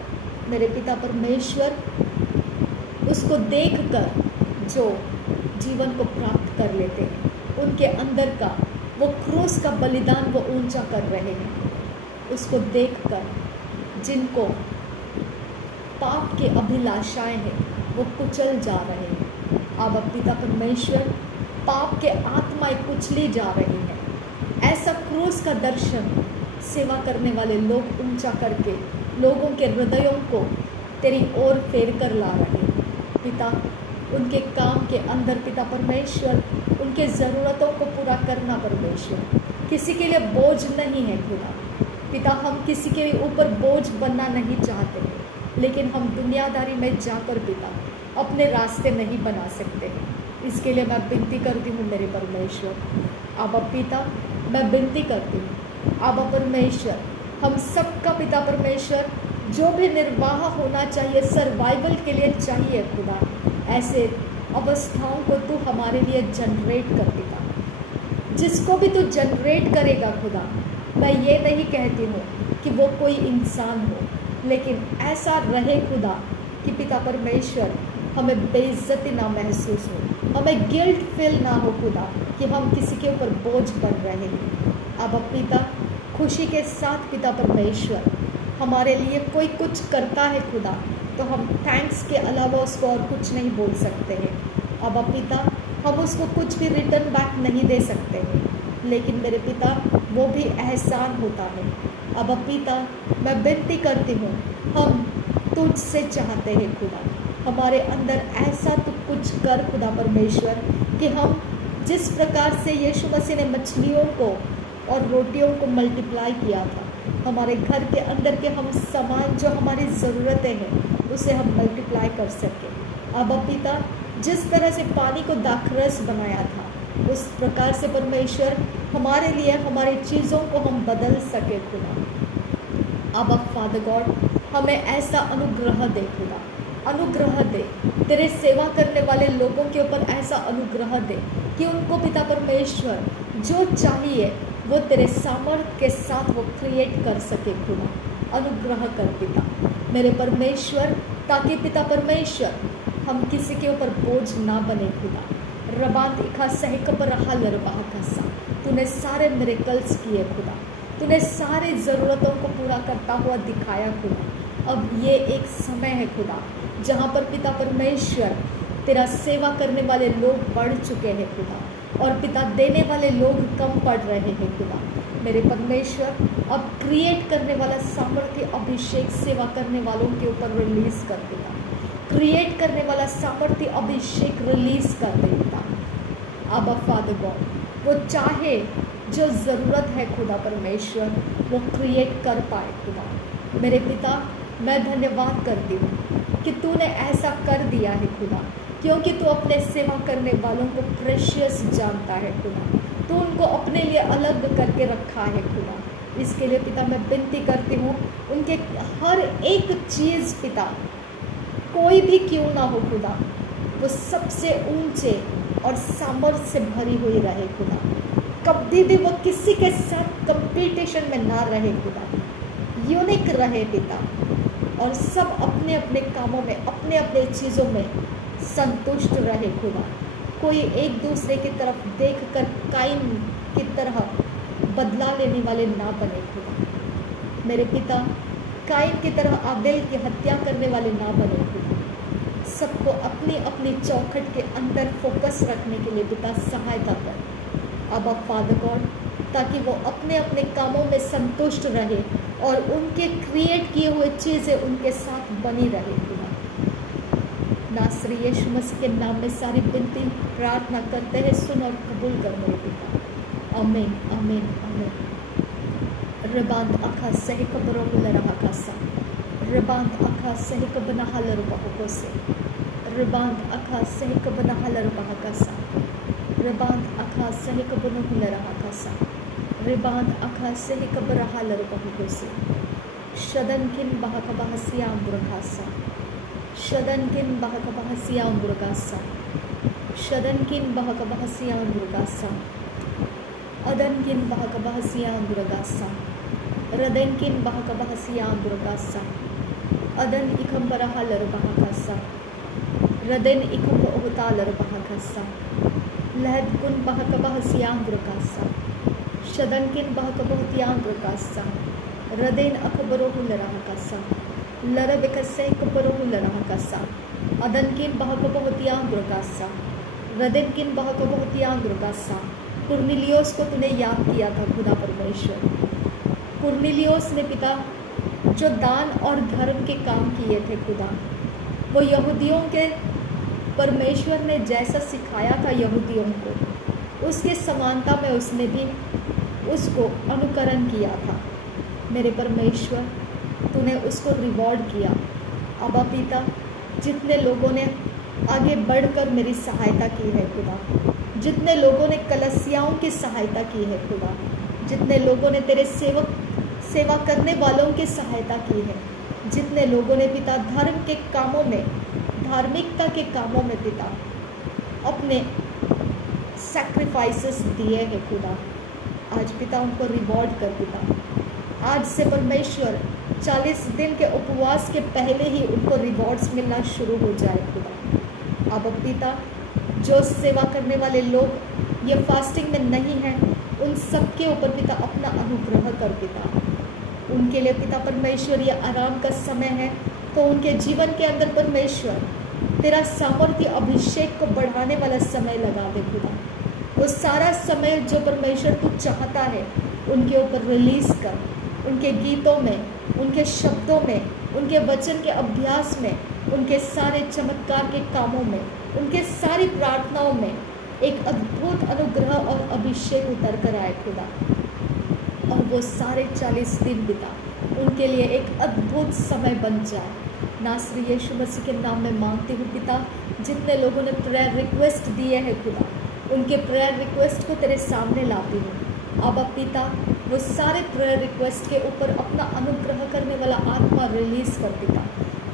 मेरे पिता परमेश्वर, उसको देखकर जो जीवन को प्राप्त कर लेते हैं, उनके अंदर का वो क्रूस का बलिदान वो ऊंचा कर रहे हैं। उसको देखकर जिनको पाप के अभिलाषाएं हैं वो कुचल जा रहे हैं। आबा पिता परमेश्वर, पाप के आत्माएं कुचली जा रही हैं। ऐसा क्रूस का दर्शन सेवा करने वाले लोग ऊंचा करके लोगों के हृदयों को तेरी ओर फेर कर ला रहे हैं पिता। उनके काम के अंदर पिता परमेश्वर, उनके ज़रूरतों को पूरा करना परमेश्वर, किसी के लिए बोझ नहीं है खुदा। पिता, हम किसी के ऊपर बोझ बनना नहीं चाहते हैं, लेकिन हम दुनियादारी में जाकर पिता अपने रास्ते नहीं बना सकते हैं। इसके लिए मैं विनती करती हूँ मेरे परमेश्वर। आबा पिता, मैं विनती करती हूँ आबा परमेश्वर, हम सबका पिता परमेश्वर जो भी निर्वाह होना चाहिए, सर्वाइवल के लिए चाहिए खुदा, ऐसे अवस्थाओं को तू हमारे लिए जनरेट कर पिता। जिसको भी तू जनरेट करेगा खुदा, मैं ये नहीं कहती हूँ कि वो कोई इंसान हो, लेकिन ऐसा रहे खुदा कि पिता परमेश्वर हमें बेइज्जती ना महसूस हो, हमें गिल्ट फील ना हो खुदा कि हम किसी के ऊपर बोझ बन रहे हैं। अब पिता, खुशी के साथ पिता परमेश्वर हमारे लिए कोई कुछ करता है खुदा, तो हम थैंक्स के अलावा उसको और कुछ नहीं बोल सकते हैं। अब पिता, हम उसको कुछ भी रिटर्न बैक नहीं दे सकते हैं, लेकिन मेरे पिता वो भी एहसान होता है। अब पिता, मैं विनती करती हूँ, हम तुझसे चाहते हैं खुदा, हमारे अंदर ऐसा तो कुछ कर खुदा परमेश्वर कि हम जिस प्रकार से यीशु मसीह ने मछलियों को और रोटियों को मल्टीप्लाई किया था, हमारे घर के अंदर के हम सामान जो हमारी ज़रूरतें हैं उसे हम मल्टीप्लाई कर सकें। अब पिता, जिस तरह से पानी को दाखरस बनाया था, उस प्रकार से परमेश्वर हमारे लिए हमारी चीज़ों को हम बदल सके खुदा। अब फादर गॉड, हमें ऐसा अनुग्रह दे खुदा, अनुग्रह दे, तेरे सेवा करने वाले लोगों के ऊपर ऐसा अनुग्रह दे कि उनको पिता परमेश्वर जो चाहिए वो तेरे सामर्थ्य के साथ वो क्रिएट कर सके खुदा। अनुग्रह कर पिता मेरे परमेश्वर, ताकि पिता परमेश्वर हम किसी के ऊपर बोझ ना बने खुदा। रबात इखा सहक पर रहा लरबाह का सा, तूने सारे मिरेकल्स किए खुदा, तूने सारी ज़रूरतों को पूरा करता हुआ दिखाया खुदा। अब ये एक समय है खुदा जहाँ पर पिता परमेश्वर तेरा सेवा करने वाले लोग बढ़ चुके हैं खुदा, और पिता देने वाले लोग कम पड़ रहे हैं खुदा। मेरे परमेश्वर, अब क्रिएट करने वाला सामर्थ्य अभिषेक सेवा करने वालों के ऊपर रिलीज़ कर पिता, क्रिएट करने वाला सामर्थ्य अभिषेक रिलीज़ कर दे पिता। अब फादर गॉड, वो चाहे जो ज़रूरत है खुदा परमेश्वर वो क्रिएट कर पाए खुदा। मेरे पिता, मैं धन्यवाद करती हूँ कि तूने ऐसा कर दिया है खुदा, क्योंकि तू अपने सेवा करने वालों को प्रेशियस जानता है खुदा, तू उनको अपने लिए अलग करके रखा है खुदा। इसके लिए पिता मैं विनती करती हूँ, उनके हर एक चीज़ पिता कोई भी क्यों ना हो खुदा, वो सबसे ऊंचे और सामर्थ्य से भरी हुई रहे खुदा। कभी भी वो किसी के साथ कंपटीशन में ना रहे खुदा, यूनिक रहे पिता, और सब अपने अपने कामों में, अपने अपने चीज़ों में संतुष्ट रहे खुदा। कोई एक दूसरे की तरफ देखकर काइन की तरह बदला लेने वाले ना बने खुदा। मेरे पिता, काइन की तरह आबेल की हत्या करने वाले ना बने खुदा। सबको अपनी अपनी चौखट के अंदर फोकस रखने के लिए पिता सहायता कर। अब फादर गॉड, ताकि वो अपने अपने कामों में संतुष्ट रहे और उनके क्रिएट किए हुए चीज़ें उनके साथ बनी रहे खुदा। नासरी यीशु मसीह के नाम में सारी विनती प्रार्थना करते हैं, सुन और कबूल कर मेरे पिता। आमीन आमीन आमीन। रबांत आखा सह कब्रों को लरहा का सा Reband akha sehik benahalar bahukose. Reband akha sehik benahalar bahakasa. Reband akha sehik benahalar bahakasa. Reband akha sehik benahalar bahukose. Shadankin bahakabahasiya amburkasa. Shadankin bahakabahasiya amburkasa. Shadankin bahakabahasiya amburkasa. Adankin bahakabahasiya amburkasa. Radankin bahakabahasiya amburkasa. Adan ikambarahalar bahakasa. Radan ikambahutalar bahakasa. Lahadkun bahakabahasiya amburkasa. Shadankin bahakabahatiya amburkasa. Raden akbarohularahakasa. Larabekase kabarohularahakasa. Adankin bahakabahatiya amburkasa. रदेनकिन बहकबहतियांग्रगासा। कुर्नेलियोस को तूने याद किया था खुदा परमेश्वर। कुर्नेलियोस ने पिता जो दान और धर्म के काम किए थे खुदा, वो यहूदियों के परमेश्वर ने जैसा सिखाया था यहूदियों को, उसके समानता में उसने भी उसको अनुकरण किया था। मेरे परमेश्वर, तूने उसको रिवॉर्ड किया। अबा पिता, जितने लोगों ने आगे बढ़कर मेरी सहायता की है खुदा, जितने लोगों ने कलसियाओं की सहायता की है खुदा, जितने लोगों ने तेरे सेवा करने वालों की सहायता की है, जितने लोगों ने पिता धर्म के कामों में, धार्मिकता के कामों में पिता अपने सैक्रिफाइसेस दिए हैं खुदा, आज पिता उनको रिवॉर्ड कर पिता। आज से परमेश्वर 40 दिन के उपवास के पहले ही उनको रिवॉर्ड्स मिलना शुरू हो जाए खुदा। अब पिता, जो सेवा करने वाले लोग ये फास्टिंग में नहीं हैं, उन सब के ऊपर पिता अपना अनुग्रह कर पिता। उनके लिए पिता परमेश्वर ये आराम का समय है, तो उनके जीवन के अंदर परमेश्वर तेरा सामर्थ्य अभिषेक को बढ़ाने वाला समय लगा दे खुदा। वो सारा समय जो परमेश्वर तू चाहता है उनके ऊपर रिलीज कर, उनके गीतों में, उनके शब्दों में, उनके वचन के अभ्यास में, उनके सारे चमत्कार के कामों में, उनके सारी प्रार्थनाओं में एक अद्भुत अनुग्रह और अभिषेक उतर कर आए खुदा। और वो सारे 40 दिन पिता उनके लिए एक अद्भुत समय बन जाए। नासरी यीशु मसीह के नाम में मांगती हूँ पिता, जितने लोगों ने प्रेयर रिक्वेस्ट दिए हैं खुदा, उनके प्रेयर रिक्वेस्ट को तेरे सामने लाती हूँ। अब पिता, वो सारे प्रेयर रिक्वेस्ट के ऊपर अपना अनुग्रह करने वाला आत्मा रिलीज कर पिता।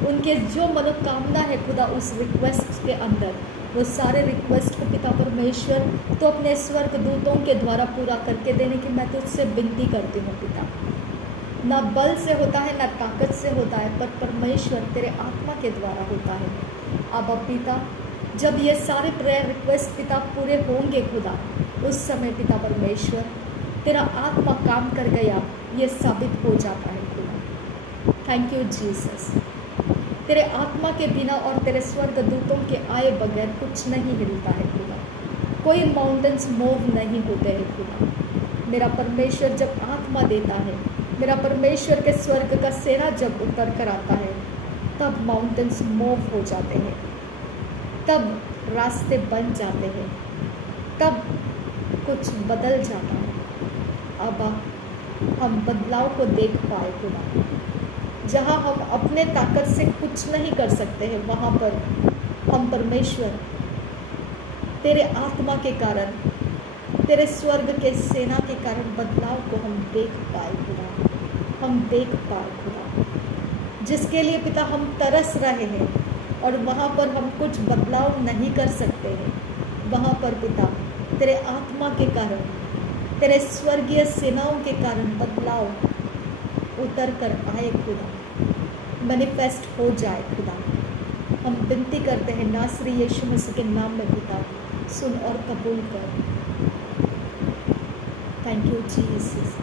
उनके जो मनोकामना है खुदा उस रिक्वेस्ट के अंदर, वो सारे रिक्वेस्ट को पिता परमेश्वर तो अपने स्वर्ग दूतों के द्वारा पूरा करके देने की मैं तुझसे विनती करती हूँ पिता। ना बल से होता है, ना ताकत से होता है, पर परमेश्वर तेरे आत्मा के द्वारा होता है। अब पिता, जब ये सारे प्रेयर रिक्वेस्ट पिता पूरे होंगे खुदा, उस समय पिता परमेश्वर तेरा आत्मा काम कर गया ये साबित हो जाता है खुदा। Thank you Jesus. तेरे आत्मा के बिना और तेरे स्वर्ग दूतों के आए बगैर कुछ नहीं हिलता है खुदा। कोई माउंटेन्स मूव नहीं होते हैं खुदा। मेरा परमेश्वर जब आत्मा देता है, मेरा परमेश्वर के स्वर्ग का सेना जब उतर कर आता है, तब माउंटेन्स मूव हो जाते हैं, तब रास्ते बन जाते हैं, तब कुछ बदल जाता है। अब हम बदलाव को देख पाए खुदा। जहाँ हम अपने ताकत से कुछ नहीं कर सकते हैं, वहाँ पर हम परमेश्वर तेरे आत्मा के कारण, तेरे स्वर्ग के सेना के कारण बदलाव को हम देख पाए खुदा। हम देख पाए खुदा, जिसके लिए पिता हम तरस रहे हैं और वहाँ पर हम कुछ बदलाव नहीं कर सकते हैं, वहाँ पर पिता तेरे आत्मा के कारण, तेरे स्वर्गीय सेनाओं के कारण बदलाव उतर कर आए खुदा, मैनिफेस्ट हो जाए खुदा। हम विनती करते हैं नासरी यीशु मसीह के नाम में पिता, सुन और कबूल कर। Thank you Jesus.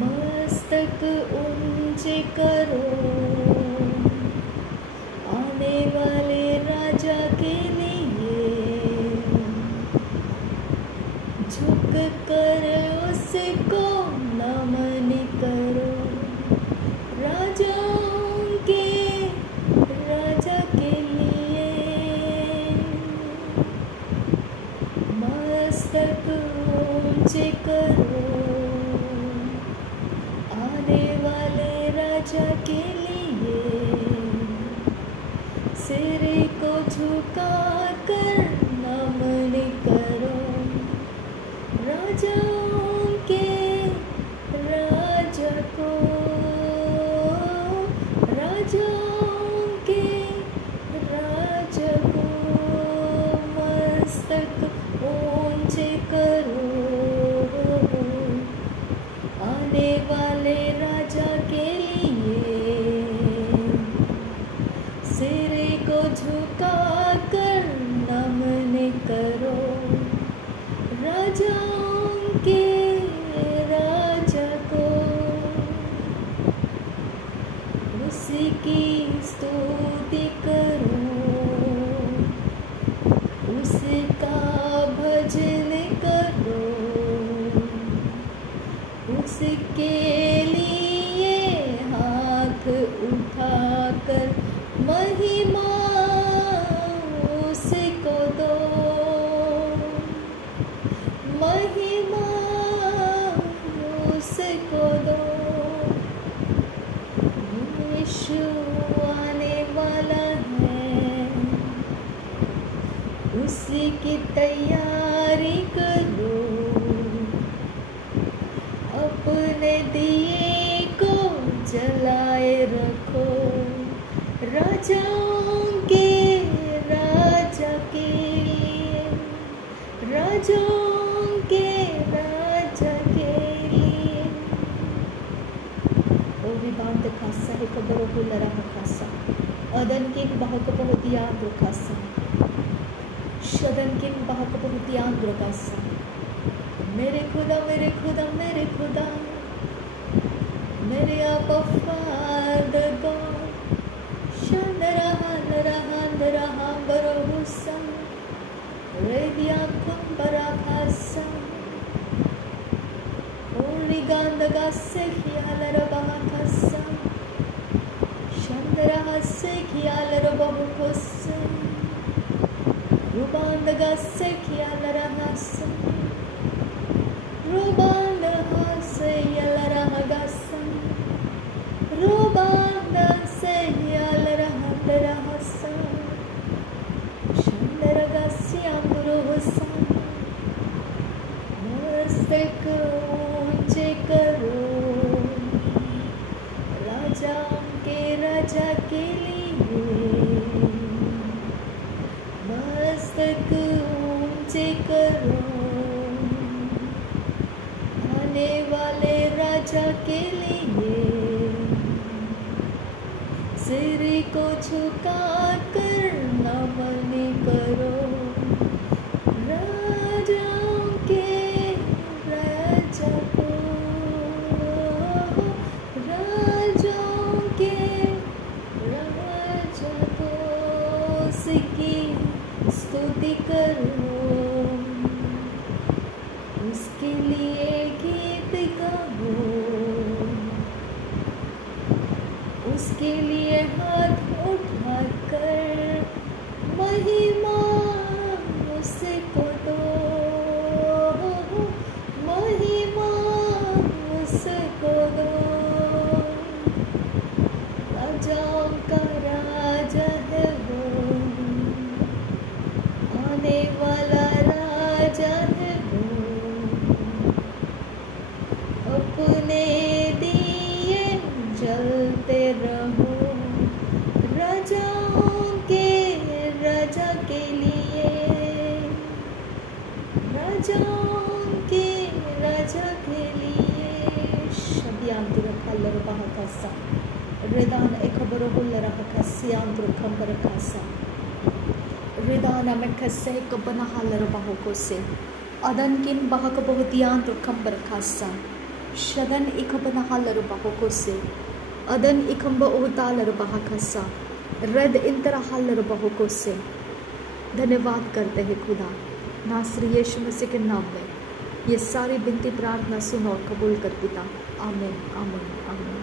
मस्तक ऊंचे करो आने वाले राजा के लिए, झुक कर उसको नमन करो, राजाओं के राजा के लिए। मस्तक ऊंचे करो आने वाले राजा के लिए सिर को झुका कर नमन करो। राजाओं के राजा को, राजाओं के राजा को मस्तक ऊंचे करो। आने वाले राजा के लिए सिर को झुका कर नमन करो। राजाओं के राजा को उसकी स्तुति करो, उसका भजन करो। उसके लिए हाथ उठाकर महिमा उसको दो, महिमा उसको दो। यीशु आने वाला है, उसकी तैयारी करो। अपने दिए को जलाए रखो। राजाओं के राजा के लिए, राजाओं के राजा के लिए। ओ विभाग खासा है खबर हो लरा खासा अदन के बाहक बहुत याद खासा शदन के बाहक बहुत याद खासा। मेरे खुदा मेरे खुदा मेरे खुदा मेरे आप फादर गॉड शंदरहा नरहा नरहा बरोहुसा रेडिया कुंबरा भासा ओली गांदगा से ख्याल रबा खसा शंदरहा से ख्याल रबा कोसे रुबांदगा से ख्याल रहा से Rubanda se yalara hagasa, Rubanda se yalara handara hasa, Shandara gasi amuro hasa, Mastak unche karo, Raja ke liye, Mastak unche karo। आने वाले राजा के लिए सिर को झुका कर नमन करो। राजाओं के राजा को, राजाओं के राजा को उसकी स्तुति करो। उसके लिए गीत गाओ, उसके लिए हाथ उठाकर महिमा उसको दो, महिमा उसको दो। राजाओं का राजा है वो, आने वाला राजा है वो। अपने दिए जलते रहो राजाओं के राजा के लिए, राजाओं के राजा के लिए। शब्यांतर कलर बहकासा रिदान एक खबरों को लरा हकासियांतर खबर कासा रिदान में खसे कबना हालर बहको से अदन किन बहक बहुतियांतर खबर कासा शदन इखबना हालर बहको से अदन इखंब उतालर बहकसा रद इंतर हालर बहको से। धन्यवाद करते हैं खुदा, नासरी यीशु मसीह के नाम में ये सारी विनती प्रार्थना सुनो और कबूल कर पिता। आमीन आमीन आमीन।